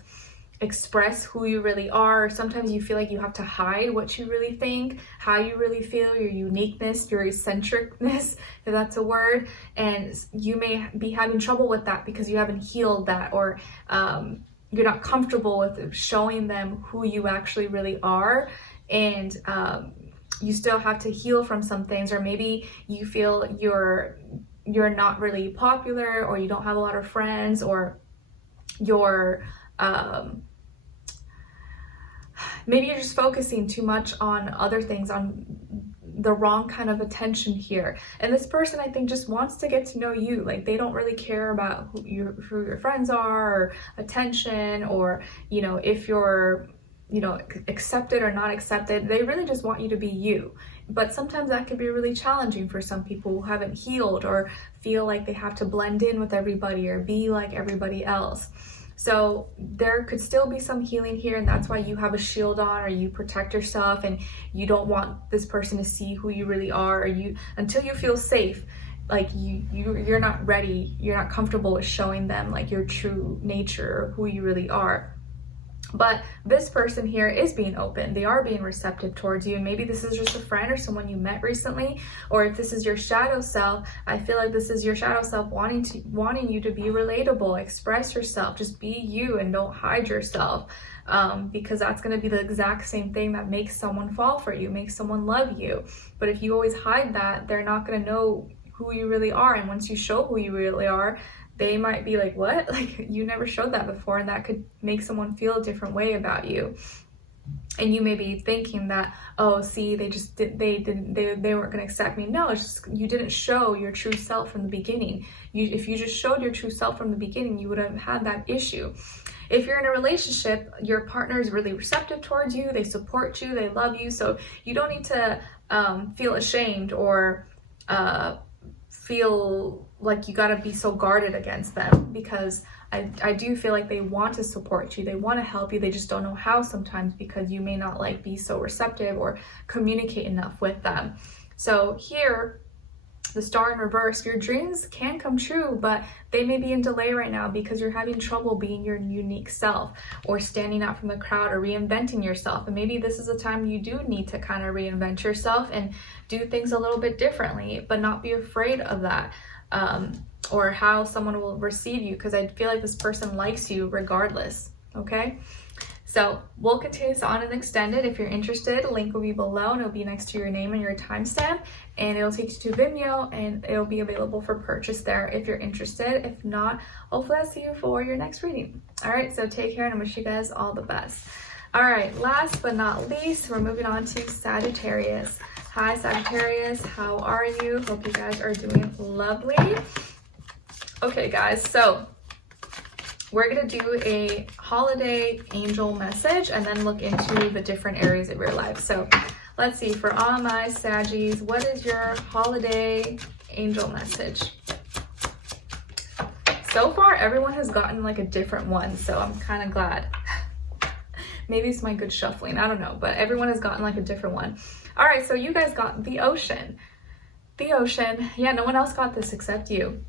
express who you really are. Sometimes you feel like you have to hide what you really think, how you really feel, your uniqueness, your eccentricness, if that's a word, and you may be having trouble with that because you haven't healed that, or you're not comfortable with showing them who you actually really are, and you still have to heal from some things, or maybe you feel you're not really popular, or you don't have a lot of friends, or you're maybe you're just focusing too much on other things, on the wrong kind of attention here. And this person, I think, just wants to get to know you. Like, they don't really care about who your friends are, or attention, or, you know, if you're, you know, accepted or not accepted. They really just want you to be you. But sometimes that can be really challenging for some people who haven't healed, or feel like they have to blend in with everybody or be like everybody else. So there could still be some healing here, and that's why you have a shield on, or you protect yourself, and you don't want this person to see who you really are, or until you feel safe, like you're not ready, you're not comfortable with showing them like your true nature, or who you really are. But this person here is being open. They are being receptive towards you. And maybe this is just a friend or someone you met recently. Or if this is your shadow self, I feel like this is your shadow self wanting you to be relatable, express yourself, just be you and don't hide yourself. Because that's going to be the exact same thing that makes someone fall for you, makes someone love you. But if you always hide that, they're not going to know who you really are. And once you show who you really are, they might be like, what? Like, you never showed that before, and that could make someone feel a different way about you. And you may be thinking that, oh, see, they weren't going to accept me. No, it's just you didn't show your true self from the beginning. If you just showed your true self from the beginning, you would have had that issue. If you're in a relationship, your partner is really receptive towards you. They support you. They love you. So you don't need to feel ashamed or feel like you got to be so guarded against them, because I do feel like they want to support you. They want to help you. They just don't know how sometimes, because you may not like be so receptive or communicate enough with them. So here, the Star in reverse, your dreams can come true, but they may be in delay right now because you're having trouble being your unique self, or standing out from the crowd, or reinventing yourself. And maybe this is a time you do need to kind of reinvent yourself and do things a little bit differently, but not be afraid of that, or how someone will receive you, because I feel like this person likes you regardless. Okay, so we'll continue this on and extended. If you're interested, link will be below, and it'll be next to your name and your timestamp, and it'll take you to Vimeo, and it'll be available for purchase there if you're interested. If not, hopefully I'll see you for your next reading. All right, so take care, and I wish you guys all the best. All right, last but not least, we're moving on to Sagittarius. Hi Sagittarius, how are you? Hope you guys are doing lovely. Okay guys, so we're gonna do a holiday angel message and then look into the different areas of your life. So let's see, for all my Saggies, what is your holiday angel message? So far, everyone has gotten like a different one, so I'm kind of glad. Maybe it's my good shuffling, I don't know, but everyone has gotten like a different one. All right, so you guys got the ocean. The ocean, yeah, no one else got this except you.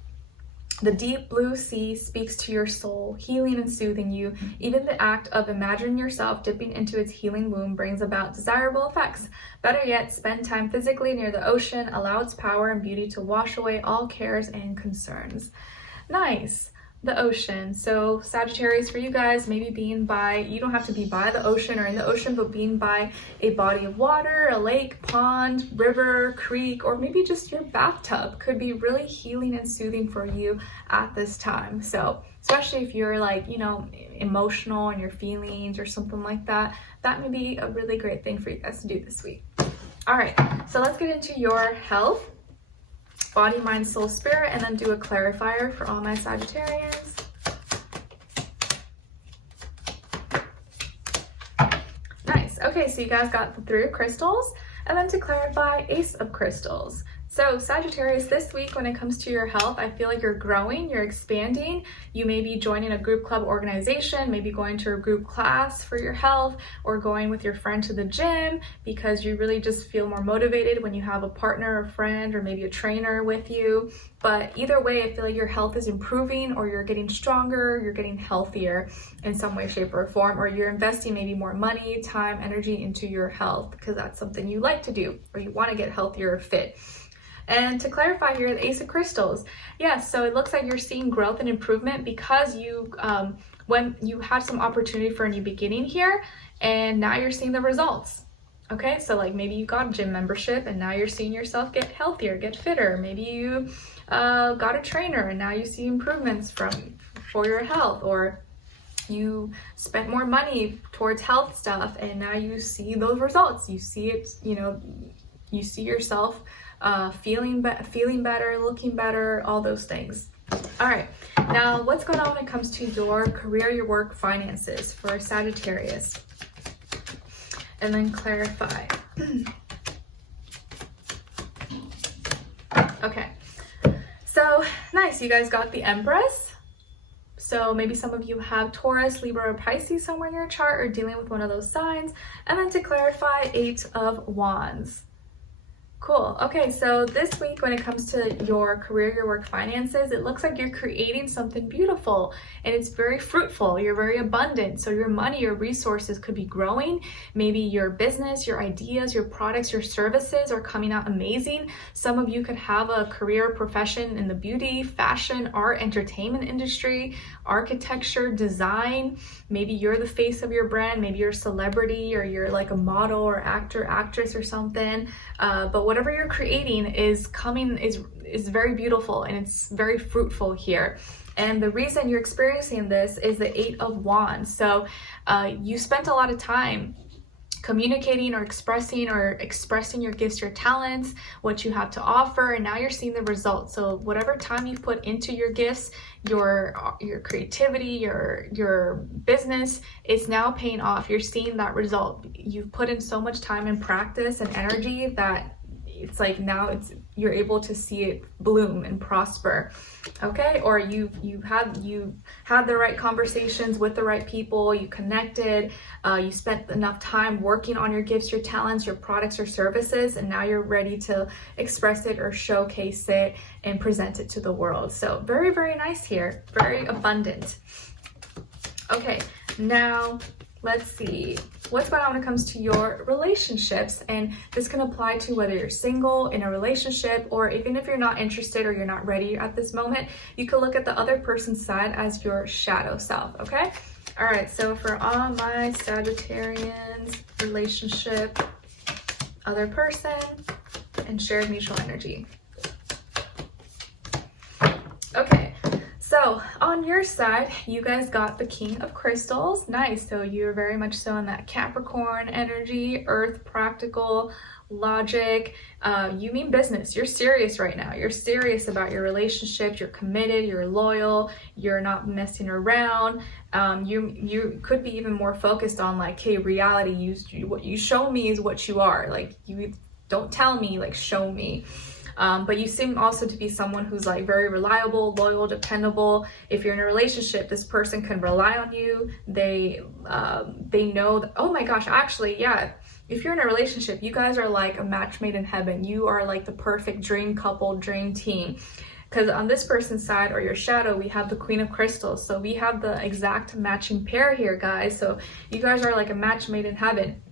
The deep blue sea speaks to your soul, healing and soothing you. Even the act of imagining yourself dipping into its healing womb brings about desirable effects. Better yet, spend time physically near the ocean. Allow its power and beauty to wash away all cares and concerns. Nice. The ocean. So Sagittarius, for you guys, maybe being by, you don't have to be by the ocean or in the ocean, but being by a body of water, a lake, pond, river, creek, or maybe just your bathtub could be really healing and soothing for you at this time. So especially if you're like, you know, emotional in your feelings or something like that, that may be a really great thing for you guys to do this week. All right, so let's get into your health. Body, mind, soul, spirit, and then do a clarifier for all my Sagittarians. Nice. Okay, so you guys got the 3 of crystals, and then to clarify, Ace of crystals. So Sagittarius, this week when it comes to your health, I feel like you're growing, you're expanding. You may be joining a group club organization, maybe going to a group class for your health, or going with your friend to the gym because you really just feel more motivated when you have a partner, a friend, or maybe a trainer with you. But either way, I feel like your health is improving, or you're getting stronger, you're getting healthier in some way, shape, or form, or you're investing maybe more money, time, energy into your health because that's something you like to do, or you want to get healthier or fit. And to clarify here, the Ace of Crystals, yes, so it looks like you're seeing growth and improvement because you, when you had some opportunity for a new beginning here, and now you're seeing the results. Okay, so like maybe you got a gym membership and now you're seeing yourself get healthier, get fitter. Maybe you got a trainer and now you see improvements for your health, or you spent more money towards health stuff and now you see those results. You see it, you know, you see yourself feeling better, looking better, all those things. All right, now what's going on when it comes to your career, your work, finances for Sagittarius? And then clarify. Okay, so nice, you guys got the Empress. So maybe some of you have Taurus, Libra, or Pisces somewhere in your chart, or dealing with one of those signs. And then to clarify, 8 of Wands. Cool. Okay, so this week when it comes to your career, your work, finances, it looks like you're creating something beautiful and it's very fruitful. You're very abundant. So your money, your resources could be growing. Maybe your business, your ideas, your products, your services are coming out amazing. Some of you could have a career profession in the beauty, fashion, art, entertainment industry, architecture, design. Maybe you're the face of your brand. Maybe you're a celebrity, or you're like a model or actor, actress or something. But whatever you're creating is very beautiful and it's very fruitful here. And the reason you're experiencing this is the 8 of Wands. So you spent a lot of time communicating or expressing your gifts, your talents, what you have to offer, and now you're seeing the results. So whatever time you put into your gifts, your creativity, your business, is now paying off. You're seeing that result. You've put in so much time and practice and energy that it's like now you're able to see it bloom and prosper. Okay, or you had the right conversations with the right people, you connected, you spent enough time working on your gifts, your talents, your products or services, and now you're ready to express it or showcase it and present it to the world. So very, very nice here, very abundant. Okay, now let's see what's going on when it comes to your relationships, and this can apply to whether you're single, in a relationship, or even if you're not interested or you're not ready at this moment, you can look at the other person's side as your shadow self. Okay, all right, so for all my Sagittarians, relationship, other person, and shared mutual energy. Okay, so on your side, you guys got the King of Crystals. Nice. So you're very much so in that Capricorn energy, earth, practical, logic. You mean business. You're serious right now. You're serious about your relationship. You're committed. You're loyal. You're not messing around. You could be even more focused on like, hey, reality. What you show me is what you are. Like, you don't tell me, like, show me. But you seem also to be someone who's like very reliable, loyal, dependable. If you're in a relationship, this person can rely on you. They know that, oh my gosh, actually, yeah. If you're in a relationship, you guys are like a match made in heaven. You are like the perfect dream couple, dream team. Because on this person's side, or your shadow, we have the Queen of Crystals. So we have the exact matching pair here, guys. So you guys are like a match made in heaven.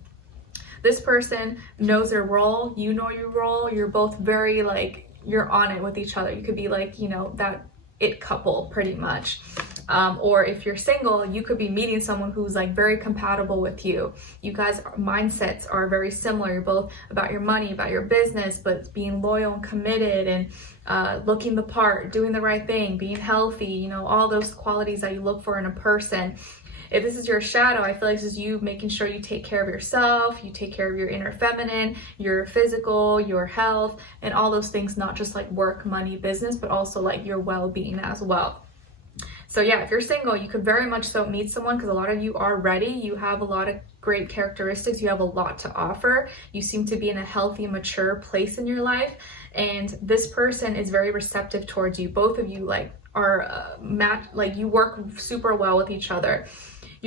This person knows their role. You know your role. You're both very like, you're on it with each other. You could be like, you know, that it couple pretty much. Or if you're single, you could be meeting someone who's like very compatible with you. You guys' mindsets are very similar. You're both about your money, about your business, but being loyal and committed and looking the part, doing the right thing, being healthy, you know, all those qualities that you look for in a person. If this is your shadow, I feel like this is you making sure you take care of yourself, you take care of your inner feminine, your physical, your health, and all those things, not just like work, money, business, but also like your well-being as well. So yeah, if you're single, you could very much so meet someone, because a lot of you are ready. You have a lot of great characteristics. You have a lot to offer. You seem to be in a healthy, mature place in your life. And this person is very receptive towards you. Both of you like are like you work super well with each other.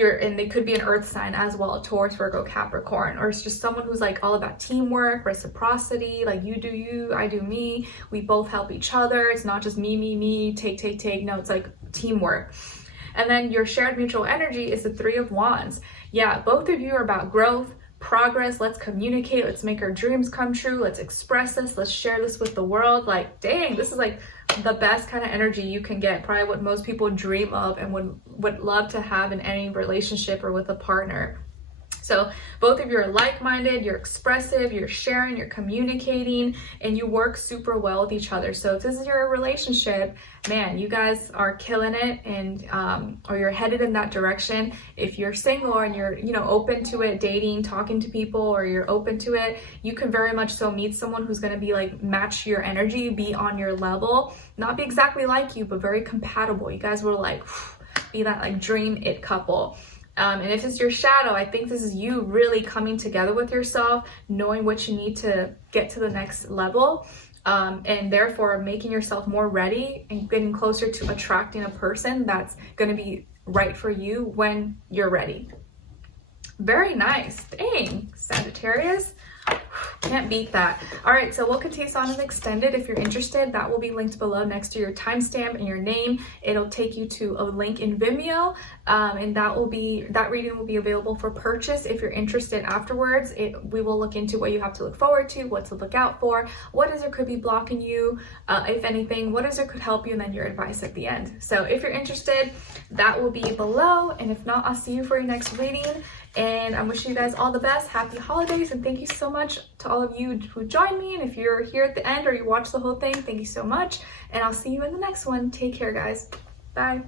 And they could be an earth sign as well, Taurus, Virgo, Capricorn, or it's just someone who's like all about teamwork, reciprocity, like you do you, I do me, we both help each other. It's not just me, take. No, it's like teamwork. And then your shared mutual energy is the Three of Wands. Yeah, both of you are about growth, progress. Let's communicate. Let's make our dreams come true. Let's express this. Let's share this with the world. Like, dang, this is like the best kind of energy you can get. Probably what most people dream of and would love to have in any relationship or with a partner. So both of you are like-minded, you're expressive, you're sharing, you're communicating, and you work super well with each other. So if this is your relationship, man, you guys are killing it, and or you're headed in that direction. If you're single and you're, you know, open to it, dating, talking to people, or you're open to it, you can very much so meet someone who's going to be like match your energy, be on your level, not be exactly like you, but very compatible. You guys will like be that like dream it couple. And if it's your shadow, I think this is you really coming together with yourself, knowing what you need to get to the next level, and therefore making yourself more ready and getting closer to attracting a person that's going to be right for you when you're ready. Very nice. Dang, Sagittarius. Can't beat that. All right, so we'll continue on in extended. If you're interested, that will be linked below next to your timestamp and your name. It'll take you to a link in Vimeo, and that reading will be available for purchase if you're interested afterwards. We will look into what you have to look forward to, what to look out for, what is or could be blocking you, if anything, what is or could help you, and then your advice at the end. So if you're interested, that will be below, and if not, I'll see you for your next reading. And I'm wishing you guys all the best. Happy holidays, and thank you so much to all of you who joined me. And if you're here at the end or you watch the whole thing, thank you so much. And I'll see you in the next one. Take care, guys. Bye.